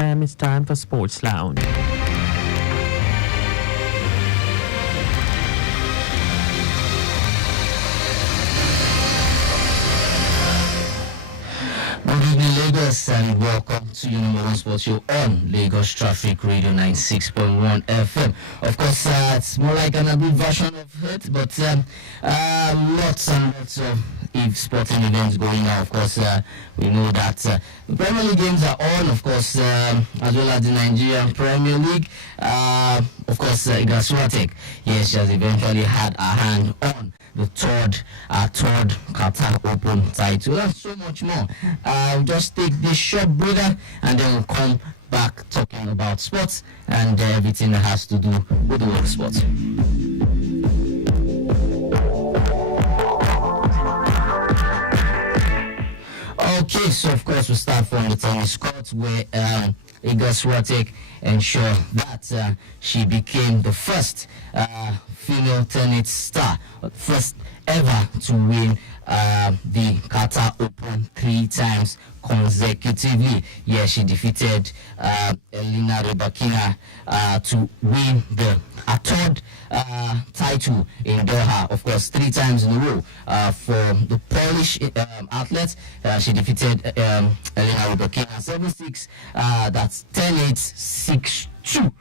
FM. It's time for Sports Lounge. Good evening, Lagos, and welcome to your number one sports show on Lagos Traffic Radio 96.1 FM. Of course, it's more like an abridged version of it, but lots and lots of sporting events going on. Of course, we know that the Premier League games are on, of course, as well as the Nigerian Premier League. Of course, Akan Usen, yes, she has eventually had a hand on the third Qatar Open title, and so much more. We'll just take this short breather, and then we'll come back talking about sports and everything that has to do with the world of sports. Okay, so of course we start from the tennis court where Akan Usen ensured that she became the first female tennis star, first ever to win the Qatar Open 3 times consecutively. Yeah, she defeated Elena Rybakina to win a third title in Doha. Of course, 3 times in a row for the Polish athlete. She defeated Elena Rybakina 7-6. That's 10-8, 6-2.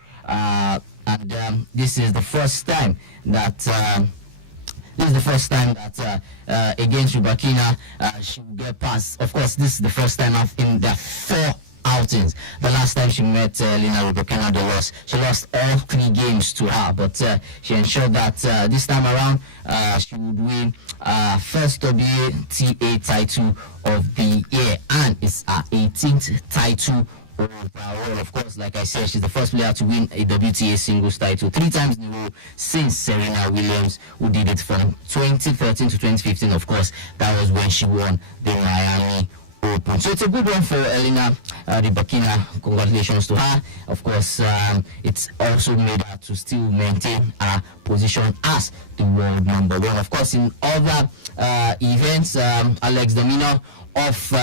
And this is the first time that against Rybakina she will get past. Of course, this is the first time in the 4 outings. The last time she met Elena Rybakina, she lost all 3 games to her, but she ensured that this time around she would win first WTA title of the year, and it's her 18th title overall. Of course, like I said, she's the first player to win a WTA singles title 3 times in a row since Serena Williams, who did it from 2013 to 2015. Of course, that was when she won the Miami Open. So it's a good one for Elena Rybakina. Congratulations to her. Of course, it's also made her to still maintain her position as the world number 1. Of course, in other events, Alex Domino of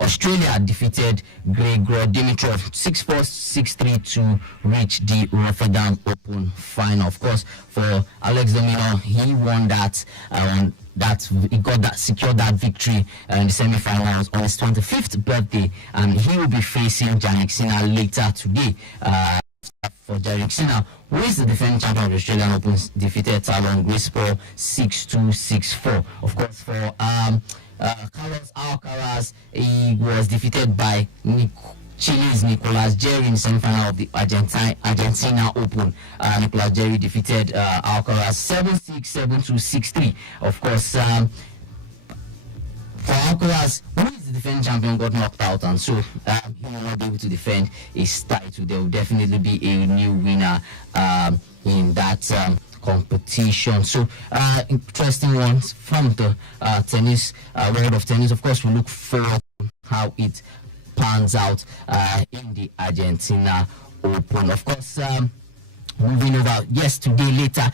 Australia defeated Grigor Dimitrov 6-4, 6-3 to reach the Rotterdam Open final. Of course, for Alex Domino, he won that. Secured that victory in the semi-finals on his 25th birthday, and he will be facing Jannik Sinner later today. For Jannik Sinner, who is the defending champion of the Australian Open, defeated Talon Grispol 6-2, 6-4. Of course, for Carlos Alcaraz, he was defeated by Chile's Nicolas Jerry in the semi-final of the Argentina Open. Nicolas Jerry defeated Alcaraz 7-6, 7-2, 6-3. Of course, for Alcaraz, who is the defending champion, got knocked out, and so he will not be able to defend his title. There will definitely be a new winner in that competition. So interesting ones from the tennis world of tennis. Of course, we look forward to how it pans out in the Argentina Open. Of course, moving over later,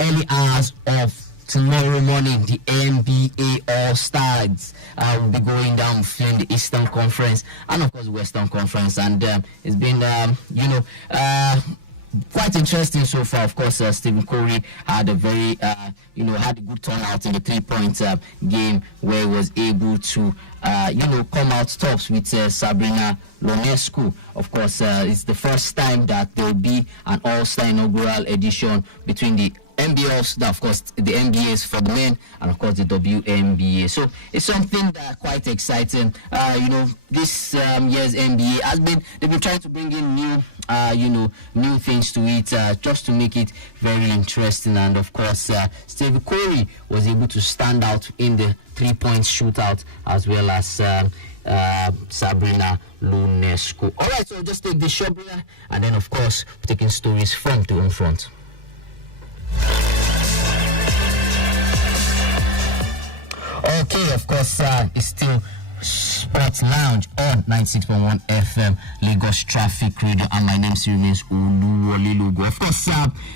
early hours of tomorrow morning, the NBA All-Stars will be going down in the Eastern Conference and of course Western Conference, and it's been quite interesting so far. Of course, Stephen Curry had a very had a good turnout in the 3-point game where he was able to come out tops with Sabrina Ionescu. Of course, it's the first time that there will be an All-Star inaugural edition between the NBA, of course, the NBA is for the men, and of course the WNBA. So it's something that quite exciting. This year's NBA they've been trying to bring in new things to it, just to make it very interesting. And of course, Steve Curry was able to stand out in the 3-point shootout, as well as Sabrina Ionescu. All right, so we'll just take this short break, and then of course we're taking stories from the home front. Okay, of course, it's still Sports Lounge on 96.1 FM, Lagos Traffic Radio, and my name remains Oluwole Lugo. Of course,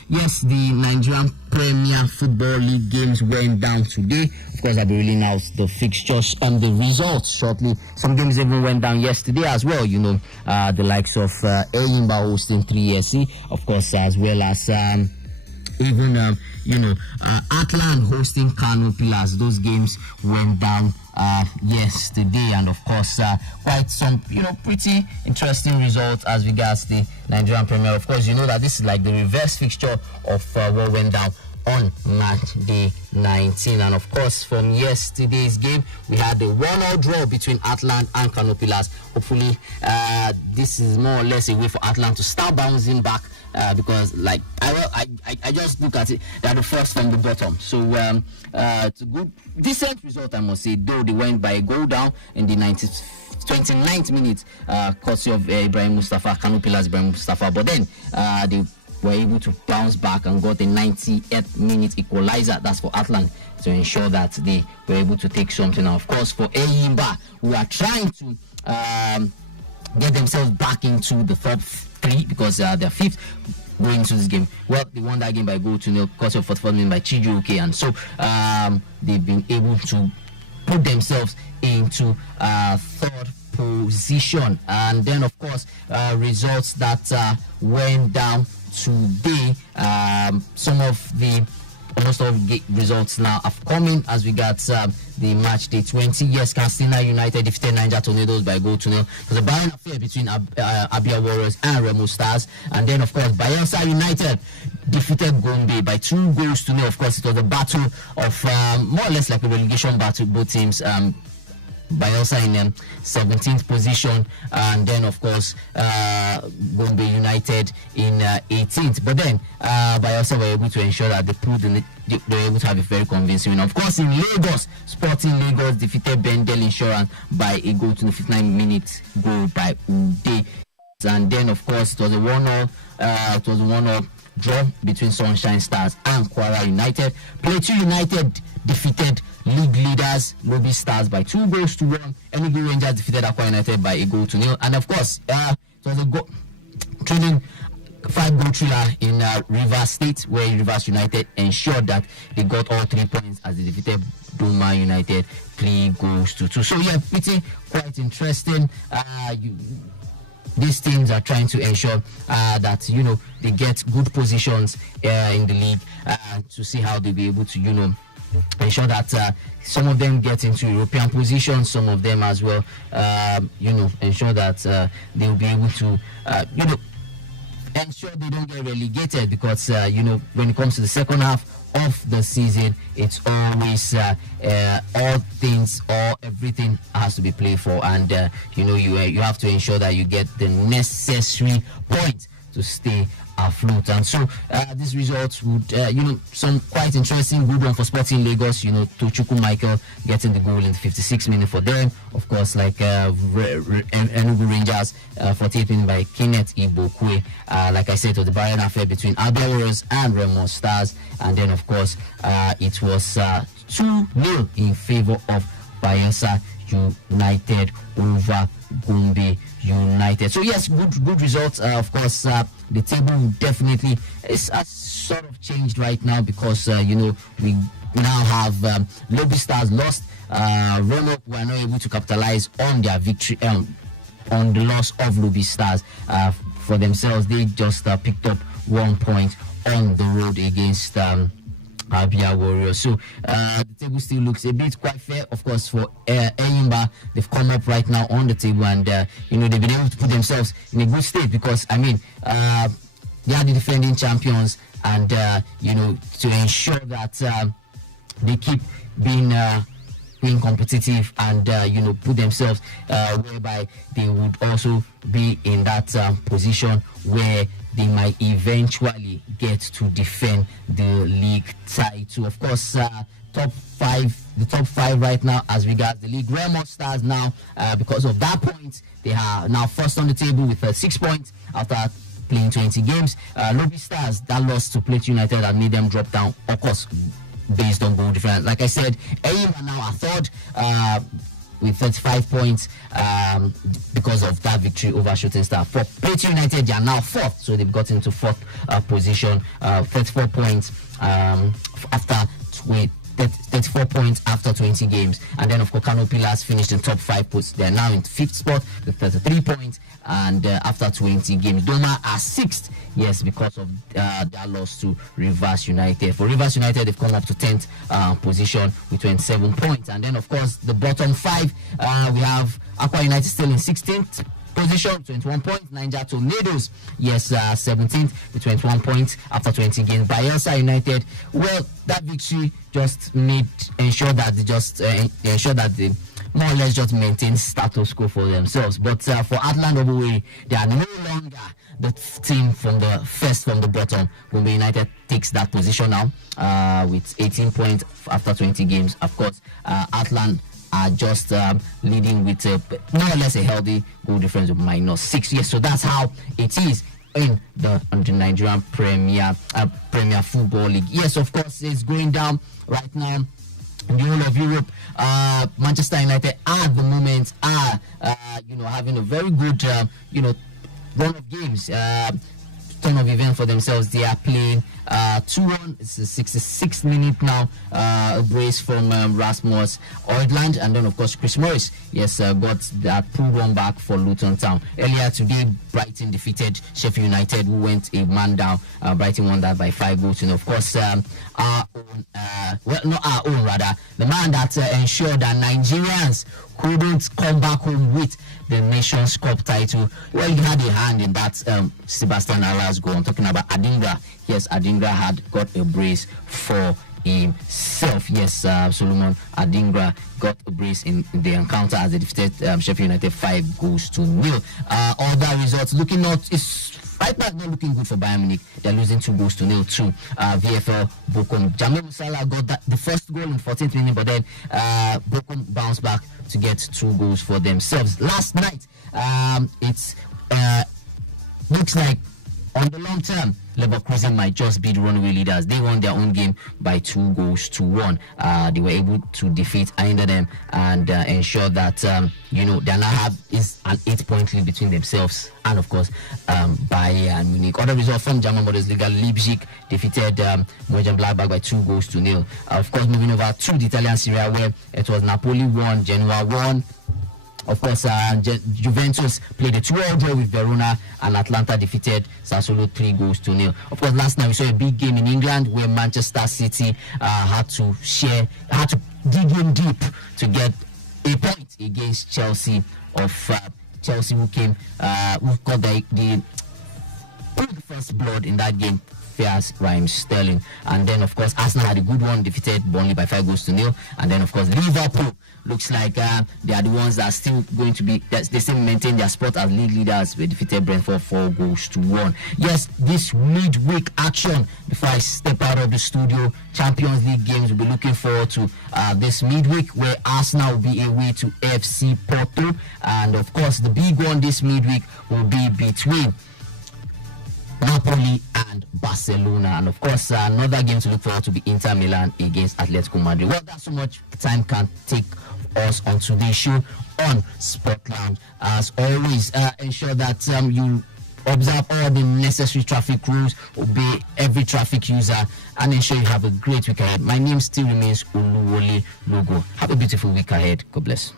yes, the Nigerian Premier Football League games went down today. Of course, I'll be reading out the fixtures and the results shortly. Some games even went down yesterday as well. You know, the likes of Eyimba hosting 3SC, of course, as well as even Atlan hosting Kano Pillars. Those games went down yesterday, and of course quite some pretty interesting results as regards the Nigerian Premier. Of course, you know that this is like the reverse fixture of what went down on match day 19, and of course from yesterday's game we had the 1-1 draw between Atlant and Kano Pillars. Hopefully this is more or less a way for Atlant to start bouncing back, because like I just look at it, they're the first from the bottom, so it's a good decent result, I must say, though they went by a goal down in the 29th minute, courtesy of Ibrahim Mustafa, Kano Pillars Ibrahim Mustafa, but then they were able to bounce back and got a 98th minute equalizer. That's for Atlant, to ensure that they were able to take something. Now, of course, for Eyimba, who are trying to get themselves back into the top 3 because they're 5th going into this game. Well, they won that game by goal to nil, course of 44 minutes by Chijioke, and so they've been able to put themselves into 3rd position. And then, of course, results that went down today, almost all results now have come in as we got the match day 20. Yes, Katsina United defeated Niger Tornadoes by goal to nil. There's a barren affair between Abia Warriors and Remo Stars, and then of course Bayelsa United defeated Gombe by 2 goals to nil. Of course, it was a battle of more or less like a relegation battle. Both teams, Bayelsa in 17th position, and then of course Gombe United in 18th. But then Bayelsa were able to ensure that they were able to have a very convincing win. Of course, in Lagos, Sporting Lagos defeated Bendel Insurance by a goal to the 59th goal by Ude. And then of course it was a 1-1 draw between Sunshine Stars and Kwara United. Plateau United defeated league leaders Lobby Stars by 2 goals to 1. Enugu Rangers defeated Akwa United by a goal to nil. And of course, it was a 5-goal thriller in Rivers State, where Rivers United ensured that they got all 3 points as they defeated Doma United 3 goals to 2. So yeah, pretty quite interesting. These teams are trying to ensure that they get good positions in the league, to see how they'll be able to ensure that some of them get into European positions, some of them as well ensure that they'll be able to ensure they don't get relegated, because when it comes to the second half of the season, it's always everything has to be played for, and you have to ensure that you get the necessary points to stay afloat. And so these results would some quite interesting. Good one for Sporting Lagos, Tochukwu Michael getting the goal in the 56th minute for them. Of course, like Enugu Rangers, 48th minute by Kenneth Ibokwe. Like I said, to the barren affair between Abia Warriors and Remo Stars, and then of course it was 2-0 in favor of Bayelsa United over Gombe United. So yes, good results. Of course, the table definitely is sort of changed right now, because we now have Lobby Stars lost. Remo were not able to capitalize on their victory, on the loss of Lobby Stars for themselves. They just picked up 1 point on the road against Abia Warriors. So the table still looks a bit quite fair. Of course, for Eyimba, they've come up right now on the table, and they've been able to put themselves in a good state, because they are the defending champions, and to ensure that they keep being competitive, and put themselves whereby they would also be in that position where they might eventually get to defend the league title. Of course, the top five right now as regards the league. Remo Stars now, because of that point, they are now first on the table with 6 points after playing 20 games. Lobby Stars, that loss to Plateau United that made them drop down, of course, based on goal difference. Like I said, Eyimba now are third. with 35 points because of that victory over Shooting Star. For Plateau United, they are now fourth, so they've gotten to fourth position, 34 points after 34 points after 20 games. And then, of course, Kano Pillars finished in top 5 posts. They are now in 5th spot with 33 points. And after 20 games, Doma are 6th, yes, because of their loss to Rivers United. For Rivers United, they've come up to 10th position with 27 points. And then, of course, the bottom 5, we have Aqua United still in 16th position, 21 points. Niger Tornadoes, yes, 17th with 21 points after 20 games. Bayelsa United, well, that victory just ensure that they more or less just maintain status quo for themselves. But for Atland Obuwe, they are no longer the team from the bottom. Gombe United takes that position now with 18 points after 20 games. Of course, Atland are just leading with more or less a healthy goal difference of -6. Yes, so that's how it is in the Nigerian Premier Football League. Yes, of course, it's going down right now. In the whole of Europe, Manchester United at the moment are, having a very good, run of games. Turn of event for themselves. They are playing 2-1. It's the 66th minute now. A brace from Rasmus Oidland, and then of course Chris Morris. Yes, got that pulled one back for Luton Town. Earlier today, Brighton defeated Sheffield United, who went a man down. Brighton won that by 5 goals. And of course, the man that ensured that Nigerians couldn't come back home with the Nations Cup title. Well, he had a hand in that Sebastian Allah's goal. I'm talking about Adingra. Yes, Adingra had got a brace for himself. Yes, Solomon Adingra got a brace in the encounter as they defeated Sheffield United 5 goals to 0. Other results looking out is right now not looking good for Bayern Munich. They're losing 2 goals to 0 to VFL Bochum. Jamil Musala got the first goal in 14th minute, but then Bochum bounced back to get 2 goals for themselves. Last night, it looks like on the long term, Leverkusen might just be the runaway leaders. They won their own game by 2 goals to 1. They were able to defeat Eindhoven and ensure that they now have is an 8-point lead between themselves and of course Bayern Munich. Other result from German Bundesliga: Leipzig defeated Mönchengladbach by 2 goals to 0. Of course, moving over to the Italian Serie A, where it was Napoli 1, Genoa 1. Of course, Juventus played a 2-2 draw with Verona, and Atlanta defeated Sassuolo 3 goals to 0. Of course, last night we saw a big game in England where Manchester City had to dig in deep to get a point against Chelsea. Chelsea who got the first blood in that game. Fierce Raheem Sterling. And then of course Arsenal had a good one, defeated Burnley by 5 goals to 0. And then of course Liverpool looks like they are the ones that are still going to be, they still maintain their spot as league leaders. They defeated Brentford 4 goals to 1. Yes, this midweek action, before I step out of the studio, Champions League games, we'll be looking forward to this midweek, where Arsenal will be away to FC Porto. And of course the big one this midweek will be between Napoli and Barcelona. And of course, another game to look forward to be Inter Milan against Atletico Madrid. Well, that's so much time can take us on today's show on Sport Lounge. As always, ensure that you observe all the necessary traffic rules, obey every traffic user, and ensure you have a great week ahead. My name still remains Oluwole Logo. Have a beautiful week ahead. God bless.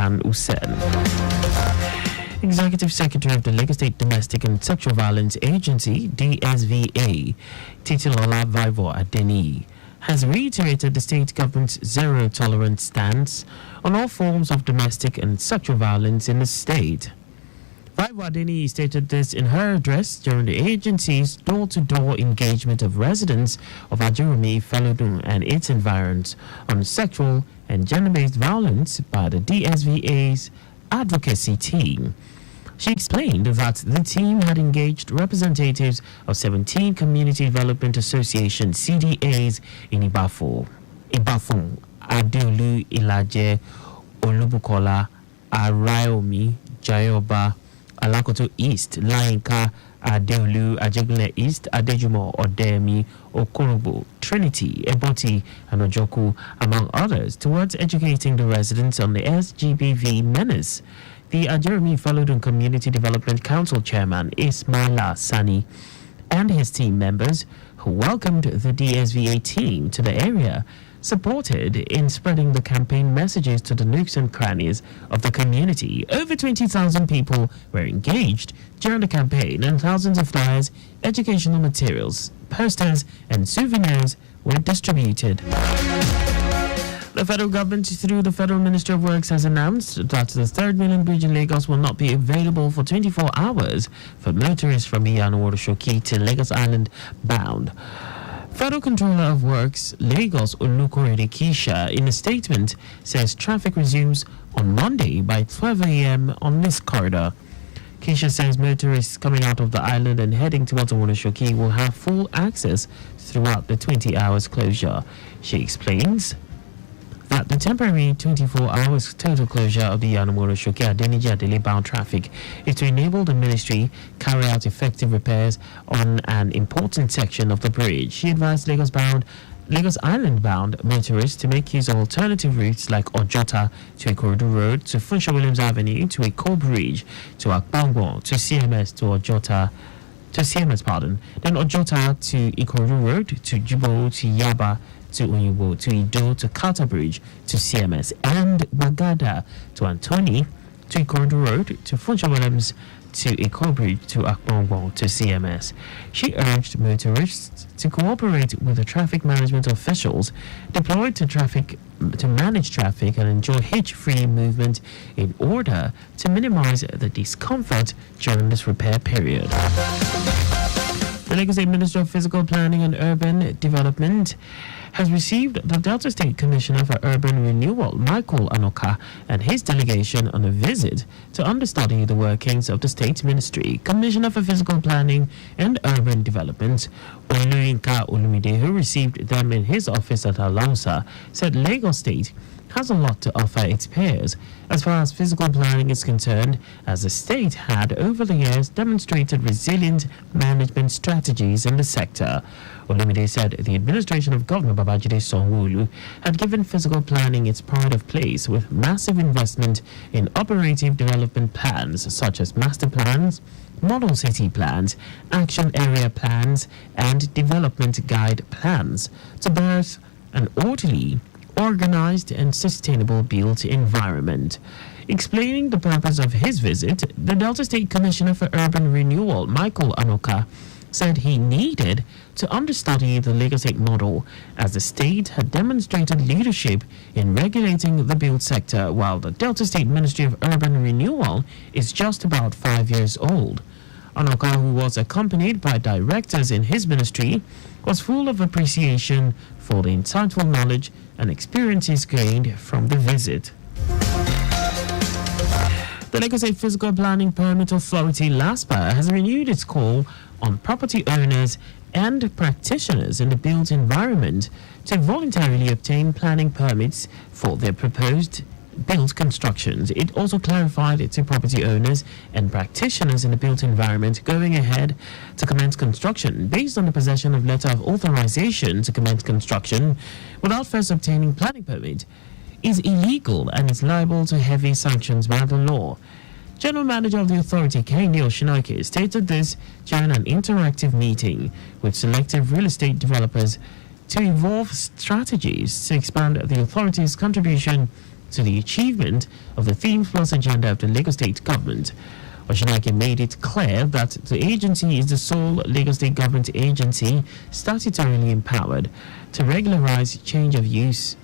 Akan Usen. Executive Secretary of the Lagos State Domestic and Sexual Violence Agency, DSVA, Titilola Vaivo Adeni, has reiterated the state government's zero-tolerance stance on all forms of domestic and sexual violence in the state. Vaivo Adeni stated this in her address during the agency's door-to-door engagement of residents of Ajurumi, Falodun and its environs on sexual and gender-based violence by the DSVA's advocacy team. She explained that the team had engaged representatives of 17 Community Development Association CDAs in Ibafun, Adeolu, Ilaje, Olubukola, Araomi, Jayoba, Alakoto East, Lainka, Adeolu, Ajegunle East, Adejumo, Odemi, Okorobo, Trinity, Eboti, and Ojoku, among others, towards educating the residents on the SGBV menace. The Ajurumi Falodun Community Development Council Chairman Ismaila Sani and his team members, who welcomed the DSVA team to the area, supported in spreading the campaign messages to the nooks and crannies of the community. Over 20,000 people were engaged during the campaign, and thousands of flyers, educational materials, posters, and souvenirs were distributed. The federal government, through the Federal Ministry of Works, has announced that the third mainland bridge in Lagos will not be available for 24 hours for motorists from Iyanu-Shoki to Lagos Island bound. Federal Controller of Works, Lagos Olukorede Kisha, in a statement, says traffic resumes on Monday by 12 a.m. on this corridor. Kisha says motorists coming out of the island and heading towards Iyanu-Shoki will have full access throughout the 20 hours closure. She explains that the temporary 24 hours total closure of the Iyanu-Shoki Adeniji Adele bound traffic is to enable the ministry carry out effective repairs on an important section of the bridge. She advised Lagos Island bound motorists to make use of alternative routes like Ojota to Ikorodu Road to Funshaw Williams Avenue to Eko Bridge to Akbangbo to CMS to Ojota to CMS, then Ojota to Ikorodu Road to Jubo to Yaba to Unyubo, to Ido, to Carter Bridge, to CMS, and Bagada, to Antoni, to Ikorodu Road, to Funshaw Williams, to Eko Bridge, to Akbongbo, to CMS. She urged motorists to cooperate with the traffic management officials deployed to manage traffic and ensure hitch-free movement in order to minimize the discomfort during this repair period. The Lagos State Minister of Physical Planning and Urban Development has received the Delta State Commissioner for Urban Renewal, Michael Anoka, and his delegation on a visit to understudy the workings of the state ministry. Commissioner for Physical Planning and Urban Development, Oluyinka Olumide, who received them in his office at Alausa, said Lagos State has a lot to offer its peers as far as physical planning is concerned, as the state had over the years demonstrated resilient management strategies in the sector. Olumide said the administration of Governor Babajide Sanwo-Olu had given physical planning its pride of place with massive investment in operative development plans such as master plans, model city plans, action area plans, and development guide plans to birth an orderly, organized and sustainable built environment. Explaining the purpose of his visit, the Delta State Commissioner for Urban Renewal, Michael Anoka, said he needed to understudy the Lagos State model as the state had demonstrated leadership in regulating the build sector while the Delta State Ministry of Urban Renewal is just about 5 years old. Anoka, who was accompanied by directors in his ministry, was full of appreciation for the insightful knowledge and experiences gained from the visit. The Lagos State Physical Planning Permit Authority, LASPA, has renewed its call on property owners and practitioners in the built environment to voluntarily obtain planning permits for their proposed built constructions. It also clarified to property owners and practitioners in the built environment going ahead to commence construction based on the possession of letter of authorization to commence construction without first obtaining planning permit is illegal and is liable to heavy sanctions by the law. General Manager of the authority, Kehinde Oshinoike, stated this during an interactive meeting with selective real estate developers to evolve strategies to expand the authority's contribution to the achievement of the Themes Plus agenda of the Lagos State government. Oshinake made it clear that the agency is the sole Lagos State government agency statutorily empowered to regularize change of use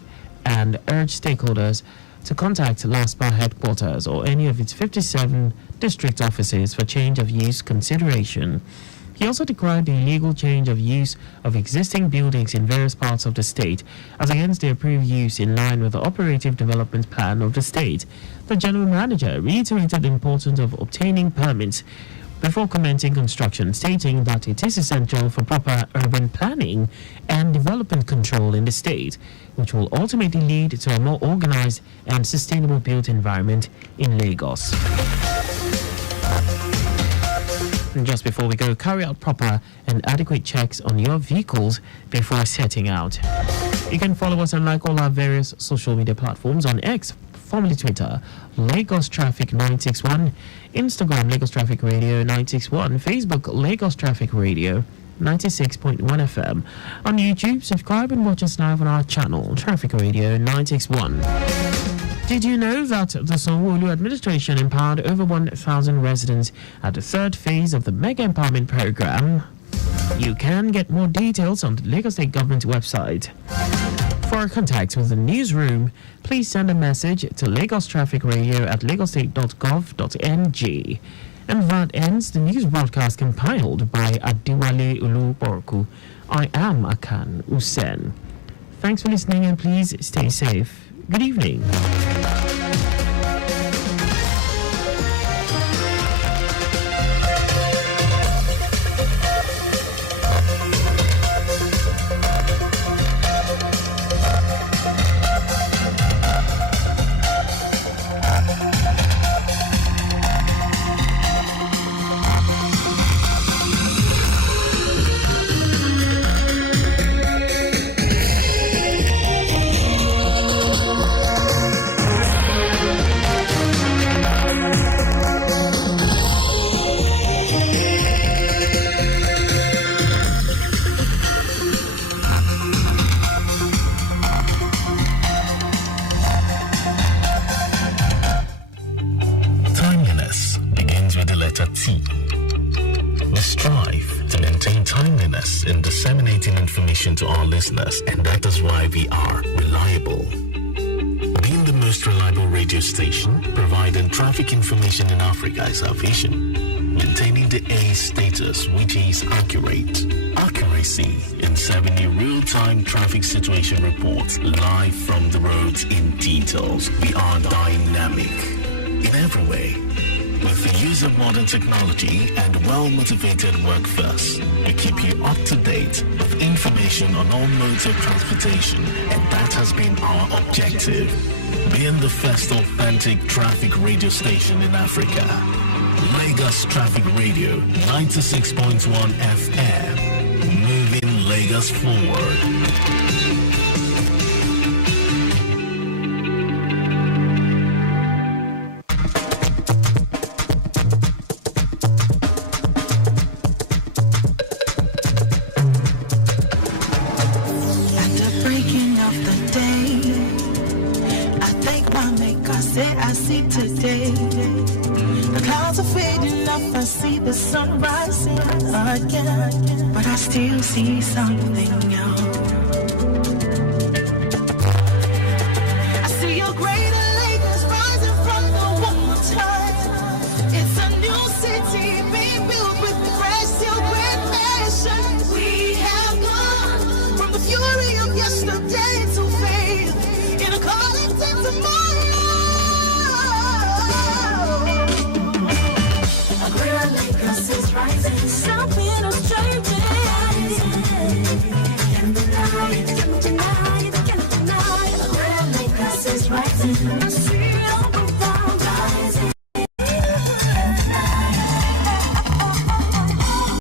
and urge stakeholders to contact LASPA headquarters or any of its 57 district offices for change of use consideration. He also decried the illegal change of use of existing buildings in various parts of the state as against the approved use in line with the operative development plan of the state. The general manager reiterated the importance of obtaining permits before commencing construction, stating that it is essential for proper urban planning and development control in the state, which will ultimately lead to a more organized and sustainable built environment in Lagos. And just before we go, carry out proper and adequate checks on your vehicles before setting out. You can follow us and like all our various social media platforms on X, formerly Twitter, Lagos Traffic 961, Instagram, Lagos Traffic Radio 961, Facebook, Lagos Traffic Radio 96.1 FM. On YouTube, subscribe and watch us live on our channel, Traffic Radio 961. Did you know that the Sanwo-Olu administration empowered over 1,000 residents at the third phase of the Mega Empowerment Program? You can get more details on the Lagos State Government website. For contact with the newsroom, please send a message to Lagos Traffic Radio at lagostate.gov.ng. And that ends the news broadcast compiled by Adiwale Uluborku. I am Akan Usen. Thanks for listening and please stay safe. Good evening. To our listeners, and that is why we are reliable. Being the most reliable radio station providing traffic information in Africa is our vision. Maintaining the A status, which is accurate. Accuracy in serving you real-time traffic situation reports live from the roads in details. We are dynamic in every way. With the use of modern technology and well-motivated workforce, we keep you up to date with information on all modes of transportation, and that has been our objective. Being the first authentic traffic radio station in Africa, Lagos Traffic Radio 96.1 FM, moving Lagos forward. But I still see something else. I see your greater Lagos rising from the one time. It's a new city being built with fresh steel, great passion. We have gone from the fury of yesterday to faith in a collective tomorrow. A greater Lagos is rising. Something rising.